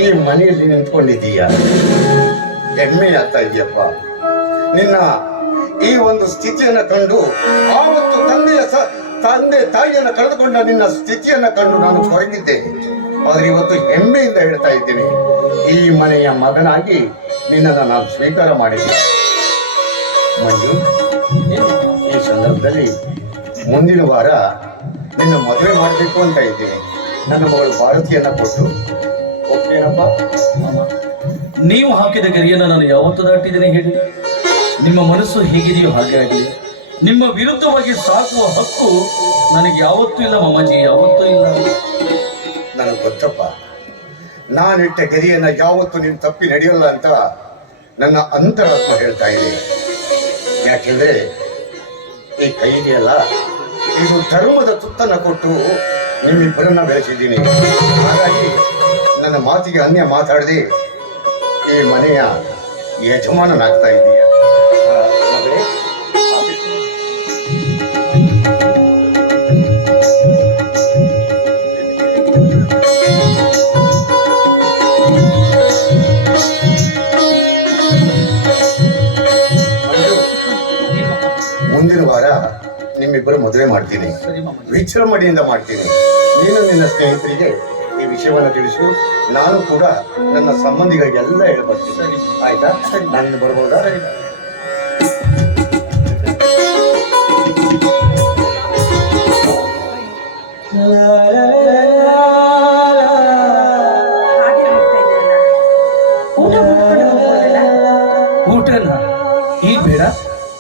ಈ ಮನೆಯಲ್ಲಿ ನಿಂತ್ಕೊಂಡಿದ್ದೀಯ. ಹೆಮ್ಮೆ ಆಗ್ತಾ ಇದೆಯಪ್ಪ. ನಿನ್ನ ಈ ಒಂದು ಸ್ಥಿತಿಯನ್ನ ಕಂಡು, ಆವತ್ತು ತಂದೆ ತಾಯಿಯನ್ನು ಕಳೆದುಕೊಂಡ ನಿನ್ನ ಸ್ಥಿತಿಯನ್ನ ಕಂಡು ನಾನು ಕೊರಗಿದ್ದೆ. ಆದ್ರೆ ಇವತ್ತು ಹೆಮ್ಮೆಯಿಂದ ಹೇಳ್ತಾ ಇದ್ದೀನಿ, ಈ ಮನೆಯ ಮಗನಾಗಿ ನಿನ್ನನ್ನು ನಾನು ಸ್ವೀಕಾರ ಮಾಡಿದ್ದೆ. ಮಂಜು, ಈ ಸಂದರ್ಭದಲ್ಲಿ ಮುಂದಿನ ವಾರ ನಿನ್ನ ಮದುವೆ ಮಾಡಬೇಕು ಅಂತ ಇದ್ದೀನಿ. ನನ್ನ ಮಗಳು ಭಾರತಿಯನ್ನ ಕೊಟ್ಟು ಓಕೆನಪ್ಪ? ನೀವು ಹಾಕಿದ ಗರಿಯನ್ನು ನಾನು ಯಾವತ್ತು ದಾಟಿದ್ದೇನೆ ಹೇಳಿ? ನಿಮ್ಮ ಮನಸ್ಸು ಹೇಗಿದೆಯೋ ಹಾಗೆ ಆಗಲಿ. ನಿಮ್ಮ ವಿರುದ್ಧವಾಗಿ ಸಾಕುವ ಹಕ್ಕು ನನಗೆ ಯಾವತ್ತೂ ಇಲ್ಲ ಮಾಮಾಜಿ, ಯಾವತ್ತೂ ಇಲ್ಲ. ನನಗೆ ಗೊತ್ತಪ್ಪ, ನಾನಿಟ್ಟ ಗರಿಯನ್ನ ಯಾವತ್ತು ನೀನು ತಪ್ಪಿ ನಡೆಯಲ್ಲ ಅಂತ ನನ್ನ ಅಂತರಾತ್ಮ ಹೇಳ್ತಾ ಇದೆ. ಯಾಕೆಂದ್ರೆ ಈ ಕೈಗೆಯಲ್ಲ, ಇದು ಧರ್ಮದ ತುತ್ತನ್ನ ಕೊಟ್ಟು ನಿಮ್ಮಿಬ್ಬರನ್ನ ಬೆಳೆಸಿದ್ದೀನಿ. ಹಾಗಾಗಿ ನನ್ನ ಮಾತಿಗೆ ಅನ್ಯ ಮಾತಾಡದೆ ಈ ಮನೆಯ ಯಜಮಾನನಾಗ್ತಾ ಇದೀಯ. ಮಗಳೇ, ಮುಂದಿನ ವಾರ ನಿಮ್ಮಿಬ್ಬರು ಮದುವೆ ಮಾಡ್ತೀನಿ. ವಿಜೃಂಭಣೆಯಿಂದ ಮಾಡ್ತೀನಿ. ನೀನು ನಿನ್ನ ಸ್ನೇಹಿತರಿಗೆ ಈ ವಿಷಯವನ್ನು ತಿಳಿಸು. ನಾನು ಕೂಡ ನನ್ನ ಸಂಬಂಧಿಗಳಿಗೆಲ್ಲ ಹೇಳ್ಬರ್ತೀನಿ. ಆಯ್ತಾ? ನಾನು ಬರ್ಬೋದಾ? ಹಾಗೆ ಹೋಗ್ತಾ ಇದ್ದೀರಲ್ಲ, ಊಟ ಮಾಡ್ಕೊಂಡು ಹೋಗ್ಬೋದಲ್ಲ? ಊಟನ ಈಗ ಬೇಡ.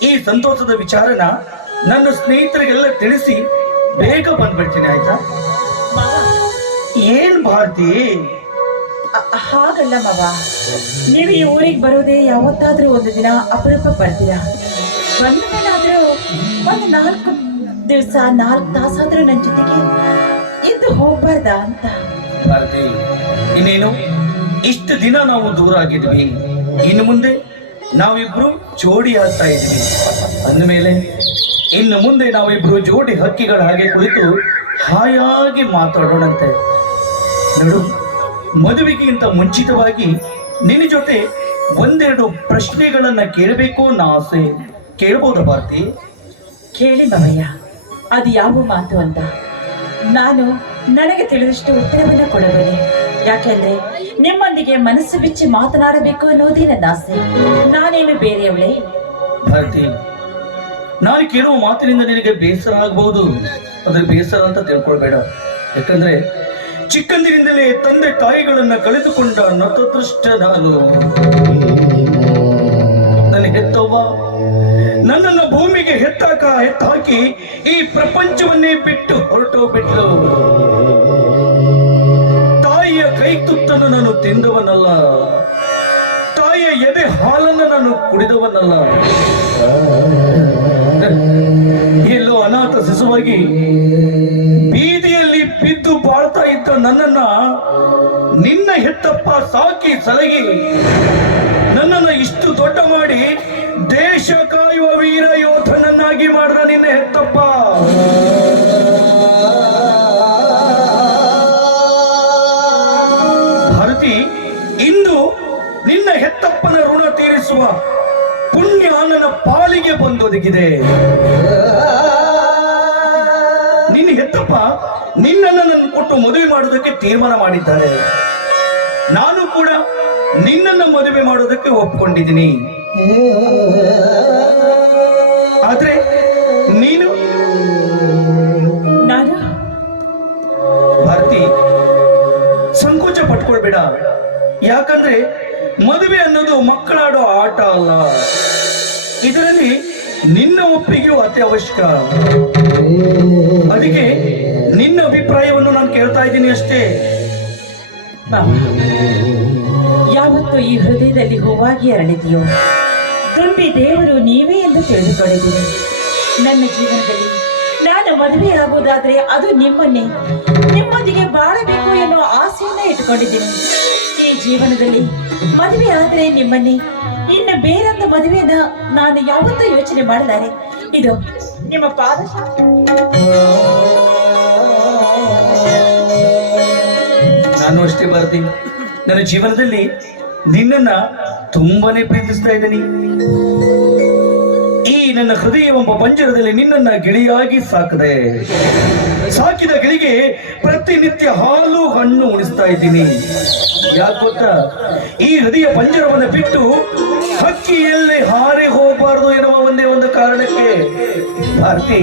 ಈ ಸಂತೋಷದ ವಿಚಾರನ ನನ್ನ ಸ್ನೇಹಿತರಿಗೆಲ್ಲ ತಿಳಿಸಿ ಬೇಗ ಬಂದ್ಬಿಡ್ತೀನಿ, ಆಯ್ತಾ? ಏನ್ ಭಾರತಿ? ಹಾಗಲ್ಲ ಮಾವ, ನೀವು ಈ ಊರಿಗೆ ಬರೋದೇ ಯಾವತ್ತಾದ್ರೂ ಒಂದು ದಿನ ಅಪರೂಪ ಬರ್ತೀರಾ. ಬಂದ ಮೇಲಾದ್ರೂ ಒಂದು 4 ದಿವಸ 4 ತಾಸಾದ್ರೂ ನನ್ನ ಜೊತೆಗೆ ಇದ್ದು ಹೋಗ್ಬಾರ್ದ ಅಂತ. ಭಾರತಿ, ಇನ್ನೇನು ಇಷ್ಟು ದಿನ ನಾವು ದೂರ ಆಗಿದ್ವಿ, ಇನ್ನು ಮುಂದೆ ನಾವಿಬ್ರು ಜೋಡಿ ಆಗ್ತಾ ಇದ್ವಿ ಅಂದಮೇಲೆ ಇನ್ನು ಮುಂದೆ ನಾವಿಬ್ರು ಜೋಡಿ ಹಕ್ಕಿಗಳ ಹಾಗೆ ಕುಳಿತು ಹಾಯಾಗಿ ಮಾತಾಡೋಣಂತೆ. ನೋಡು, ಮದುವೆಗಿಂತ ಮುಂಚಿತವಾಗಿ ನಿನ್ನ ಜೊತೆ ಒಂದೆರಡು ಪ್ರಶ್ನೆಗಳನ್ನ ಕೇಳಬೇಕು ಅನ್ನೋ ಆಸೆ. ಕೇಳ್ಬೋದ ಭಾರತಿ? ಕೇಳಿ ಮಾವಯ್ಯ, ಅದು ಯಾವ ಮಾತು ಅಂತ ನಾನು ನನಗೆ ತಿಳಿದಷ್ಟು ಉತ್ತರವನ್ನು ಕೊಡಬಲ್ಲೆ. ಯಾಕೆಂದ್ರೆ ನಿಮ್ಮೊಂದಿಗೆ ಮನಸ್ಸು ಬಿಚ್ಚಿ ಮಾತನಾಡಬೇಕು ಅನ್ನೋದೇ ನನ್ನ ಆಸೆ. ನಾನೇನು ಬೇರೆಯವಳೇ? ಭಾರತಿ, ನಾನು ಕೇಳುವ ಮಾತಿನಿಂದ ನಿನಗೆ ಬೇಸರ ಆಗಬಹುದು. ಅದ್ರ ಬೇಸರ ಅಂತ ತಿಳ್ಕೊಳ್ಬೇಡ. ಯಾಕಂದ್ರೆ ಚಿಕ್ಕಂದಿನಿಂದಲೇ ತಂದೆ ತಾಯಿಗಳನ್ನ ಕಳೆದುಕೊಂಡ ನತದೃಷ್ಟ ನಾನು. ನನ್ನ ಹೆತ್ತವ್ವ ನನ್ನನ್ನ ಭೂಮಿಗೆ ಹೆತ್ತಾಕಿ ಈ ಪ್ರಪಂಚವನ್ನೇ ಬಿಟ್ಟು ಹೊರಟೋಗ್ಬಿಟ್ಲು. ತಾಯಿಯ ಕೈ ತುತ್ತನ್ನು ನಾನು ತಿಂದವನಲ್ಲ, ತಾಯಿಯ ಎದೆ ಹಾಲನ್ನು ನಾನು ಕುಡಿದವನಲ್ಲ. ಎಲ್ಲೋ ಅನಾಥ ಶಿಶುವಾಗಿ ಬೀದಿಯಲ್ಲಿ ಬಾಳ್ತಾ ಇದ್ದ ನನ್ನನ್ನ ನಿನ್ನ ಹೆತ್ತಪ್ಪ ಸಾಕಿ ಸಲಗಿ ನನ್ನನ್ನ ಇಷ್ಟು ದೊಡ್ಡ ಮಾಡಿ ದೇಶ ಕಾಯುವ ವೀರ ಯೋಧನನ್ನಾಗಿ ಮಾಡಿದ ನಿನ್ನ ಹೆತ್ತಪ್ಪ. ಭಾರತಿ, ಇಂದು ನಿನ್ನ ಹೆತ್ತಪ್ಪನ ಋಣ ತೀರಿಸುವ ಪುಣ್ಯ ನನ್ನ ಪಾಲಿಗೆ ಬಂದೊದಗಿದೆ. ನಿನ್ನ ಹೆತ್ತಪ್ಪ ನಿನ್ನನ್ನು ನನ್ನ ಕೊಟ್ಟು ಮದುವೆ ಮಾಡುವುದಕ್ಕೆ ತೀರ್ಮಾನ ಮಾಡಿದ್ದಾರೆ. ನಾನು ಕೂಡ ನಿನ್ನನ್ನು ಮದುವೆ ಮಾಡೋದಕ್ಕೆ ಒಪ್ಕೊಂಡಿದ್ದೀನಿ. ಆದ್ರೆ ನೀನು ನಾನು ಭಾರತಿ, ಸಂಕೋಚ ಪಟ್ಕೊಳ್ಬೇಡ. ಯಾಕಂದ್ರೆ ಮದುವೆ ಅನ್ನೋದು ಮಕ್ಕಳಾಡೋ ಆಟ ಅಲ್ಲ. ಇದರಲ್ಲಿ ನಿನ್ನ ಒಪ್ಪಿಗೆಯು ಅತ್ಯವಶ್ಯಕ. ಅದಕ್ಕೆ ನಿನ್ನ ಅಭಿಪ್ರಾಯವನ್ನು ನಾನು ಕೇಳ್ತಾ ಇದ್ದೀನಿ ಅಷ್ಟೇ. ಯಾವತ್ತು ಈ ಹೃದಯದಲ್ಲಿ ಹೂವಾಗಿ ಅರಳಿದೆಯೋ ದುಂಬಿ ದೇವರು ನೀವೇ ಎಂದು ತಿಳಿದುಕೊಂಡಿದ್ದೀನಿ. ನನ್ನ ಜೀವನದಲ್ಲಿ ನಾನು ಮದುವೆ ಆಗುವುದಾದ್ರೆ ಅದು ನಿಮ್ಮನ್ನೇ, ನಿಮ್ಮೊಂದಿಗೆ ಬಾಳಬೇಕು ಎನ್ನುವ ಆಸೆಯನ್ನ ಇಟ್ಕೊಂಡಿದ್ದೀನಿ. ಈ ಜೀವನದಲ್ಲಿ ಮದುವೆ ಆದ್ರೆ ನಿಮ್ಮನ್ನೇ, ಇನ್ನು ಬೇರೊಂದು ಮದುವೆನ ನಾನು ಯಾವತ್ತೂ ಯೋಚನೆ ಮಾಡಲಾರೆ. ಇದು ನಿಮ್ಮ ಪಾದ. ನಾನು ಅಷ್ಟೇ ಭಾರತಿ, ನನ್ನ ಜೀವನದಲ್ಲಿ ನಿನ್ನನ್ನ ತುಂಬಾನೇ ಪ್ರೀತಿಸ್ತಾ ಇದ್ದೀನಿ. ಈ ನನ್ನ ಹೃದಯವೆಂಬ ಪಂಜರದಲ್ಲಿ ನಿನ್ನನ್ನ ಗಿಳಿಯಾಗಿ ಸಾಕಿದ ಗಿಳಿಗೆ ಪ್ರತಿನಿತ್ಯ ಹಾಲು ಹಣ್ಣು ಉಣಿಸ್ತಾ ಇದ್ದೀನಿ. ಯಾಕೆ ಗೊತ್ತಾ? ಈ ಹೃದಯ ಪಂಜರವನ್ನು ಬಿಟ್ಟು ಹಕ್ಕಿ ಎಲ್ಲೇ ಹಾರಿ ಹೋಗಬಾರದು ಎನ್ನುವ ಒಂದೇ ಒಂದು ಕಾರಣಕ್ಕೆ. ಭಾರತಿ,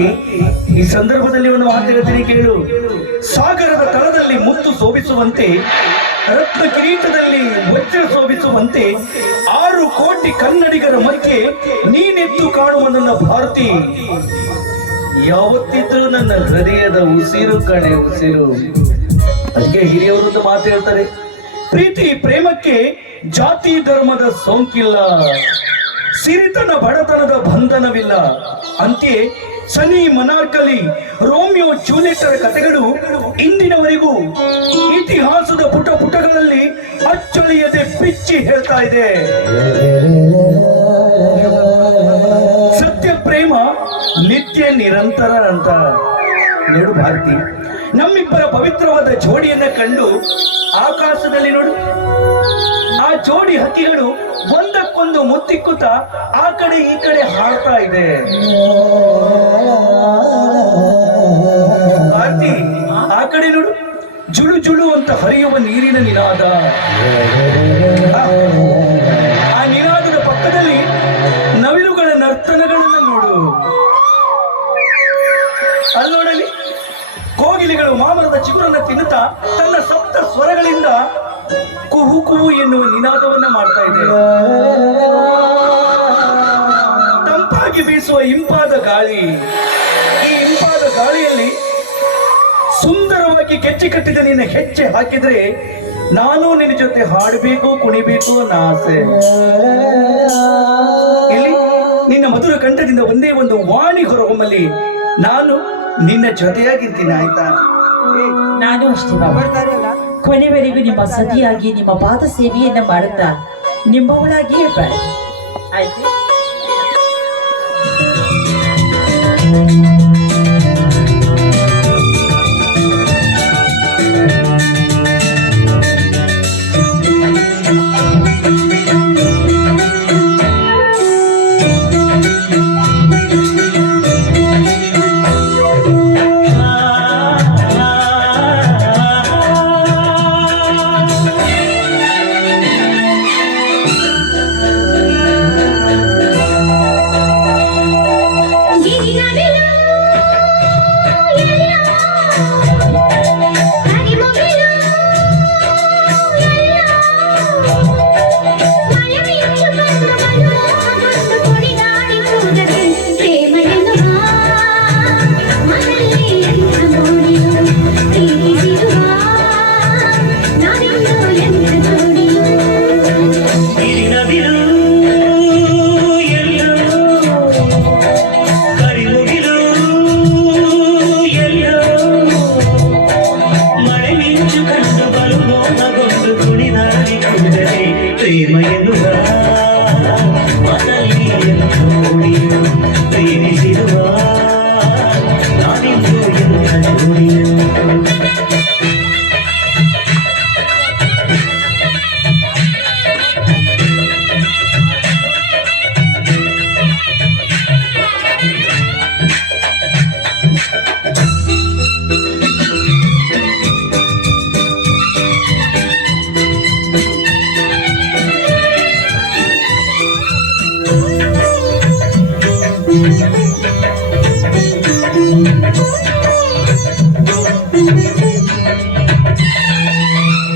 ಈ ಸಂದರ್ಭದಲ್ಲಿ ಒಂದು ಮಾತು ಹೇಳ್ತೀನಿ ಕೇಳು. ಸಾಗರದ ತಳದಲ್ಲಿ ಮುತ್ತು ಶೋಭಿಸುವಂತೆ, ರತ್ನ ಕಿರೀಟದಲ್ಲಿ ವಜ್ರ ಶೋಭಿಸುವಂತೆ 6 ಕೋಟಿ ಕನ್ನಡಿಗರ ಮಧ್ಯೆ ನೀನೆದ್ದು ಕಾಣುವ ನನ್ನ ಭಾರತಿ ಯಾವತ್ತಿದ್ರೂ ನನ್ನ ಹೃದಯದ ಉಸಿರು ಕಣೆ, ಉಸಿರು. ಅದಕ್ಕೆ ಹಿರಿಯವರು ಮಾತು ಹೇಳ್ತಾರೆ, ಪ್ರೀತಿ ಪ್ರೇಮಕ್ಕೆ ಜಾತಿ ಧರ್ಮದ ಸೋಂಕಿಲ್ಲ, ಸಿರಿತನ ಬಡತನದ ಬಂಧನವಿಲ್ಲ. ಅಂತೆಯೇ ಸನಿ ಮನಾರ್ಕಲಿ, ರೋಮಿಯೋ ಜೂಲಿಯೆಟ್ಟರ ಕಥೆಗಳು ಇಂದಿನವರೆಗೂ ಇತಿಹಾಸದ ಪುಟಗಳಲ್ಲಿ ಅಚ್ಚಳಿಯದೆ ಬಿಚ್ಚಿ ಹೇಳ್ತಾ ಇದೆ. ಸತ್ಯ ಪ್ರೇಮ ನಿತ್ಯ ನಿರಂತರ ಅಂತ. ನೋಡು ಭಾರತಿ, ನಮ್ಮಿಬ್ಬರ ಪವಿತ್ರವಾದ ಜೋಡಿಯನ್ನ ಕಂಡು ಆಕಾಶದಲ್ಲಿ ನೋಡು, ಆ ಜೋಡಿ ಹಕ್ಕಿಗಳು ಒಂದಕ್ಕೊಂದು ಮುತ್ತಿಕ್ಕುತ್ತಾ ಆ ಕಡೆ ಈ ಕಡೆ ಹಾಡ್ತಾ ಇದೆ. ಭಾರತಿ, ಆ ಕಡೆ ನೋಡು, ಜುಳು ಜುಳು ಅಂತ ಹರಿಯುವ ನೀರಿನ ನಿನಾದ. ಆ ನಿನಾದದ ಪಕ್ಕದಲ್ಲಿ ನವಿಲುಗಳ ನರ್ತನಗಳನ್ನು ನೋಡು. ಅಲ್ಲಿ ನೋಡಲಿ, ಕೋಗಿಲೆಗಳು ಮಾಮರದ ಚಿಗುರನ್ನು ತಿನ್ನುತ್ತಾ ತನ್ನ ಸಪ್ತ ಸ್ವರಗಳಿಂದ ಕುಹು ಕುಹು ಎನ್ನುವ ನಿನಾದವನ್ನ ಮಾಡ್ತಾ ಇದೆ. ತಂಪಾಗಿ ಬೀಸುವ ಇಂಪಾದ ಗಾಳಿ, ಈ ಇಂಪಾದ ಗಾಳಿಯಲ್ಲಿ ಸುಂದರವಾಗಿ ಕೆಚ್ಚಿ ಕಟ್ಟಿದ ನಿನ್ನ ಹೆಜ್ಜೆ ಹಾಕಿದ್ರೆ ನಾನು ನಿನ್ನ ಜೊತೆ ಹಾಡಬೇಕು, ಕುಣಿಬೇಕು ಅನ್ನೋ ಆಸೆ. ಇಲ್ಲಿ ನಿನ್ನ ಮಧುರ ಕಂಠದಿಂದ ಒಂದೇ ಒಂದು ವಾಣಿ ಹೊರಗೊಮ್ಮಲ್ಲಿ ನಾನು ನಿನ್ನ ಜೊತೆಯಾಗಿರ್ತೀನಿ, ಆಯ್ತಾ? ನಾನು ಅಷ್ಟೇ ಬಾಬಾ. ಕೊನೆವರೆಗೂ ನಿಮ್ಮ ಸತಿಯಾಗಿ ನಿಮ್ಮ ಪಾದ ಸೇವೆಯನ್ನ ಮಾಡುತ್ತಾ ನಿಮ್ಮವಳಾಗಿಯೇ ಬಾಳೆ, ಆಯ್ತು? ಗಿರಿನವಿಲು ಪ್ರೇಮ ಎನ್ನುವ ಮನಲ್ಲಿ ಜೋಡಿಯು ಪ್ರೇಮಿಸಿರುವ ನಾವಿಂದು ಎಲ್ಲ ಜೋಡಿಯು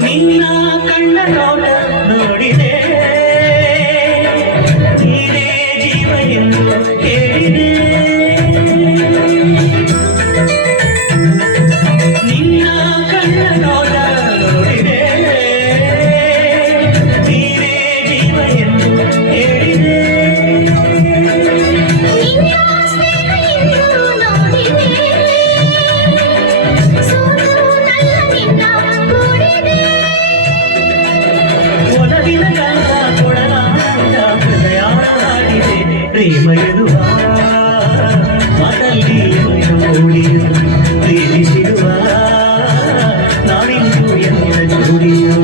ನಿನ್ನ ಕಣ್ಣ ನೋಟ ನೋಡಿದೆ ನೀನೇ ಜೀವ ಎಂದು ಹೇಳಿದೆ ನಿನ್ನ ಕಣ್ಣ ನೋಟ ನೋಡಿದೆ ನೀನೇ ಜೀವ ಎಂದು ಹೇಳಿದೆ ಒಲವಿನ ಗಂಧ ಕೊಡಲಾದ ಹೃದಯ ಹಾಡಿದೆ ಪ್ರೇಮ ಎನ್ನುವ ಮನಲ್ಲಿ ಜೋಡಿಯು ಪ್ರೇಮಿಸಿರುವ ನಾವಿಂದು ಎಲ್ಲ ಜೋಡಿಯು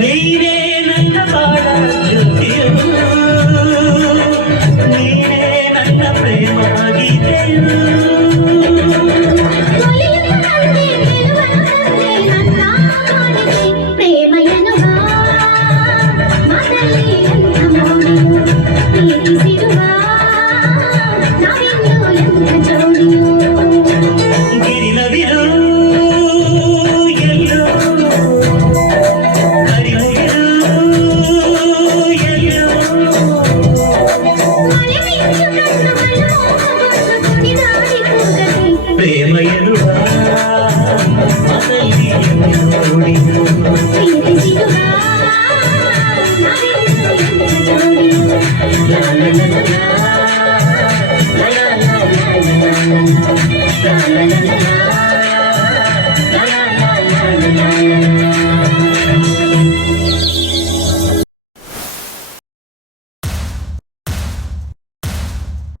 ನೀನೇ ನನ್ನ ಬಾಳ ಜ್ಯೋತಿಯು ನೀನೇ ನನ್ನ ಪ್ರೇಮ ಗೀತೆಯು ಪ್ರೇಮ ಎನ್ನುವ ಮದಲ್ಲಿ ಪ್ರೀತಿಸಿರುವ ನಾವಿಂದು ಎಲ್ಲ ಜೋಡಿಯು ಗಿರಿನವಿರು ಎಲ್ಲೋ ಕರಿಮುಗಿರು ಎಲ್ಲೋ ಪ್ರೇಮ ಎನ್ನುವ ಮದಲ್ಲಿ ಜೋಡಿಯು